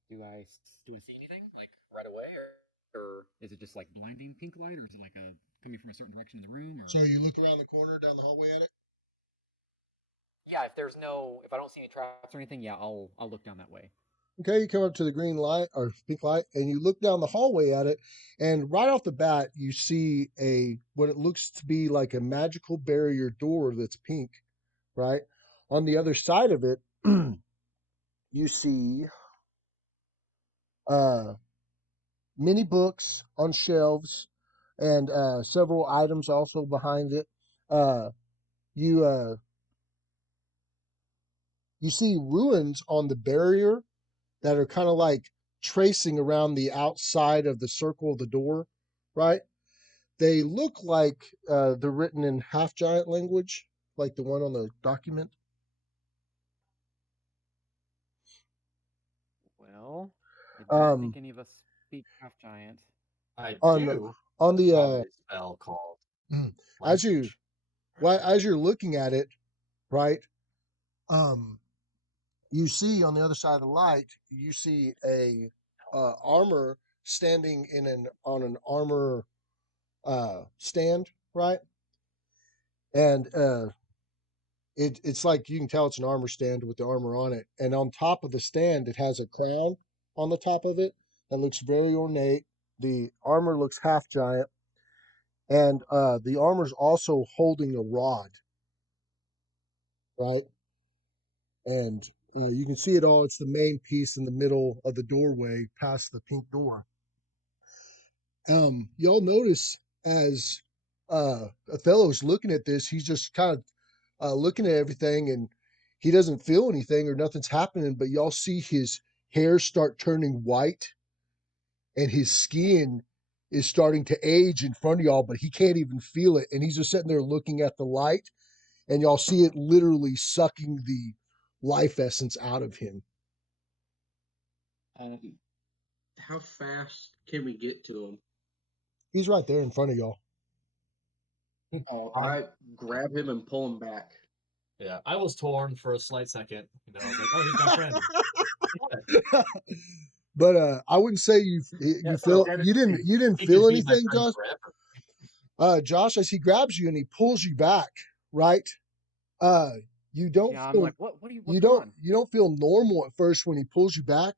Do I see anything like right away, or is it just like blinding pink light, or is it like a coming from a certain direction in the room? Or So you look around the corner down the hallway at it. yeah, if I don't see any traps or anything, yeah, I'll look down that way. Okay, you come up to the green light or pink light, and you look down the hallway at it, and right off the bat, you see what it looks to be like a magical barrier door that's pink, right? On the other side of it, you see uh, many books on shelves and several items also behind it. Uh, you you see ruins on the barrier that are kind of like tracing around the outside of the circle of the door, right? They look like they're written in half giant language, like the one on the document. Well, I don't think any of us speak half giant. I on do on the have a spell called as language. as you're looking at it, right? Um, you see on the other side of the light, you see a armor standing in an armor stand, right? And it's like you can tell it's an armor stand with the armor on it. And on top of the stand, it has a crown on the top of it that looks very ornate. The armor looks half giant, and the armor's also holding a rod, right? And you can see it all. It's the main piece in the middle of the doorway, past the pink door. Y'all notice as Othello's looking at this, he's just kind of looking at everything, and he doesn't feel anything or nothing's happening. But y'all see his hair start turning white, and his skin is starting to age in front of y'all, but he can't even feel it. And he's just sitting there looking at the light, and y'all see it literally sucking the life essence out of him. How fast can we get to him? He's right there in front of y'all. Oh, I grab him and pull him back. Yeah, I was torn for a slight second. I was like, "Oh, he's my friend." But I wouldn't say you feel you didn't He feel could be my anything, friend Josh. forever. Josh, as he grabs you and he pulls you back, right? You don't Yeah, I'm feel like, what's going on? you don't feel normal at first when he pulls you back.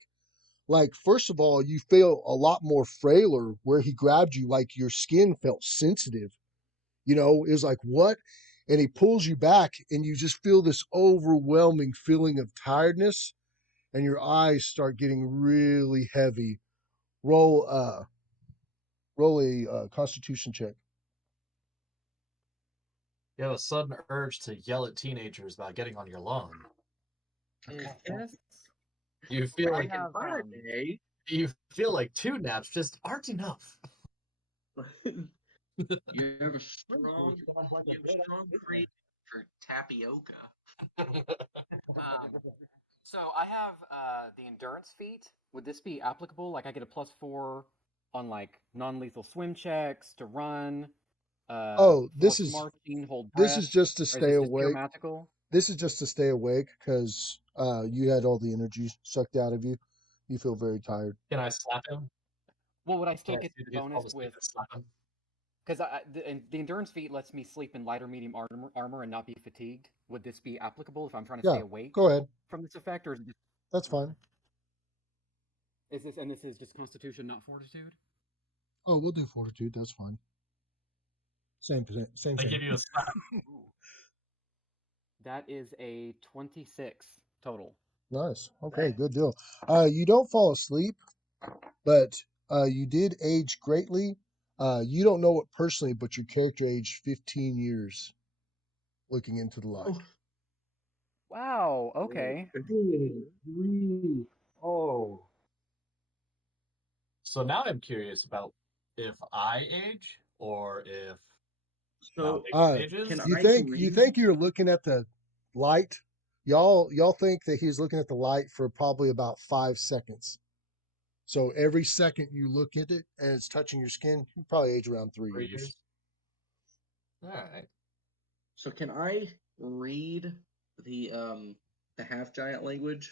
Like first of all, you feel a lot more frailer where he grabbed you. Like your skin felt sensitive. It was like what? and he pulls you back, and you just feel this overwhelming feeling of tiredness, and your eyes start getting really heavy. Roll a Constitution check. You have a sudden urge to yell at teenagers about getting on your lawn. Is this? You feel I like have Friday. you feel like 2 naps just aren't enough. You have a strong, Sounds like a you have good a strong idea. craving for tapioca. So I have the endurance feat. Would this be applicable? Like I get a +4 on like non-lethal swim checks to run, Oh, force marching, hold this breath, is just to or is stay this just pure awake. magical? This is just to stay awake because you had all the energy sucked out of you. You feel very tired. Can I slap him? Well, would I Can still I get see the that he's bonus falling asleep with? and slap him? Because the endurance feat lets me sleep in light or medium armor and not be fatigued. Would this be applicable if I'm trying to stay Yeah, awake go ahead. from this effect, or is it just That's okay? fine. This is just Constitution, not Fortitude? Oh, we'll do fortitude. That's fine. Same, same, I same. give you a slap. Ooh. That is a 26 total. Nice. Okay, good deal. You don't fall asleep, but you did age greatly. You don't know it personally, but your character aged 15 years looking into the light. Oh, Wow. Okay. Good grief. Oh. So now I'm curious about if I age or if so ages. can You I you read? think you're looking at the light? Y'all think that he's looking at the light for probably about 5 seconds. So every second you look at it and it's touching your skin, you probably age around 3 3 years. years. All right. So can I read the half giant language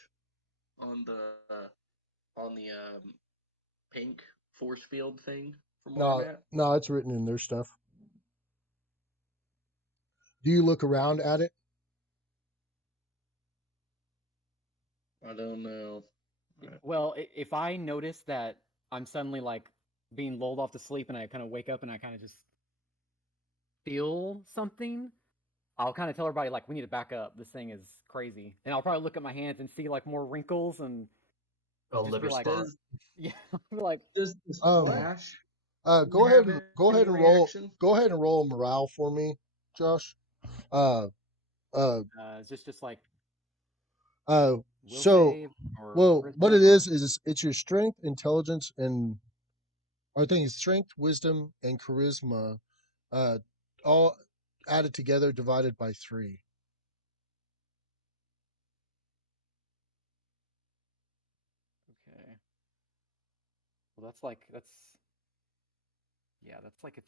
on the pink force field thing from where I'm No, at? no, it's written in their stuff. Do you look around at it? I don't know. Well, if I notice that I'm suddenly like being lulled off to sleep and I kind of wake up and I kind of just feel something, I'll kind of tell everybody like we need to back up. This thing is crazy, and I'll probably look at my hands and see like more wrinkles and A just be liver like, spot. yeah, like Does the Um, splash go ahead have and go any ahead and roll. reaction? Go ahead and roll morale for me, Josh. Uh, uh, is this just like uh. will So, save or well, what charisma it or is it's your strength, intelligence, and I think it's strength, wisdom, and charisma, uh, all added together divided by 3. okay? Well, that's like a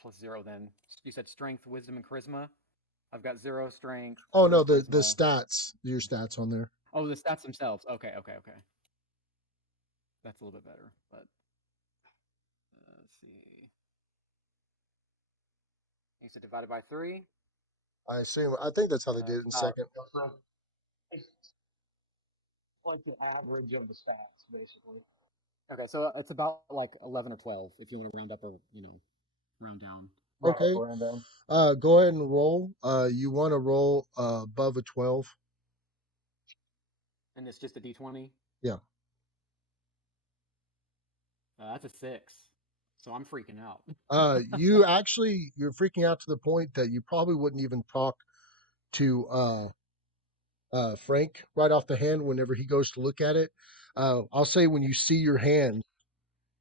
+0 then. You said strength, wisdom, and charisma. I've got 0 strength, Oh 0 no, the charisma. stats, your stats on there. Oh, the stats themselves. Okay. That's a little bit better. But let's see. You said divided by 3. I assume. I think that's how they did it It's in about second. So it's like the average of the stats, basically. okay. So it's about like 11 or 12 if you want to round up or round down. Right up Okay. around them. Go ahead and roll. You want to roll above a 12. And it's just a D20. Yeah. That's a 6. So I'm freaking out. You're freaking out to the point that you probably wouldn't even talk to Frank right off the hand whenever he goes to look at it. I'll say when you see your hand,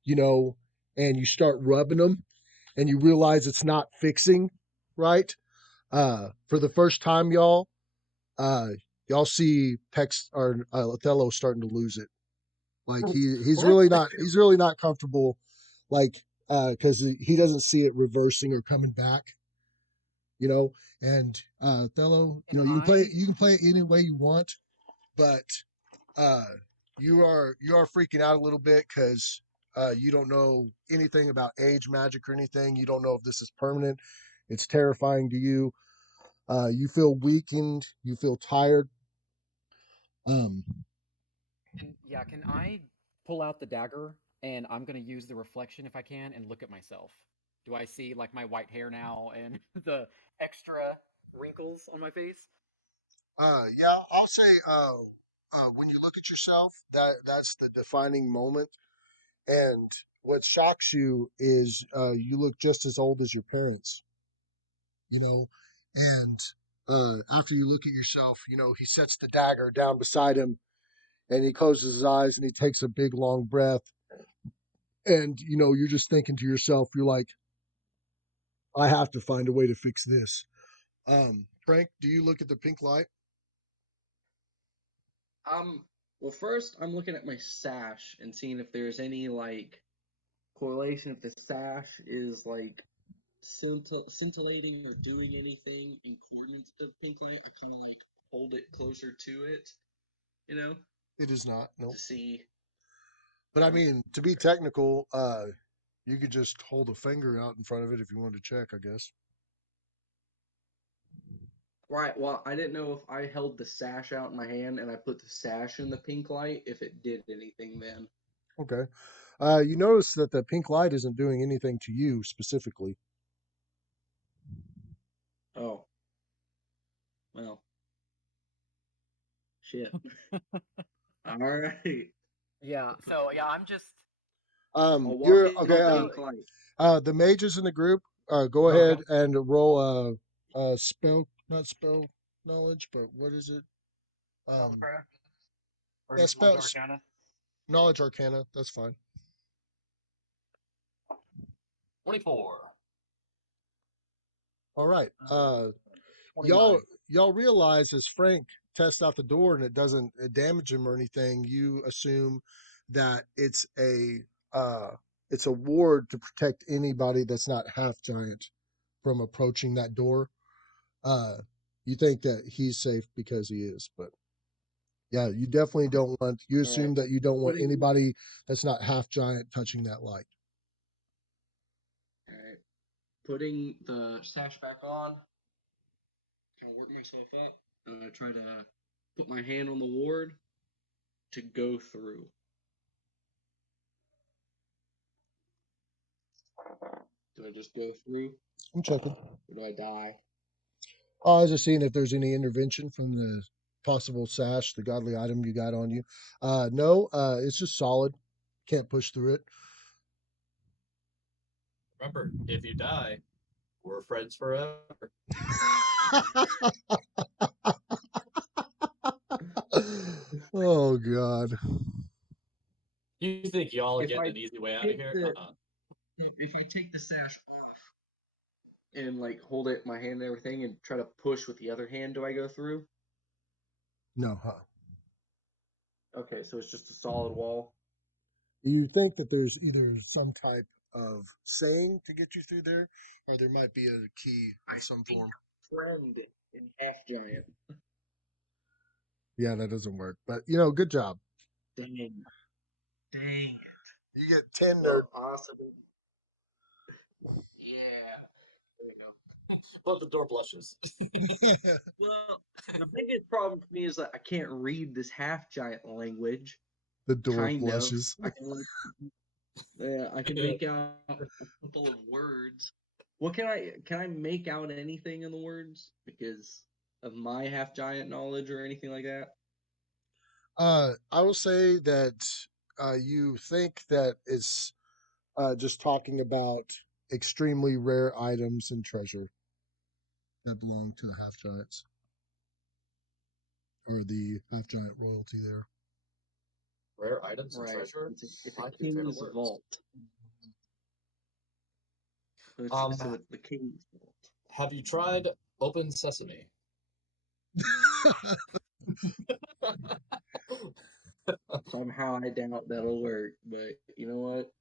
you know, and you start rubbing them and you realize it's not fixing right. For the first time, uh, y'all see Pex or Othello starting to lose it. Like What? he's really not comfortable, like because he doesn't see it reversing or coming back. You know, and Othello, Can you can play it any way you want, but uh, you are freaking out a little bit because you don't know anything about age magic or anything. You don't know if this is permanent. It's terrifying to you. You feel weakened. You feel tired. Um, can I pull out the dagger and I'm gonna use the reflection if I can and look at myself? Do I see like my white hair now and the extra wrinkles on my face. Yeah, I'll say, when you look at yourself, that's the defining moment. And what shocks you is, you look just as old as your parents, you know. And after you look at yourself, he sets the dagger down beside him, and he closes his eyes and he takes a big long breath. And you're just thinking to yourself, you're like, I have to find a way to fix this. Frank, do you look at the pink light? Well, first I'm looking at my sash and seeing if there's any like correlation if the sash is like scintillating or doing anything in coordinates to pink light. I kind of like hold it closer to it, you know, It is not. to Nope. see. But I No. mean, to be technical, you could just hold a finger out in front of it if you wanted to check, I guess. Right. Well, I didn't know if I held the sash out in my hand and I put the sash in the pink light, if it did anything then. Okay. You notice that the pink light isn't doing anything to you specifically. Oh, well, shit. All right. Yeah. So yeah, I'm just. I'll walk You're into okay. the I pink light. The mages in the group, go Okay. ahead and roll spell, not spell knowledge, but what is it? Um, Spellcraft or yeah, Knowledge spell Arcana. knowledge arcana. That's fine. 24. All right. 29. Y'all realize as Frank tests out the door and it doesn't damage him or anything, you assume that uh it's a ward to protect anybody that's not half giant from approaching that door. Uh you think that he's safe because he is, but yeah, you definitely don't want you All right. assume that you don't want Putting anybody that's not half giant touching that light. all right. Putting the sash back on. Kind of work myself up. And I try to put my hand on the ward to go through. Do I just go through, I'm checking. or do I die? I was just seeing if there's any intervention from the possible sash, the godly item you got on you. No, it's just solid. Can't push through it. Remember, if you die, we're friends forever. Oh God. You think y'all are If getting I an easy way out of take here? the if I take the sash off and like hold it in my hand and everything and try to push with the other hand, do I go through? No, huh? Okay, so it's just a solid wall. You think that there's either some type of saying to get you through there, or there might be a key I of some think form. friend in half giant. Yeah, that doesn't work. But good job. Dang. Dang it. You get 10 nerd. Well, awesome. Yeah. There we go. But the door blushes. Well, the biggest problem for me is that I can't read this half giant language. The door Kind of. blushes. I can like, I can make out a couple of words. What can I make out anything in the words because of my half giant knowledge or anything like that? I will say that you think that it's just talking about extremely rare items and treasure that belong to the half giants or the half giant royalty there. Rare items and Right. treasure. It's My a two favorite king's words. vault. So Um, it's the king's vault. have you tried Open Sesame? Somehow I doubt that'll work, but you know what?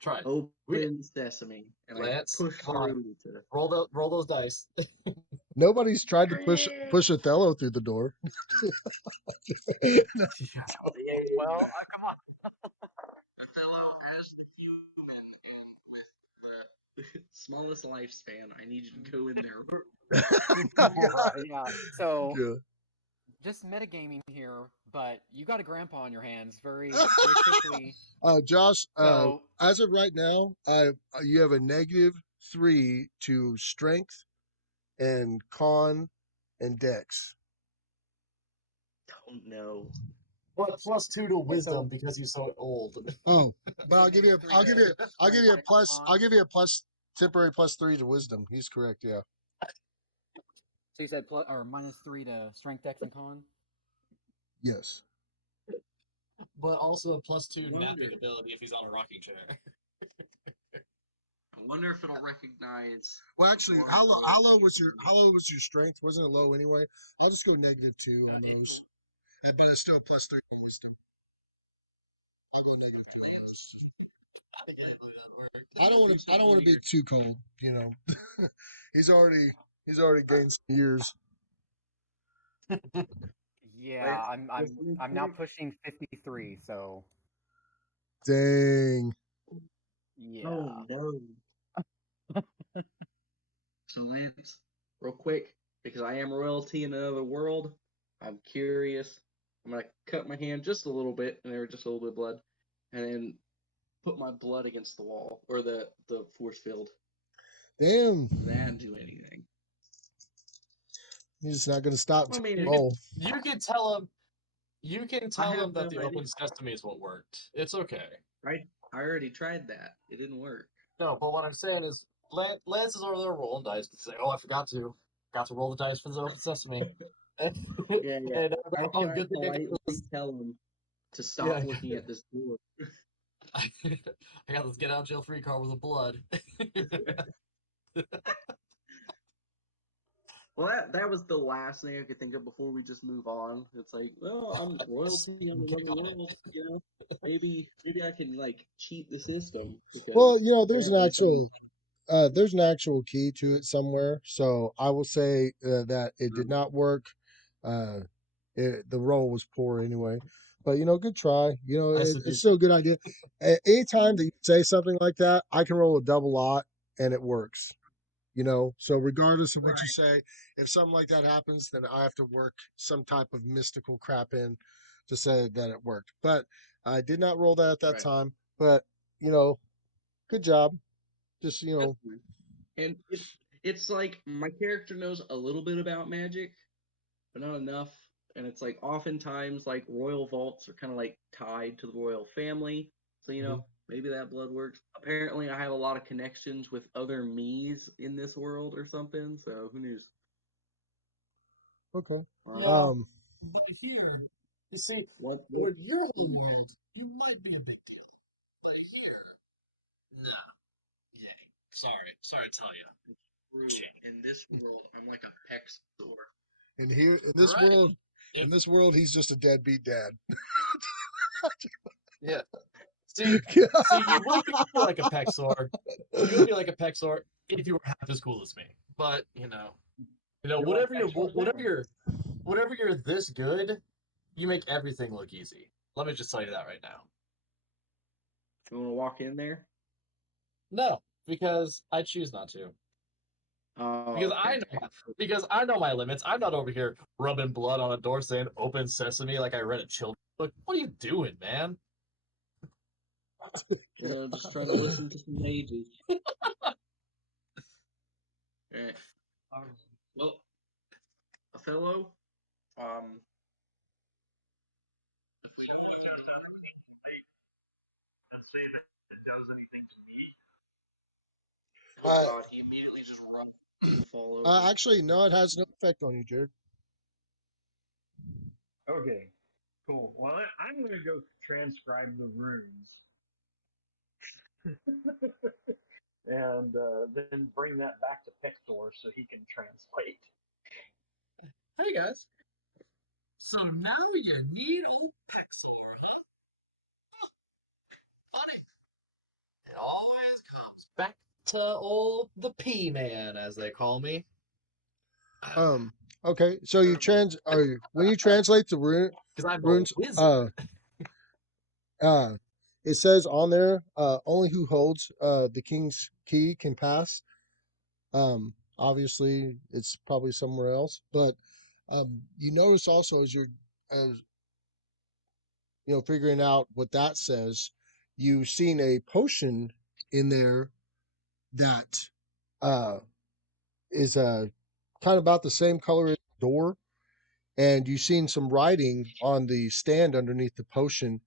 Try it. Open sesame, and I Lance, push come on. through to. Roll those dice. Nobody's tried to push Othello through the door. Well, come on. Othello as the human and with the smallest lifespan. I need you to go in there. Yeah. So Yeah. just metagaming here, but you got a grandpa on your hands very quickly. Josh, So as of right now, you have a -3 to strength and con and dex. Don't know. But +2 to Yeah, wisdom so because he's so old. Oh, but I'll give you -3 I'll give you to I'll give strength you a and plus con. I'll give you a plus temporary +3 to wisdom. He's correct, yeah. So you said plus or -3 to strength, dex, and con. Yes. But also a +2 Wonder. napping ability if he's on a rocking chair. I wonder if it'll recognize. Well, actually, one how low royalty was your strength? Wasn't it low anyway? I'll just go -2 on those. But it's still +3 on wisdom. I'll go -2 on those. I don't want to be too cold, you know. he's already gained some years. Yeah, Just real I'm now quick. pushing 53. So Dang. yeah. Oh no. So Lance, real quick, because I am royalty in another world, I'm curious. I'm gonna cut my hand just a little bit, and there was just a little bit of blood, and then put my blood against the wall or the force field. Damn. And that didn't do anything. He's just not gonna stop I till mean, you You roll. can tell him. You can I tell have him that no the idea. open sesame is what worked. It's okay. I already tried that. It didn't work. No, but what I'm saying is, Lance is over there rolling dice. Say, "Oh, I forgot to roll the dice for the open sesame." Yeah. And I oh, try good thing I got politely this. tell him to Yeah, stop looking at this door. I got this get out jail free card with the blood. Well, that was the last thing I could think of before we just move on. It's like, well, I'm royalty on Kick another on it. world, you know. Maybe I can like cheat the system Well, because you know, apparently there's an actual key to it somewhere. So I will say that it did um, not work. Uh, the roll was poor anyway. But you know, good try. You know, I it's submit. still a good idea. Anytime that you say something like that, I can roll a double lot and it works. You know, so regardless of what you right, say, if something like that happens, then I have to work some type of mystical crap in to say that it worked. But I did not roll that at that right. time. But you know, good job. Just you That's know, fine. And it's like my character knows a little bit about magic, but not enough. And it's like oftentimes like royal vaults are kind of like tied to the royal family. So Mhm. maybe that blood works. Apparently, I have a lot of connections with other me's in this world or something. So who knows? Okay. Yeah, Um, but here, you see, What? in your own world, you might be a big deal. But here, nah. Yeah. Sorry to tell you. True. In this world, I'm like a pex store. and here Right. in this world, he's just a deadbeat dad. Yeah. See, you would be like a Pexor. You would be like a Pexor if you were half as cool as me. But You're like whatever you're this good, you make everything look easy. Let me just tell you that right now. You want to walk in there? No, because I choose not to. Oh, Because okay. I know my limits. I'm not over here rubbing blood on a door saying "Open Sesame" like I read a children's book. What are you doing, man? Just trying to listen to some mages. Alright. Well, Othello, Let's say that it does anything to me. oh Uh, god, he immediately just runs to fall over. actually, no, it has no effect on you, Jared. Okay, cool. Well, I'm going to go transcribe the runes and then bring that back to Pixor so he can translate. Hey guys. So now you need old Pexor, huh? Funny. It always comes back to old the P-Man, as they call me. Okay, so you Um, when you translate the Because I'm a runes, wizard. uh, it says on there, only who holds the king's key can pass. Obviously, it's probably somewhere else, but you notice also as figuring out what that says, you've seen a potion in there that uh is kind of about the same color as the door, and you've seen some writing on the stand underneath the potion.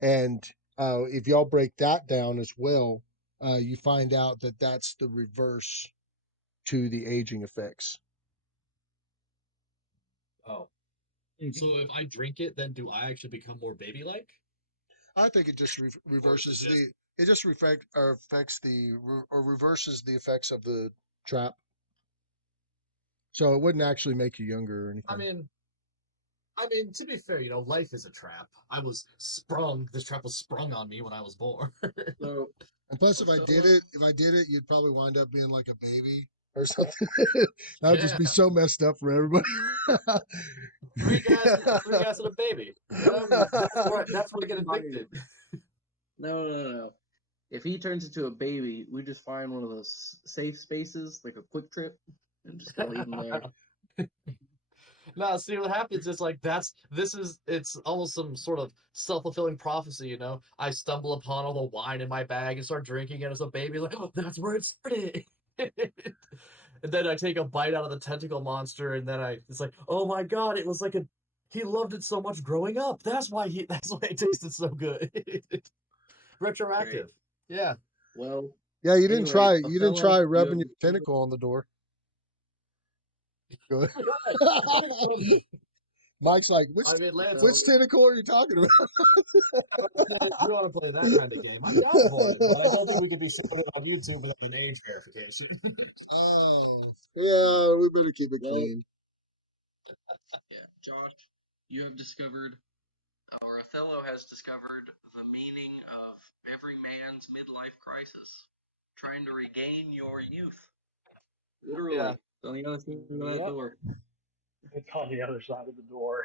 And if y'all break that down as well, you find out that that's the reverse to the aging effects. Oh. So if I drink it, then do I actually become more baby-like? I think it just reverses the it just reflect or affects the or reverses the effects of the trap. So it wouldn't actually make you younger or I anything. mean, to be fair, life is a trap. I was sprung. This trap was sprung on me when I was born. So, And plus, if I did it, you'd probably wind up being like a baby or something. That would just Yeah, be so messed up for everybody. freak ass and a baby. That's where I get addicted. no. If he turns into a baby, we just find one of those safe spaces, like a quick trip, and just leave him there. No, see what happens is like it's almost some sort of self-fulfilling prophecy, I stumble upon all the wine in my bag and start drinking it as a baby, like, oh, that's where it started. And then I take a bite out of the tentacle monster, and then it's like, oh my god, it was like he loved it so much growing up. That's why it tasted so good. Retroactive. Yeah. Well, Yeah, anyway, you didn't try Othello, you rubbing have your tentacle on the door. Good. Mike's like, I mean, Lance, Othello, which tentacle are you talking about? if you want to play that kind of game, I'm down for it, but I don't think we could be showing it on YouTube without an age verification. Oh, yeah, we better keep it well, clean. yeah, Josh, you have discovered, or Othello has discovered the meaning of every man's midlife crisis, trying to regain your youth. Literally, Yeah. on the other side of that Yep. door. It's on the other side of the door.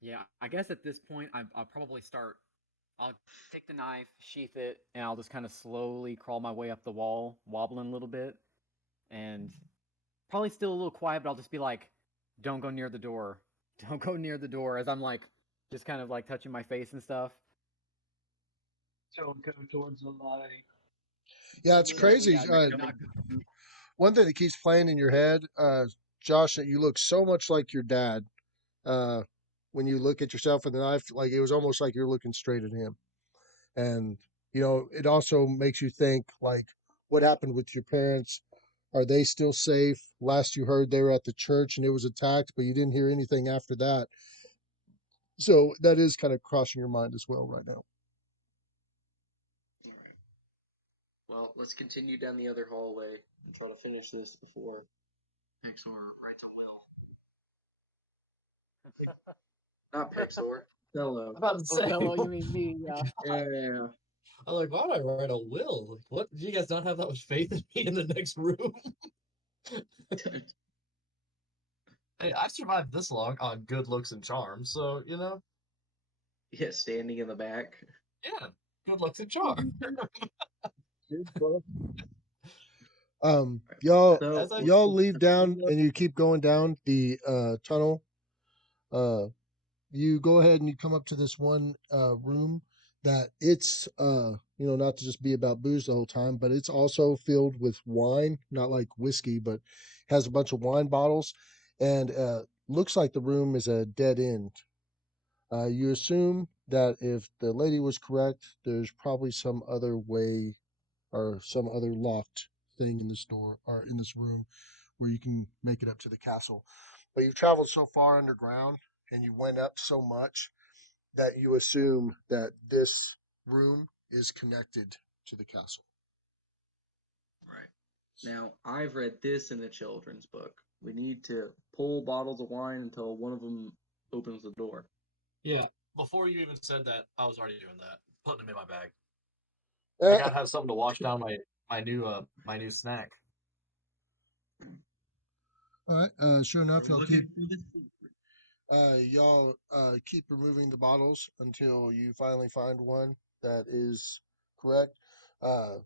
Yeah, I guess at this point, I'll probably start. I'll take the knife, sheath it, and I'll just kind of slowly crawl my way up the wall, wobbling a little bit, and probably still a little quiet, but I'll just be like, "Don't go near the door. Don't go near the door." As I'm like, just kind of like touching my face and stuff. Don't go towards the light. Yeah, it's crazy. Not One thing that keeps playing in your head, Josh, that you look so much like your dad. Uh, when you look at yourself in the knife, like it was almost like you're looking straight at him. And it also makes you think like, what happened with your parents? Are they still safe? Last you heard, they were at the church and it was attacked, but you didn't hear anything after that. So that is kind of crossing your mind as well right now. All right. Well, let's continue down the other hallway and try to finish this before Pixor writes a will. Not Pixor. Othello. I'm about to say, Othello, you mean me? Yeah. Yeah. I'm like, why would I write a will? Like, what? Do you guys not have that much faith in me in the next room? Hey, I survived this long on good looks and charm, so Yeah, standing in the back. yeah, good looks and charm. Y'all So, As I y'all leave down and you keep going down the tunnel. Uh, you go ahead and you come up to this one room that it's not to just be about booze the whole time, but it's also filled with wine, not like whiskey, but has a bunch of wine bottles, and looks like the room is a dead end. You assume that if the lady was correct, there's probably some other way or some other locked thing in this door or in this room where you can make it up to the castle. But you've traveled so far underground and you went up so much that you assume that this room is connected to the castle. right. Now, I've read this in a children's book. We need to pull bottles of wine until one of them opens the door. Yeah, before you even said that, I was already doing that, putting them in my bag. I Eh, gotta have something to wash down my new snack. all right. Sure enough, We're looking for the secret. y'all keep removing the bottles until you finally find one that is correct. Uh,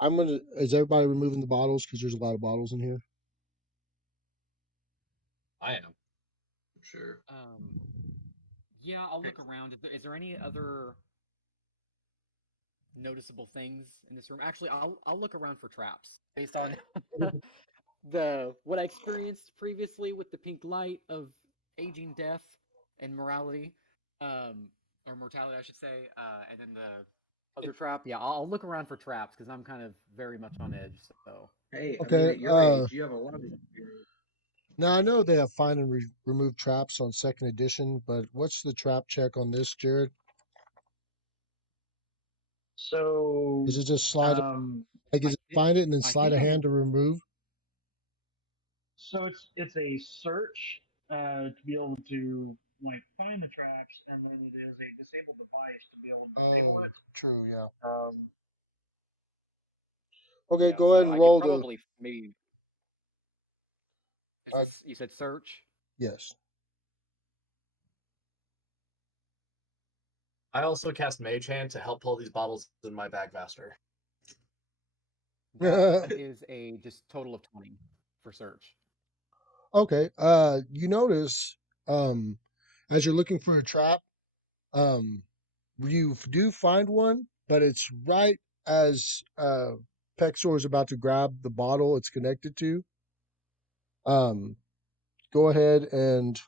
I'm gonna. Is everybody removing the bottles? Because there's a lot of bottles in here. I am. Sure. Yeah, I'll look around. Is there any other noticeable things in this room. Actually, I'll look around for traps based on the what I experienced previously with the pink light of aging death and morality, or mortality, I should say, and then the other trap. Yeah, I'll look around for traps because I'm kind of very much on edge. So Hey, I mean, Okay. at your age, you have a lot of experience. Now I know they have find and remove traps on second edition, but what's the trap check on this, Jared? So, Is it just slide? um, Like, is I it think find it and then I slide think a I'm hand to remove? so it's a search to be able to like find the traps, and then it is a disabled device to be able to disable Oh, it. true. Yeah. Um, Okay, yeah. go ahead So and I could roll the. probably maybe. Uh, You said search. yes. I also cast Mage Hand to help pull these bottles in my bag faster. That is a just total of 20 for search. Okay. You notice, um, as you're looking for a trap, um, you do find one, but it's right as Pexor is about to grab the bottle it's connected to. Um, go ahead and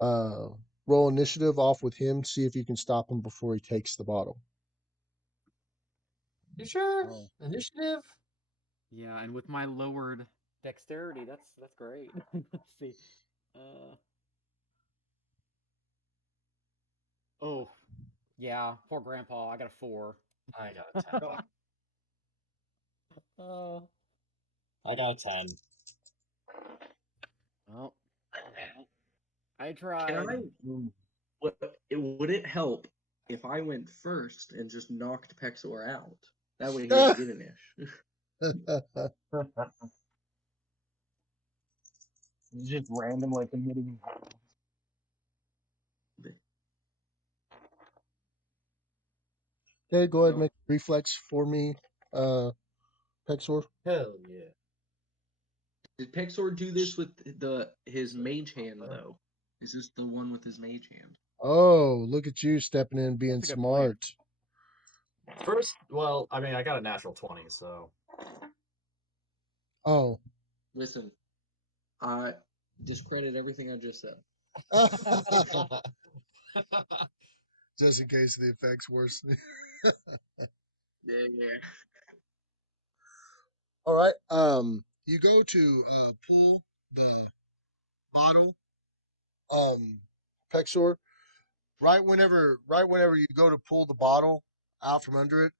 uh roll initiative off with him. See if you can stop him before he takes the bottle. You sure? Oh. Initiative? Yeah, and with my lowered dexterity, that's great. Let's see. Uh oh, yeah, poor grandpa. I got a 4. I got a 10. No, uh I got a 10. well, I can tried. I? What? Would it help if I went first and just knocked Pexor out? That way he doesn't get an ish. just randomly committing. Okay, go ahead and No. make a reflex for me, Pexor. Hell yeah. Did Pexor do this with his mage hand though? Is this the one with his mage hand? Oh, look at you stepping in, being That's a good point. smart. First, well, I mean, I got a natural 20, so. Oh, Listen, I discredit everything I just said. just in case the effect's worse. Yeah, yeah. All right. You go to pull the bottle, Pexor. Right whenever you go to pull the bottle out from under it,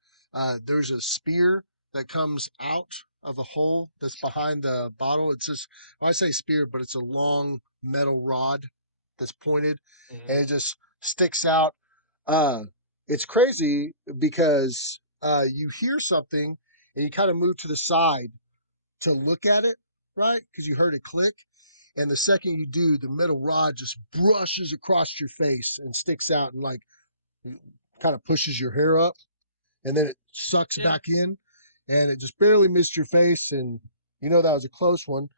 there's a spear that comes out of a hole that's behind the bottle. It's just, well, I say spear, but it's a long metal rod that's pointed, Mhm. and it just sticks out. Uh, it's crazy because you hear something and you kind of move to the side to look at it, right? Because you heard it click. And the second you do, the metal rod just brushes across your face and sticks out and like kind of pushes your hair up. And then it sucks Yeah. back in and it just barely missed your face. And you know that was a close one.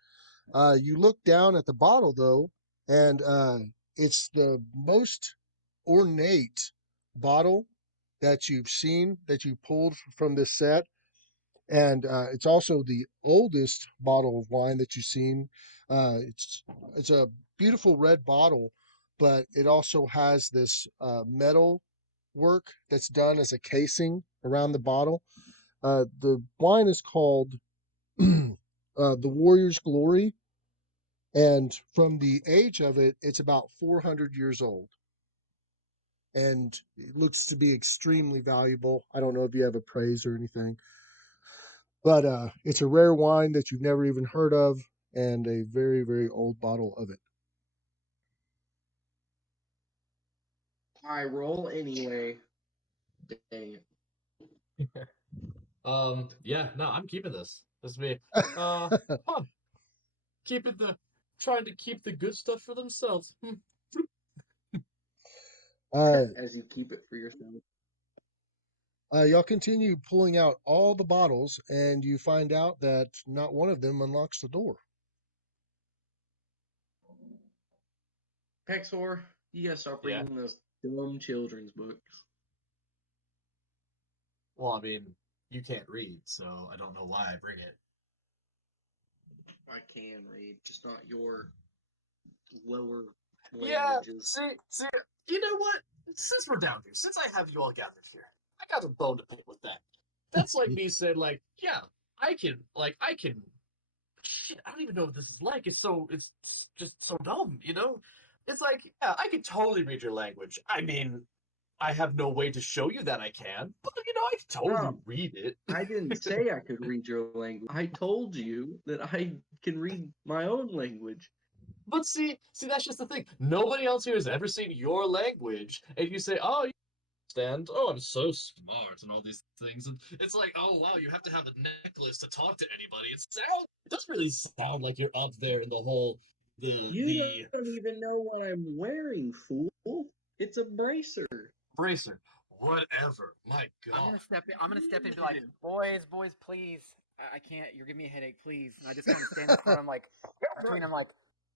You look down at the bottle though, and it's the most ornate bottle that you've seen that you pulled from this set, and it's also the oldest bottle of wine that you've seen. It's a beautiful red bottle, but it also has this metal work that's done as a casing around the bottle. The wine is called the Warrior's Glory, and from the age of it, it's about 400 years old. And it looks to be extremely valuable. I don't know if you have appraised or anything, but it's a rare wine that you've never even heard of, and a very, very old bottle of it. I roll anyway. Dang it. Yeah, no, I'm keeping this. This will be, huh, keeping trying to keep the good stuff for themselves. All right. As you keep it for yourself. Y'all continue pulling out all the bottles, and you find out that not one of them unlocks the door. Pexor, you gotta stop Yeah. reading those dumb children's books. Well, I mean, you can't read, so I don't know why I bring it. I can read, just not your lower Yeah, languages. see, you know what? Since we're down here, since I have you all gathered here, I got a bone to pick with that. That's like me saying, like, yeah, I can. Shit, I don't even know what this is like. It's just so dumb, you know? It's like, yeah, I can totally read your language. I mean, I have no way to show you that I can, but you know, I can totally No, read it. I didn't say I could read your language. I told you that I can read my own language. But see, that's just the thing. Nobody else here has ever seen your language, and you say, "Oh, you understand? Oh, I'm so smart," and all these things. And it's like, "Oh, wow, you have to have a necklace to talk to anybody." It doesn't really sound like you're up there in the whole You the don't even know what I'm wearing, fool. It's a bracer. bracer. Whatever. My I'm God. gonna step in. I'm gonna step in and be like, boys, please. I can't. You're giving me a headache, please. And I just kind of stand in front. I'm like, between. I'm like,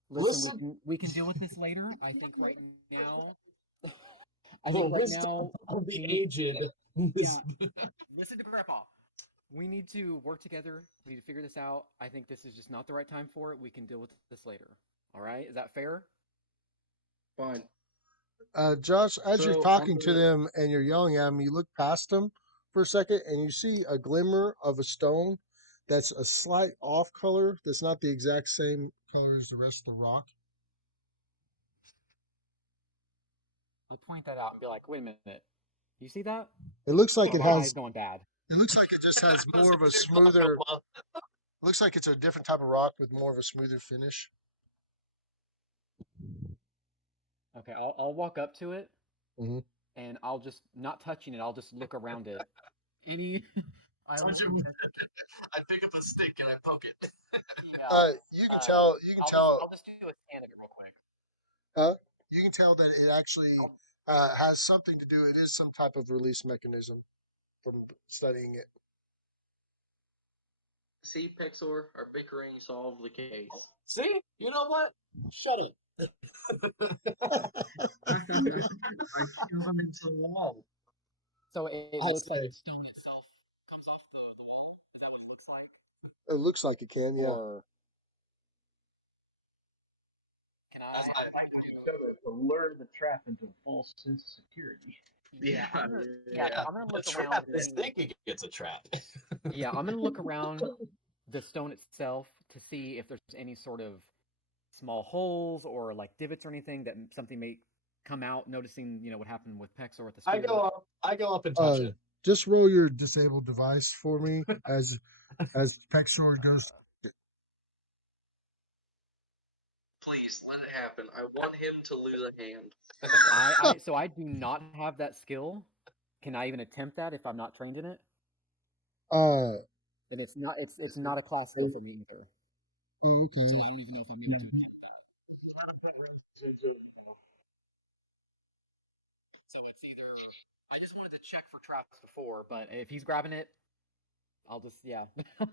listen, Listen, we can deal with this later. I think right now. I the think right wisdom now of the we need. aged. Yeah. Listen to Grandpa. We need to work together. We need to figure this out. I think this is just not the right time for it. We can deal with this later. All right? Is that fair? Fine. Josh, as you're So I'm talking to gonna. them and you're yelling at them, you look past them for a second and you see a glimmer of a stone that's a slight off color. That's not the exact same color as the rest of the rock. I'll point that out and be like, wait a minute. You see that? It looks like Oh, it my eye's has. going bad. It looks like it just has That's more of a your call, smoother. Grandpa. Looks like it's a different type of rock with more of a smoother finish. Okay, I'll walk up to it Hmm. and I'll just not touching it. I'll just look around it. Any? I Touch won't him. touch it. I pick up a stick and I poke it. Yeah. You can tell. You can tell. I'll just do a scan of it real quick. You can tell that it actually has something to do. It is some type of release mechanism from studying it. See, Pexor, our bickering solved the case. See? You know what? Shut up. I shove him into the wall. So it I looks like say, the stone itself comes off the wall. Is that what it looks like? It looks like it can. Yeah. Or can as I? To lure the trap into a false sense of security. Yeah, Yeah. I'm gonna the look around trap to is see. thinking it's a trap. Yeah, I'm gonna look around the stone itself to see if there's any sort of small holes or like divots or anything that something may come out. Noticing, what happened with Pex or with the spear. I go up and touch it. Just roll your disabled device for me as Pexor goes. Please let it happen. I want him to lose a hand. So I do not have that skill. Can I even attempt that if I'm not trained in it? Uh, Then it's not a class skill for me either. So I okay. don't even know if I'm able to attempt that. So it's either I just wanted to check for traps before, but if he's grabbing it, I'll just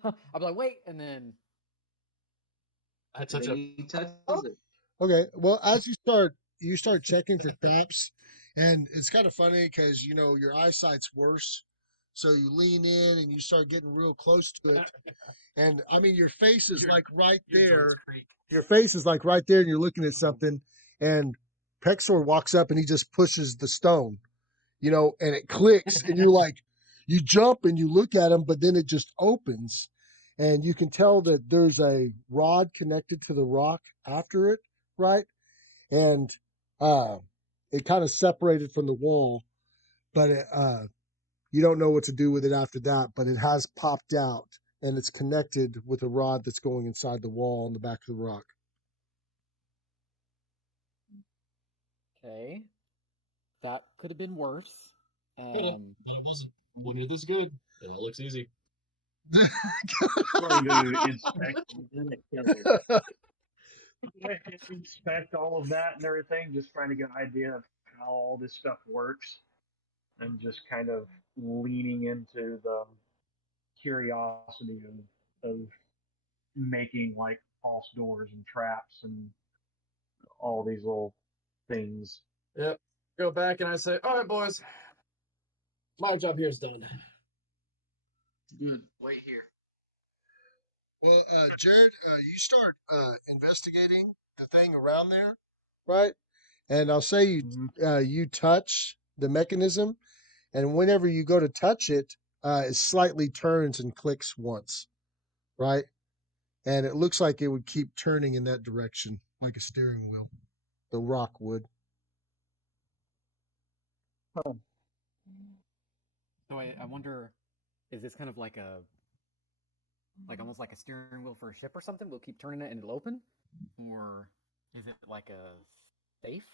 I'll be like wait, and then I touch Then it. he touches it. Okay. Well, as you start checking for traps, and it's kind of funny because your eyesight's worse, so you lean in and you start getting real close to it, and I mean your face is Your- like right Your joints there. creak. Your face is like right there, and you're looking at something, and Pexor walks up and he just pushes the stone, and it clicks, and you jump and you look at him, but then it just opens, and you can tell that there's a rod connected to the rock after it, right? And uh, it kind of separated from the wall, but you don't know what to do with it after that. But it has popped out, and it's connected with a rod that's going inside the wall on the back of the rock. okay, that could have been worse. Yeah, but it wasn't. When you're this good, it all looks easy. Going to inspect inspect all of that and everything, just trying to get an idea of how all this stuff works, and just kind of leaning into the curiosity of making like false doors and traps and all these little things. Yep. Go back and I say, all right, boys, my job here is done. Good. Wait here. Well, Jared, you start investigating the thing around there, right? And I'll say you touch the mechanism, and whenever you go to touch it, it slightly turns and clicks once, right? And it looks like it would keep turning in that direction, like a steering wheel. The rock would. Huh. So I wonder, is this kind of like almost like a steering wheel for a ship or something? We'll keep turning it and it'll open, or is it like a safe?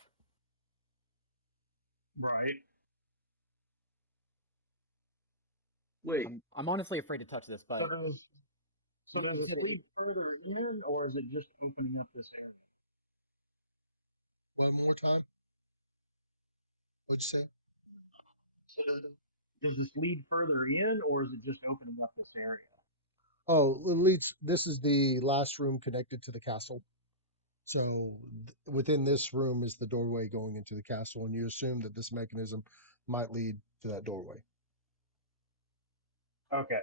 Right. Wait. I'm honestly afraid to touch this, So but does so you does it said it. lead further in, or is it just opening up this area? One more time. What'd you say? So does this lead further in, or is it just opening up this area? Oh, it leads. This is the last room connected to the castle. So within this room is the doorway going into the castle, and you assume that this mechanism might lead to that doorway. Okay.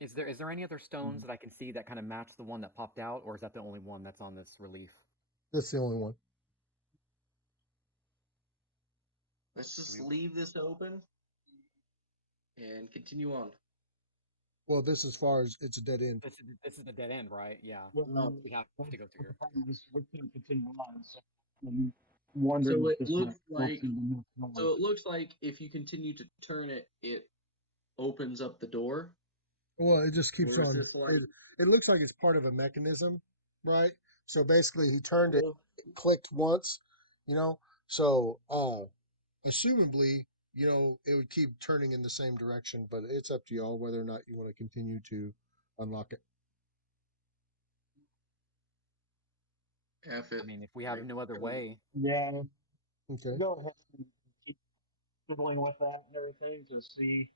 Is there any other stones that I can see that kind of match the one that popped out, or is that the only one that's on this relief? That's the only one. Let's just We- leave this open and continue on. Well, this as far as it's a dead end. This is the dead end, right? Yeah. Well, We have to go through here. we can continue on. So I'm wondering So if it this looks might go like to the next door. so it looks like if you continue to turn it, it opens up the door. Well, it just keeps Or is on. this like It looks like it's part of a mechanism, right? So basically, he turned it, well, clicked once, you know. So, assumably, it would keep turning in the same direction, but it's up to y'all whether or not you want to continue to unlock it. F it? I mean, if we have no other way, Yeah, Okay. go ahead and keep fiddling with that and everything to see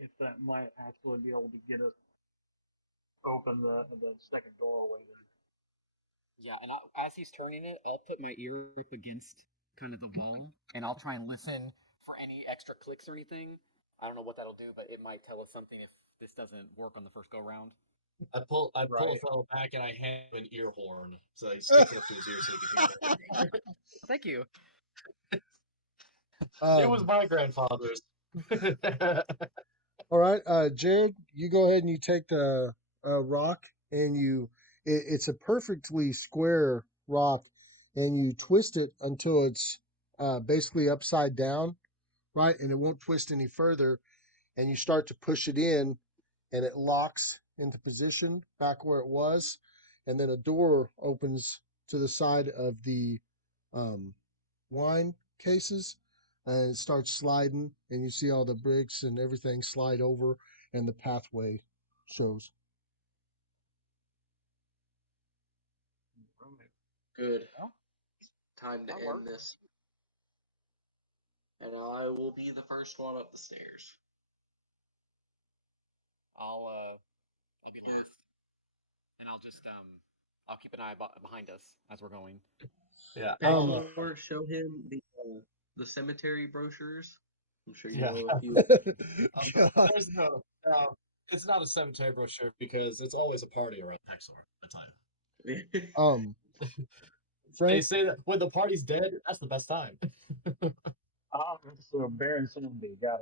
if that might actually be able to get us open the second doorway there. yeah. And as he's turning it, I'll put my ear up against kind of the wall, and I'll try and listen for any extra clicks or anything. I don't know what that'll do, but it might tell us something if this doesn't work on the first go round. I pull a Right. fellow back and I hand him an ear horn, so he sticks it up to his ear so he can hear it. Thank you. It was um, my grandfather's. all right, Jared, you go ahead and you take the rock and it's a perfectly square rock, and you twist it until it's basically upside down, right? And it won't twist any further. And you start to push it in, and it locks into position back where it was. And then a door opens to the side of the um, wine cases, and it starts sliding, and you see all the bricks and everything slide over, and the pathway shows. Good. Well, Time to that end worked. this. And I will be the first one up the stairs. I'll be Yeah. last, and I'll keep an eye behind us as we're going. Yeah, Or show him the cemetery brochures. I'm sure you yeah. know a few. God. There's no. It's not a cemetery brochure because it's always a party around Hexor. I tell you. um, They Frank, say that when the party's dead, that's the best time. Ah, so Baron Sandy, got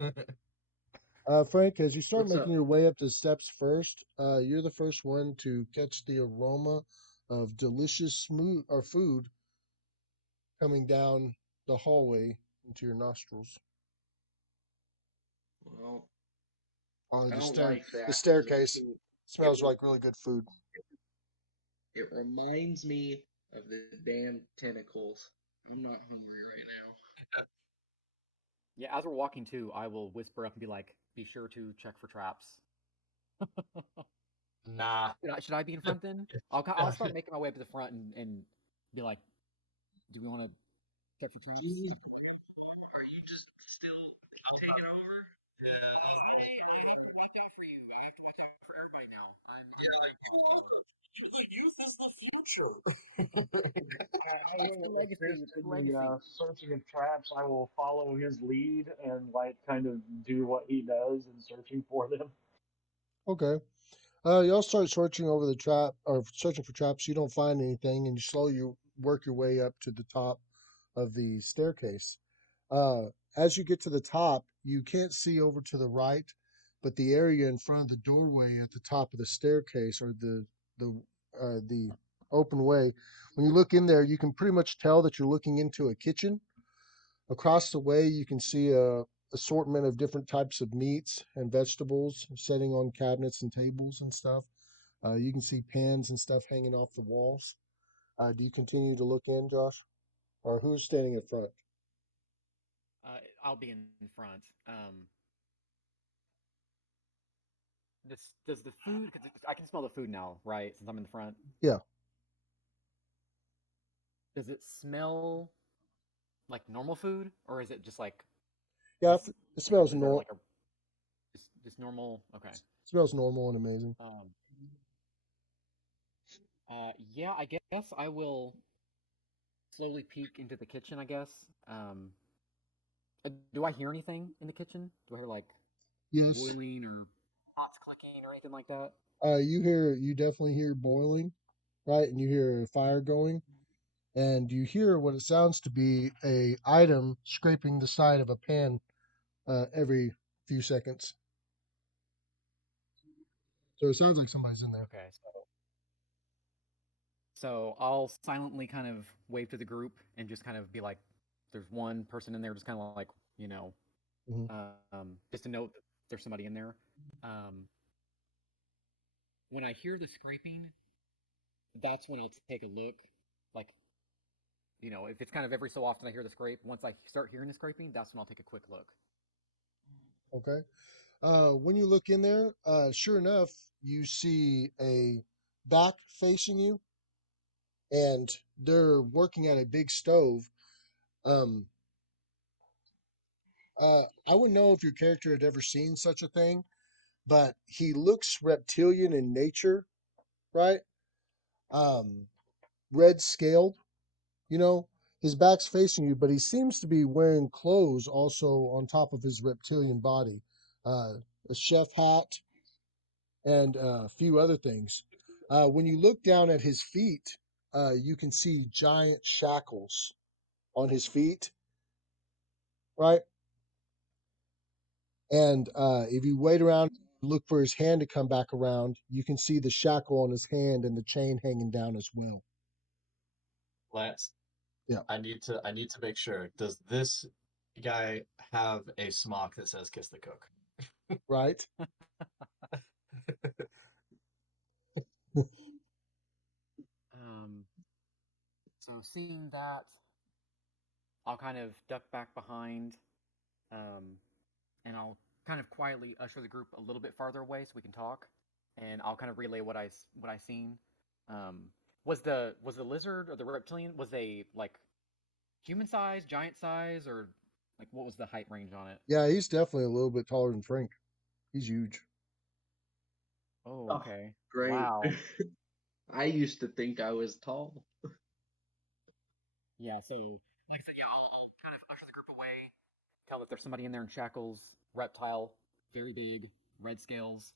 it. Frank, as you start What's making up? your way up the steps first, you're the first one to catch the aroma of delicious smooth or food coming down the hallway into your nostrils. Well, On I the don't stair, like the that. staircase It, smells like really good food. it reminds me of the damn tentacles. I'm not hungry right now. Yeah, as we're walking too, I will whisper up and be like, "Be sure to check for traps." Nah. Should I be in front then? I'll start making my way up to the front and be like, "Do we want to check for traps?" Jeez, are you just still taking over? I have to watch out for you. I have to watch out for everybody now. I'm grandpa. The youth is the future. will legacy. assist It's the in the legacy. searching of traps. I will follow his lead and like kind of do what he does in searching for them. Okay. Y'all start searching over the trap or searching for traps. You don't find anything, and you slowly work your way up to the top of the staircase. Uh, as you get to the top, you can't see over to the right, but the area in front of the doorway at the top of the staircase or the open way. When you look in there, you can pretty much tell that you're looking into a kitchen. Across the way, you can see a assortment of different types of meats and vegetables sitting on cabinets and tables and stuff. You can see pans and stuff hanging off the walls. Do you continue to look in, Josh? Or who's standing in front? I'll be in front. Does the food? Cause I can smell the food now, right? Since I'm in the front. Yeah. Does it smell like normal food, or is it just like Yeah, just it like smells is there nor- like a just normal? Okay. smells normal and amazing. Um. Yeah, I guess I will slowly peek into the kitchen. I guess. Do I hear anything in the kitchen? Do I hear like Yes. boiling or pots clicking or anything like that? You definitely hear boiling, right? And you hear a fire going, and you hear what it sounds to be a item scraping the side of a pan every few seconds. So it sounds like somebody's in there. Okay, so I'll silently kind of wave to the group and just kind of be like, "There's one person in there," just kind of like you know, Hmm. just to note that there's somebody in there. Um, when I hear the scraping, that's when I'll take a look. Like, if it's kind of every so often I hear the scrape, once I start hearing the scraping, that's when I'll take a quick look. Okay. When you look in there, sure enough, you see a back facing you, and they're working at a big stove. Um, I wouldn't know if your character had ever seen such a thing, but he looks reptilian in nature, right? Um, red scaled, you know. His back's facing you, but he seems to be wearing clothes also on top of his reptilian body. Uh, a chef hat and a few other things. When you look down at his feet, you can see giant shackles on his feet, right? And if you wait around, look for his hand to come back around, you can see the shackle on his hand and the chain hanging down as well. Lance, Yeah, I need to make sure. Does this guy have a smock that says "Kiss the Cook"? right. Um, so seeing that, I'll kind of duck back behind, um, and I'll kind of quietly usher the group a little bit farther away so we can talk, and I'll kind of relay what I seen. Um, was the lizard or the reptilian was they like human size, giant size, or like what was the height range on it? Yeah, he's definitely a little bit taller than Frank. He's huge. Oh, Oh, okay. great. Wow. I used to think I was tall. Yeah. So, like I said, yeah, I'll kind of usher the group away, tell that there's somebody in there in shackles, reptile, very big, red scales.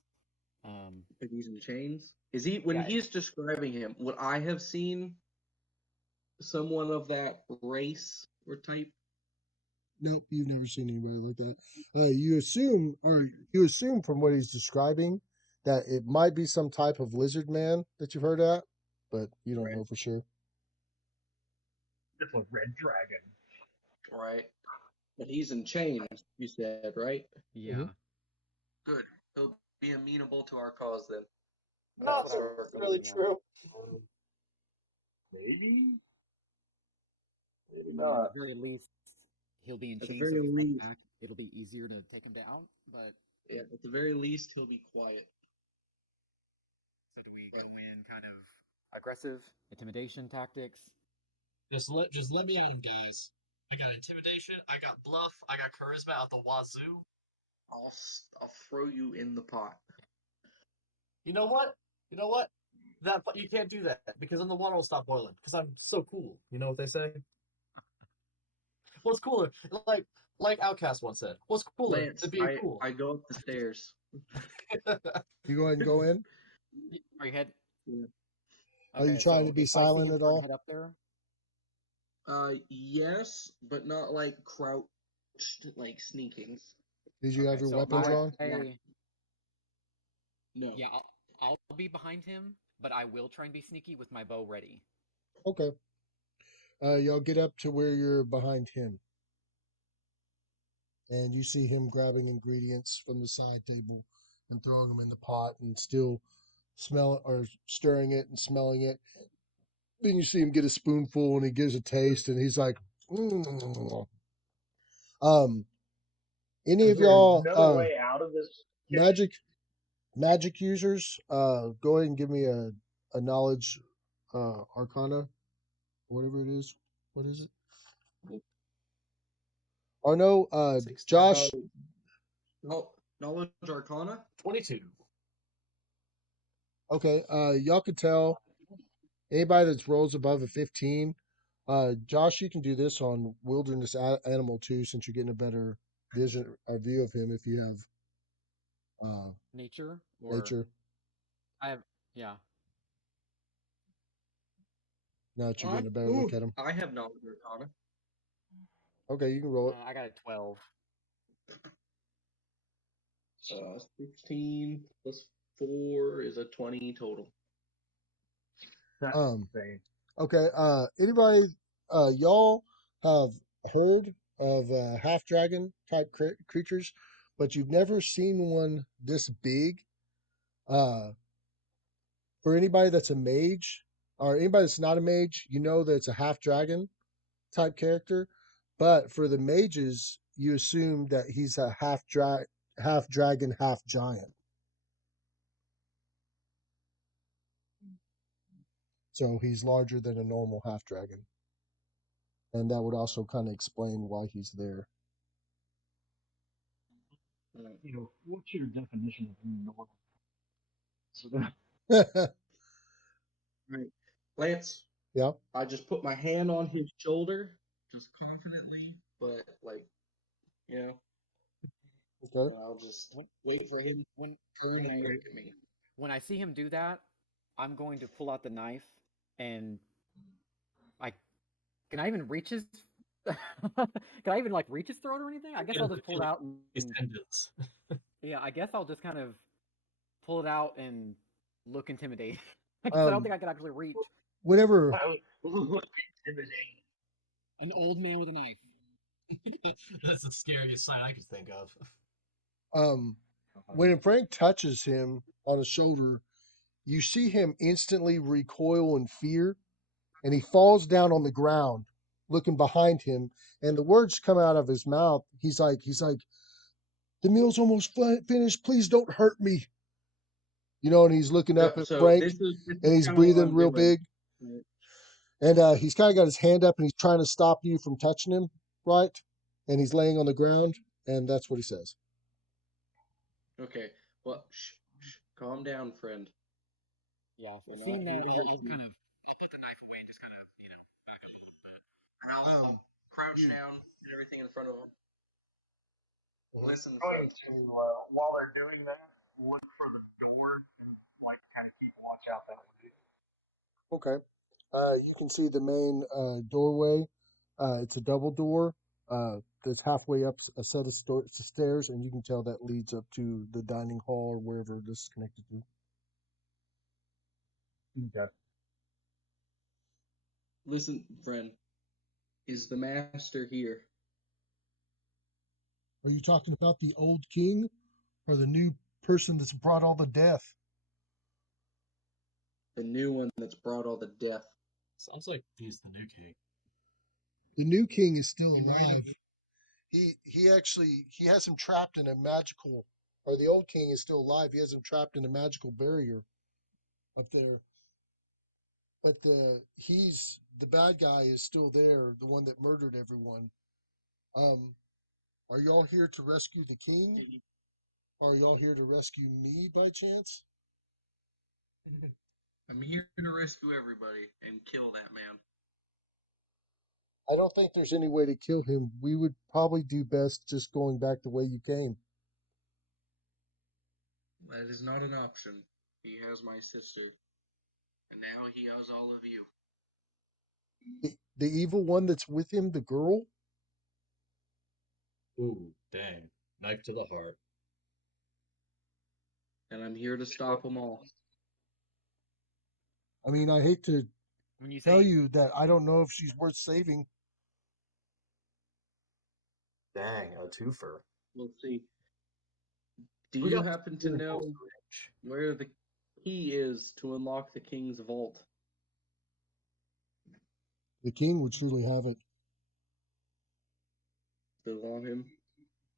Um, And he's in chains. Is he when yeah, he's describing him? Would I have seen someone of that race or type? Nope, you've never seen anybody like that. You assume from what he's describing that it might be some type of lizard man that you've heard of, but you don't Right. know for sure. It's a red dragon. Right. But he's in chains, you said, right? yeah. Good. He'll be amenable to our cause then. That's Not what I was necessarily thinking. Yeah. true. Maybe, maybe I mean, at not. the very least, he'll be in At the chains, so very if he fights least, back, it'll be easier to take him down. But yeah, at the very least, he'll be quiet. so do we Right. go in kind of aggressive intimidation tactics? Just let me at him, guys. I got intimidation. I got bluff. I got charisma out the wazoo. I'll throw you in the pot. You know what? You know what? that you can't do that because then the water will stop boiling. Because I'm so cool. You know what they say? What's cooler? Like Outcast once said. What's cooler Lance, than being cool? I go up the stairs. You go ahead and go in. Are you head? Yeah. Are you Okay, trying so to be if I see silent him at trying to all? head up there, Yes, but not like crouched, like sneaking. Did you have okay, your so weapon Not drawn? no. yeah, I'll be behind him, but I will try and be sneaky with my bow ready. Okay. Y'all get up to where you're behind him, and you see him grabbing ingredients from the side table and throwing them in the pot, and still smell or stirring it and smelling it. Then you see him get a spoonful, and he gives a taste, and he's like, mm. um, any Is of there y'all no way out of this kitchen? magic magic users, go ahead and give me a knowledge arcana, whatever it is. What is it? Or no, 16. Uh, Josh. knowledge arcana. 22. Okay, y'all could tell anybody that's rolls above a 15. Josh, you can do this on wilderness animal too, since you're getting a better vision or view of him if you have uh Nature or nature. I have, yeah. Now that you're getting a better look at him. I have knowledge arcana. Okay, you can roll it. I got a 12. 16 plus 4 is a 20 total. That's Um, insane. Okay, anybody, y'all have heard of half dragon type creatures, but you've never seen one this big. Uh, for anybody that's a mage or anybody that's not a mage, you know that it's a half dragon type character. But for the mages, you assume that he's a half dragon, half giant. So he's larger than a normal half dragon, and that would also kind of explain why he's there. What's your definition of normal? Right. Lance, Yeah. I just put my hand on his shoulder, just confidently, but like, you know, Okay. I'll just When wait for him when to turn and when look at me. when I see him do that, I'm going to pull out the knife and I can I even reach his can I even like reach his throat or anything? I guess I'll just pull it out His and tendons. yeah, I guess I'll just kind of pull it out and look intimidating. Because I don't Um, think I can actually reach whenever an old man with a knife. That's the scariest sight I could think of. um when Frank touches him on the shoulder, you see him instantly recoil in fear, and he falls down on the ground, looking behind him. And the words come out of his mouth. He's like, the meal's almost finished. Please don't hurt me. And he's looking up at So Frank, this and is he's kind of what breathing I'm real doing. big. And he's kind of got his hand up, and he's trying to stop you from touching him, right? And he's laying on the ground, and that's what he says. Okay. Well, calm down, friend. Yeah, We're not seeing here that, to hurt I'll you. kind of I'll put the knife away, just kind of back up a little bit. And I'll Um, crouch you, down and everything in front of him. Listen, going friend. to, while they're doing that, look for the door and like kind of keep watch out that way. Okay. You can see the main doorway. It's a double door. That's halfway up a set of stairs, and you can tell that leads up to the dining hall or wherever this is connected to. Okay. Listen, friend. Is the master here? Are you talking about the old king or the new person that's brought all the death? The new one that's brought all the death. Sounds like he's the new king. The new king is still alive. He has him trapped in a magical, or the old king is still alive. He has him trapped in a magical barrier up there. But the bad guy is still there, the one that murdered everyone. Um, are y'all here to rescue the king? Or are y'all here to rescue me by chance? I'm here to rescue everybody and kill that man. I don't think there's any way to kill him. We would probably do best just going back the way you came. That is not an option. He has my sister. And now he has all of you. The evil one that's with him, the girl? Ooh, dang. Knife to the heart. And I'm here to stop them all. I mean, I hate to When you tell say you that I don't know if she's worth saving. Dang, a twofer. We'll see. Do We you got happen to know where the key is to unlock the king's vault? The king would surely have it. Still on him?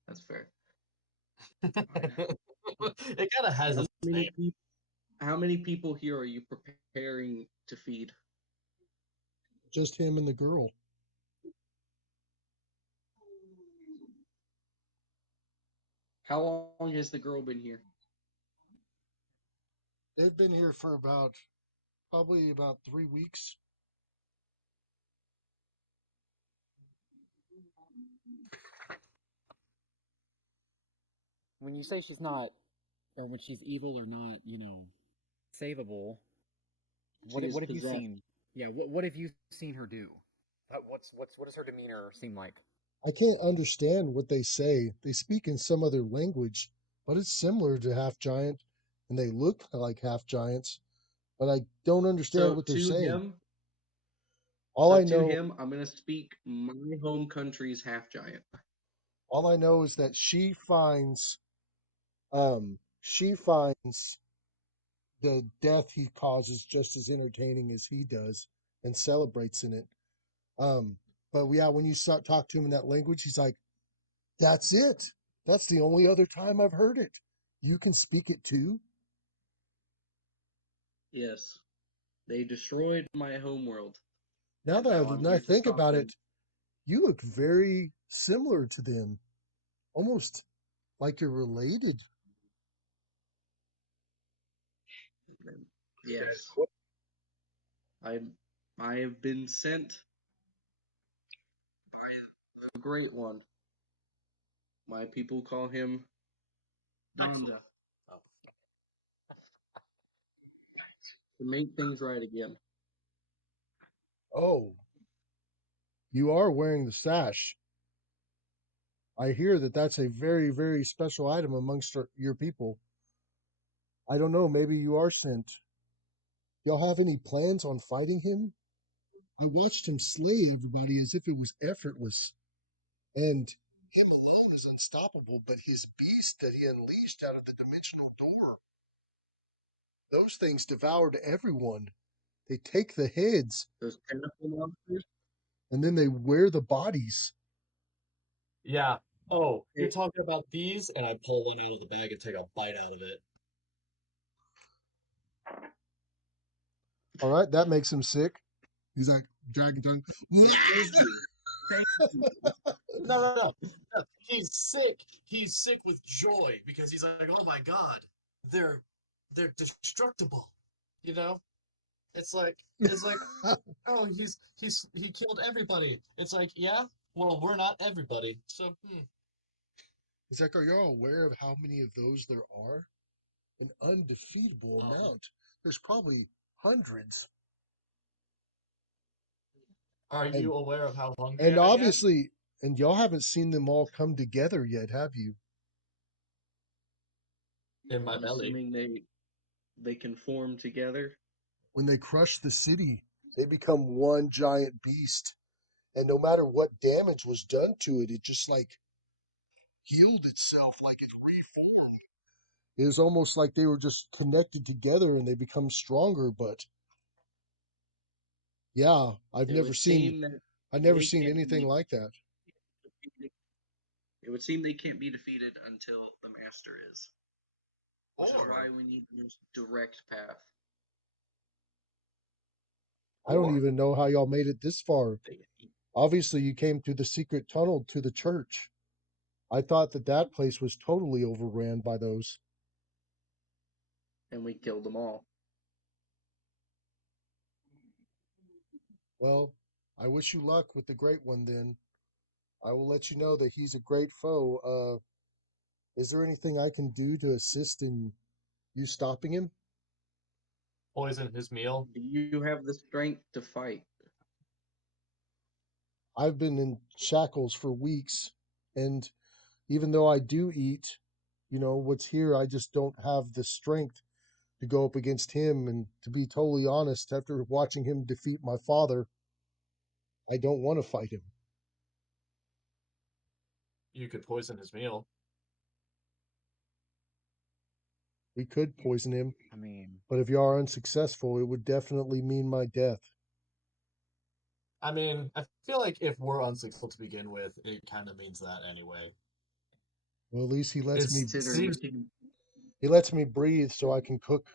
That's fair. It kind of has How its many, name. how many people here are you preparing to feed? Just him and the girl. How long has the girl been here? They've been here for probably about 3 weeks. when you say she's not, or when she's evil or not, savable. She is What have you possessed. seen? Yeah, what have you seen her do? What does her demeanor seem like? I can't understand what they say. They speak in some other language, but it's similar to half giant, and they look like half giants, but I don't understand So what they're to saying. him, All so I to know, him, I'm gonna speak my home country's half giant. all I know is that she finds the death he causes just as entertaining as he does, and celebrates in it. Um, but yeah, when you talk to him in that language, he's like, "That's it. That's the only other time I've heard it. You can speak it too." Yes, they destroyed my homeworld, Now and that now I'm I here to think stop about them. it, you look very similar to them, almost like you're related. Yes, I I have been sent a great one. My people call him Donda Oh. to make things right again. Oh, you are wearing the sash. I hear that that's a very, very special item amongst your people. I don't know, maybe you are sent. Y'all have any plans on fighting him? I watched him slay everybody as if it was effortless. And him alone is unstoppable, but his beast that he unleashed out of the dimensional door, those things devoured everyone. They take the heads Those tentacle monsters. and then they wear the bodies. Yeah. Oh, you're Hey, talking about these, and I pull one out of the bag and take a bite out of it. All right, that makes him sick. He's like, dragon tongue. No. He's sick. He's sick with joy because he's like, oh my god, they're they're destructible. You know? It's like oh he killed everybody. It's like, yeah, well we're not everybody. So He's like, are y'all aware of how many of those there are? An undefeatable amount. There's probably hundreds. are And you aware of how hungry and I am? obviously, and y'all haven't seen them all come together yet, have you? In my I'm belly. assuming they can form together. When they crush the city, they become one giant beast. And no matter what damage was done to it, it just like healed itself, like it reformed. It was almost like they were just connected together and they become stronger. But yeah, It would seem that I've never they seen can't anything be like that. defeated. It would seem they can't be defeated until the master is, which is why we need the most direct path. I don't Or even know how y'all made it this far. they, Obviously, you came through the secret tunnel to the church. I thought that place was totally overran by those. And we killed them all. Well, I wish you luck with the great one then. I will let you know that he's a great foe. Is there anything I can do to assist in you stopping him? Poison his meal. Do you have the strength to fight? I've been in shackles for weeks, and even though I do eat, what's here, I just don't have the strength to go up against him. And to be totally honest, after watching him defeat my father, I don't want to fight him. You could poison his meal. We could poison him, I mean, but if you are unsuccessful, it would definitely mean my death. I mean, I feel like if we're unsuccessful to begin with, it kind of means that anyway. Well, at least he lets It me Considering seems we can, he lets me breathe so I can cook,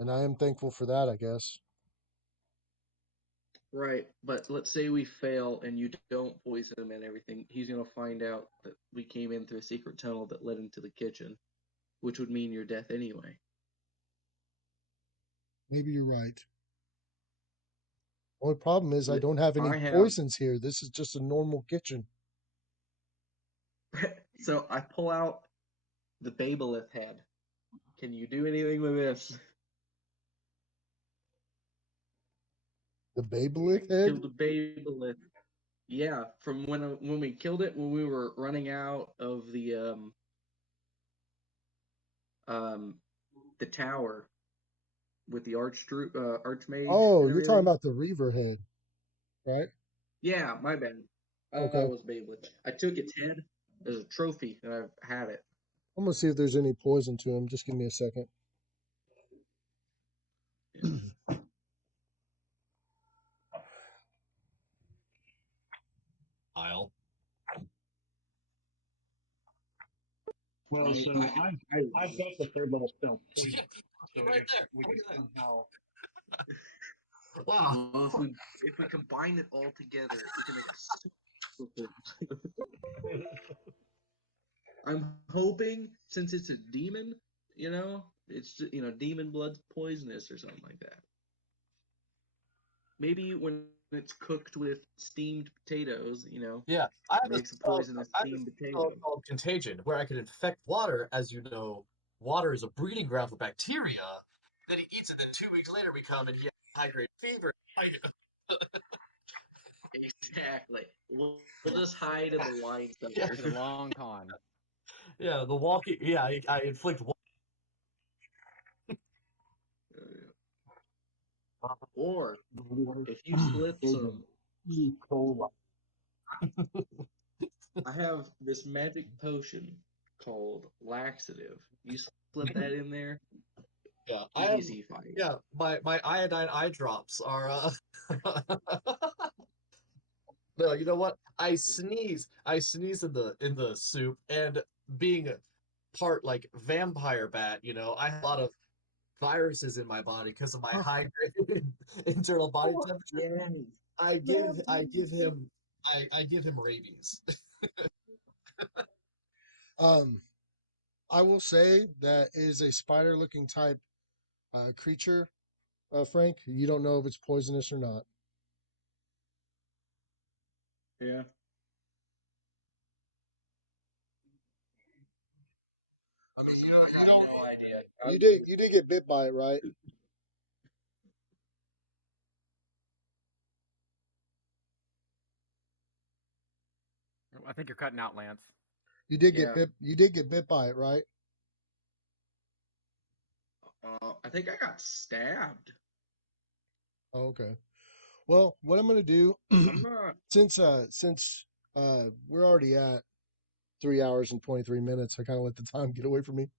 and I am thankful for that, I guess. right, but let's say we fail and you don't poison him and everything, he's gonna find out that we came in through a secret tunnel that led into the kitchen, which would mean your death anyway. Maybe you're right. Only problem is I But don't have any I have poisons here. This is just a normal kitchen. so I pull out the Babelith head. Can you do anything with this? The I Babelith head? killed a Babelith. Yeah, from when we killed it when we were running out of um the tower with the archmage Oh, and you're talking everything. about the Reaver head, right? Yeah, my bad. I thought Okay. it was Beyblade. I took its head as a trophy, and I've had it. I'm gonna see if there's any poison to him. Just give me a second. Isle. Well, I, so I, I've got the third level spell Yeah, poison. So right if there. we Look could at somehow that. Wow. well, if we combine it all together, we can make a super. I'm hoping since it's a demon, it's demon blood's poisonous or something like that. Maybe when it's cooked with steamed potatoes, Yeah, I have a makes a spell. poisonous I have a steamed spell potato. called Contagion, where I can infect water. As you know, water is a breeding ground for bacteria. Then he eats it. Then 2 weeks later, we come and he has high grade fever. Exactly. We'll just hide in the wine Yeah, for the cellar. long con. yeah. The walking. Yeah, I inflict. Or the if you slip agent some, E. coli. I have this magic potion called laxative. You slip that in there, Yeah, I have. easy fight. Yeah, my iodine eye drops are. No, you know what? I sneeze in the soup, and being part like vampire bat, I have a lot of viruses in my body because of my high grade internal body temperature. Yes. I give him rabies. Um, I will say that is a spider-looking type creature, Frank. You don't know if it's poisonous or not. Yeah. You don't. No idea. You did get bit by it, right? I think you're cutting out, Lance. You did get Yeah. bit. You did get bit by it, right? I think I got stabbed. Oh, okay. Well, what I'm gonna do, I'm not. since we're already at 3 hours and 23 minutes, I kind of let the time get away from me,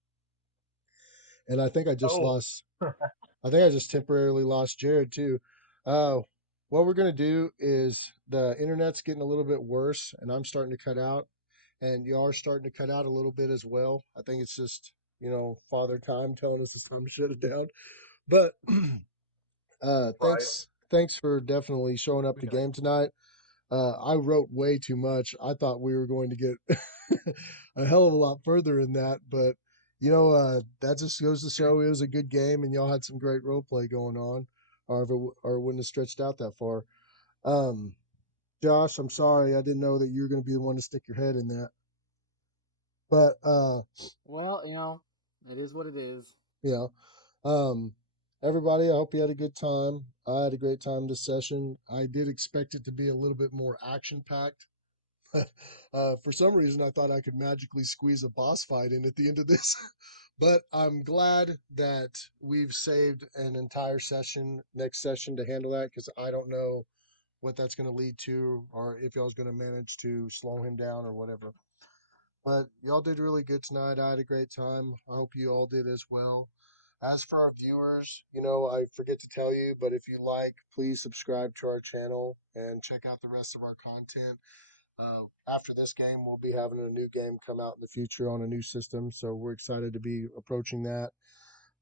and I think I just Oh, lost. I think I just temporarily lost Jared too. Uh, what we're gonna do is the internet's getting a little bit worse, and I'm starting to cut out, and you are starting to cut out a little bit as well. I think it's just Father Time telling us it's time to shut it down. But right. thanks for definitely showing up We to got game tonight. I wrote way too much. I thought we were going to get a hell of a lot further in that, but that just goes to show it was a good game, and y'all had some great role play going on. or if or it wouldn't have stretched out that far. Um, Josh, I'm sorry, I didn't know that you were going to be the one to stick your head in that. But Well, it is what it is. yeah, um, everybody, I hope you had a good time. I had a great time this session. I did expect it to be a little bit more action packed. For some reason, I thought I could magically squeeze a boss fight in at the end of this. But I'm glad that we've saved an entire session, next session, to handle that because I don't know what that's going to lead to or if y'all's going to manage to slow him down or whatever. But y'all did really good tonight. I had a great time. I hope you all did as well. As for our viewers, I forget to tell you, but if you like, please subscribe to our channel and check out the rest of our content. After this game, we'll be having a new game come out in the future on a new system, so we're excited to be approaching that.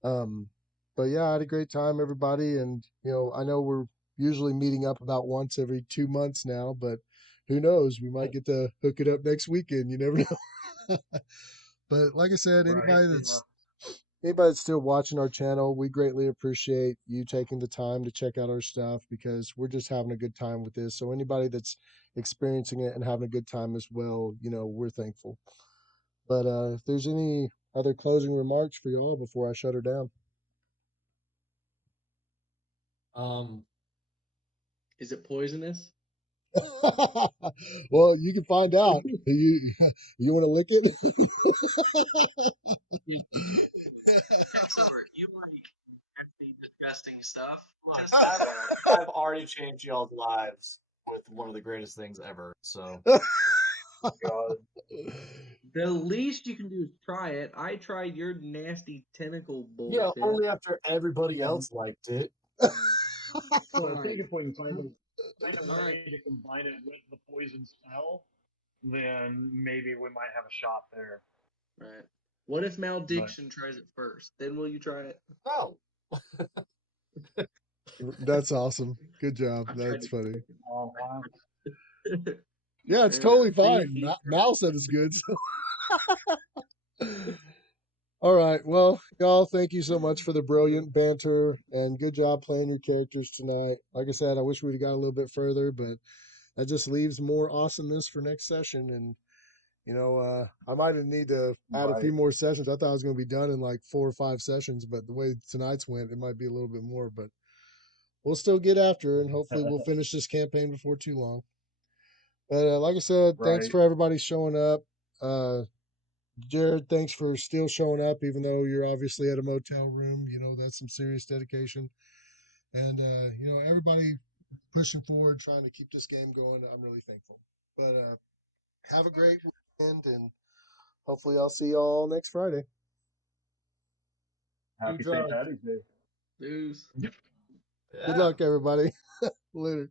Um, but yeah, I had a great time, everybody, and I know we're usually meeting up about once every 2 months now, but who knows? We might get to hook it up next weekend. You never know. But like I said, Right. anybody that's still watching our channel, we greatly appreciate you taking the time to check out our stuff because we're just having a good time with this. So anybody that's experiencing it and having a good time as well, we're thankful. But if there's any other closing remarks for y'all before I shut her down. Is it poisonous? Well, you can find out. You want to lick it? Excellent. You like nasty, disgusting stuff? Just I've already changed y'all's lives with one of the greatest things ever. So God. the least you can do is try it. I tried your nasty tentacle yeah, bullshit. only after everybody else liked it. So I Fine. think if we can find a All way right. to combine it with the poison spell, then maybe we might have a shot there. Right. What if Maldiction tries it first? Then will you try it? No. That's awesome. Good job. I've tried That's it. funny. Oh, wow. Yeah, it's totally See, fine. he's Mal said it's good. So. All right. Well, y'all, thank you so much for the brilliant banter and good job playing your characters tonight. Like I said, I wish we'd have got a little bit further, but that just leaves more awesomeness for next session. And, I might need to add a few Right. more sessions. I thought I was going to be done in like 4 or 5 sessions, but the way tonight's went, it might be a little bit more, but we'll still get after it, and hopefully we'll finish this campaign before too long. But like I said, thanks Right. for everybody showing up. Jared, thanks for still showing up, even though you're obviously at a motel room. That's some serious dedication. And, everybody pushing forward, trying to keep this game going. I'm really thankful. But have a great weekend, and hopefully I'll see y'all next Friday. Happy St. Patty's Day. Deuce. Good luck, everybody. Later.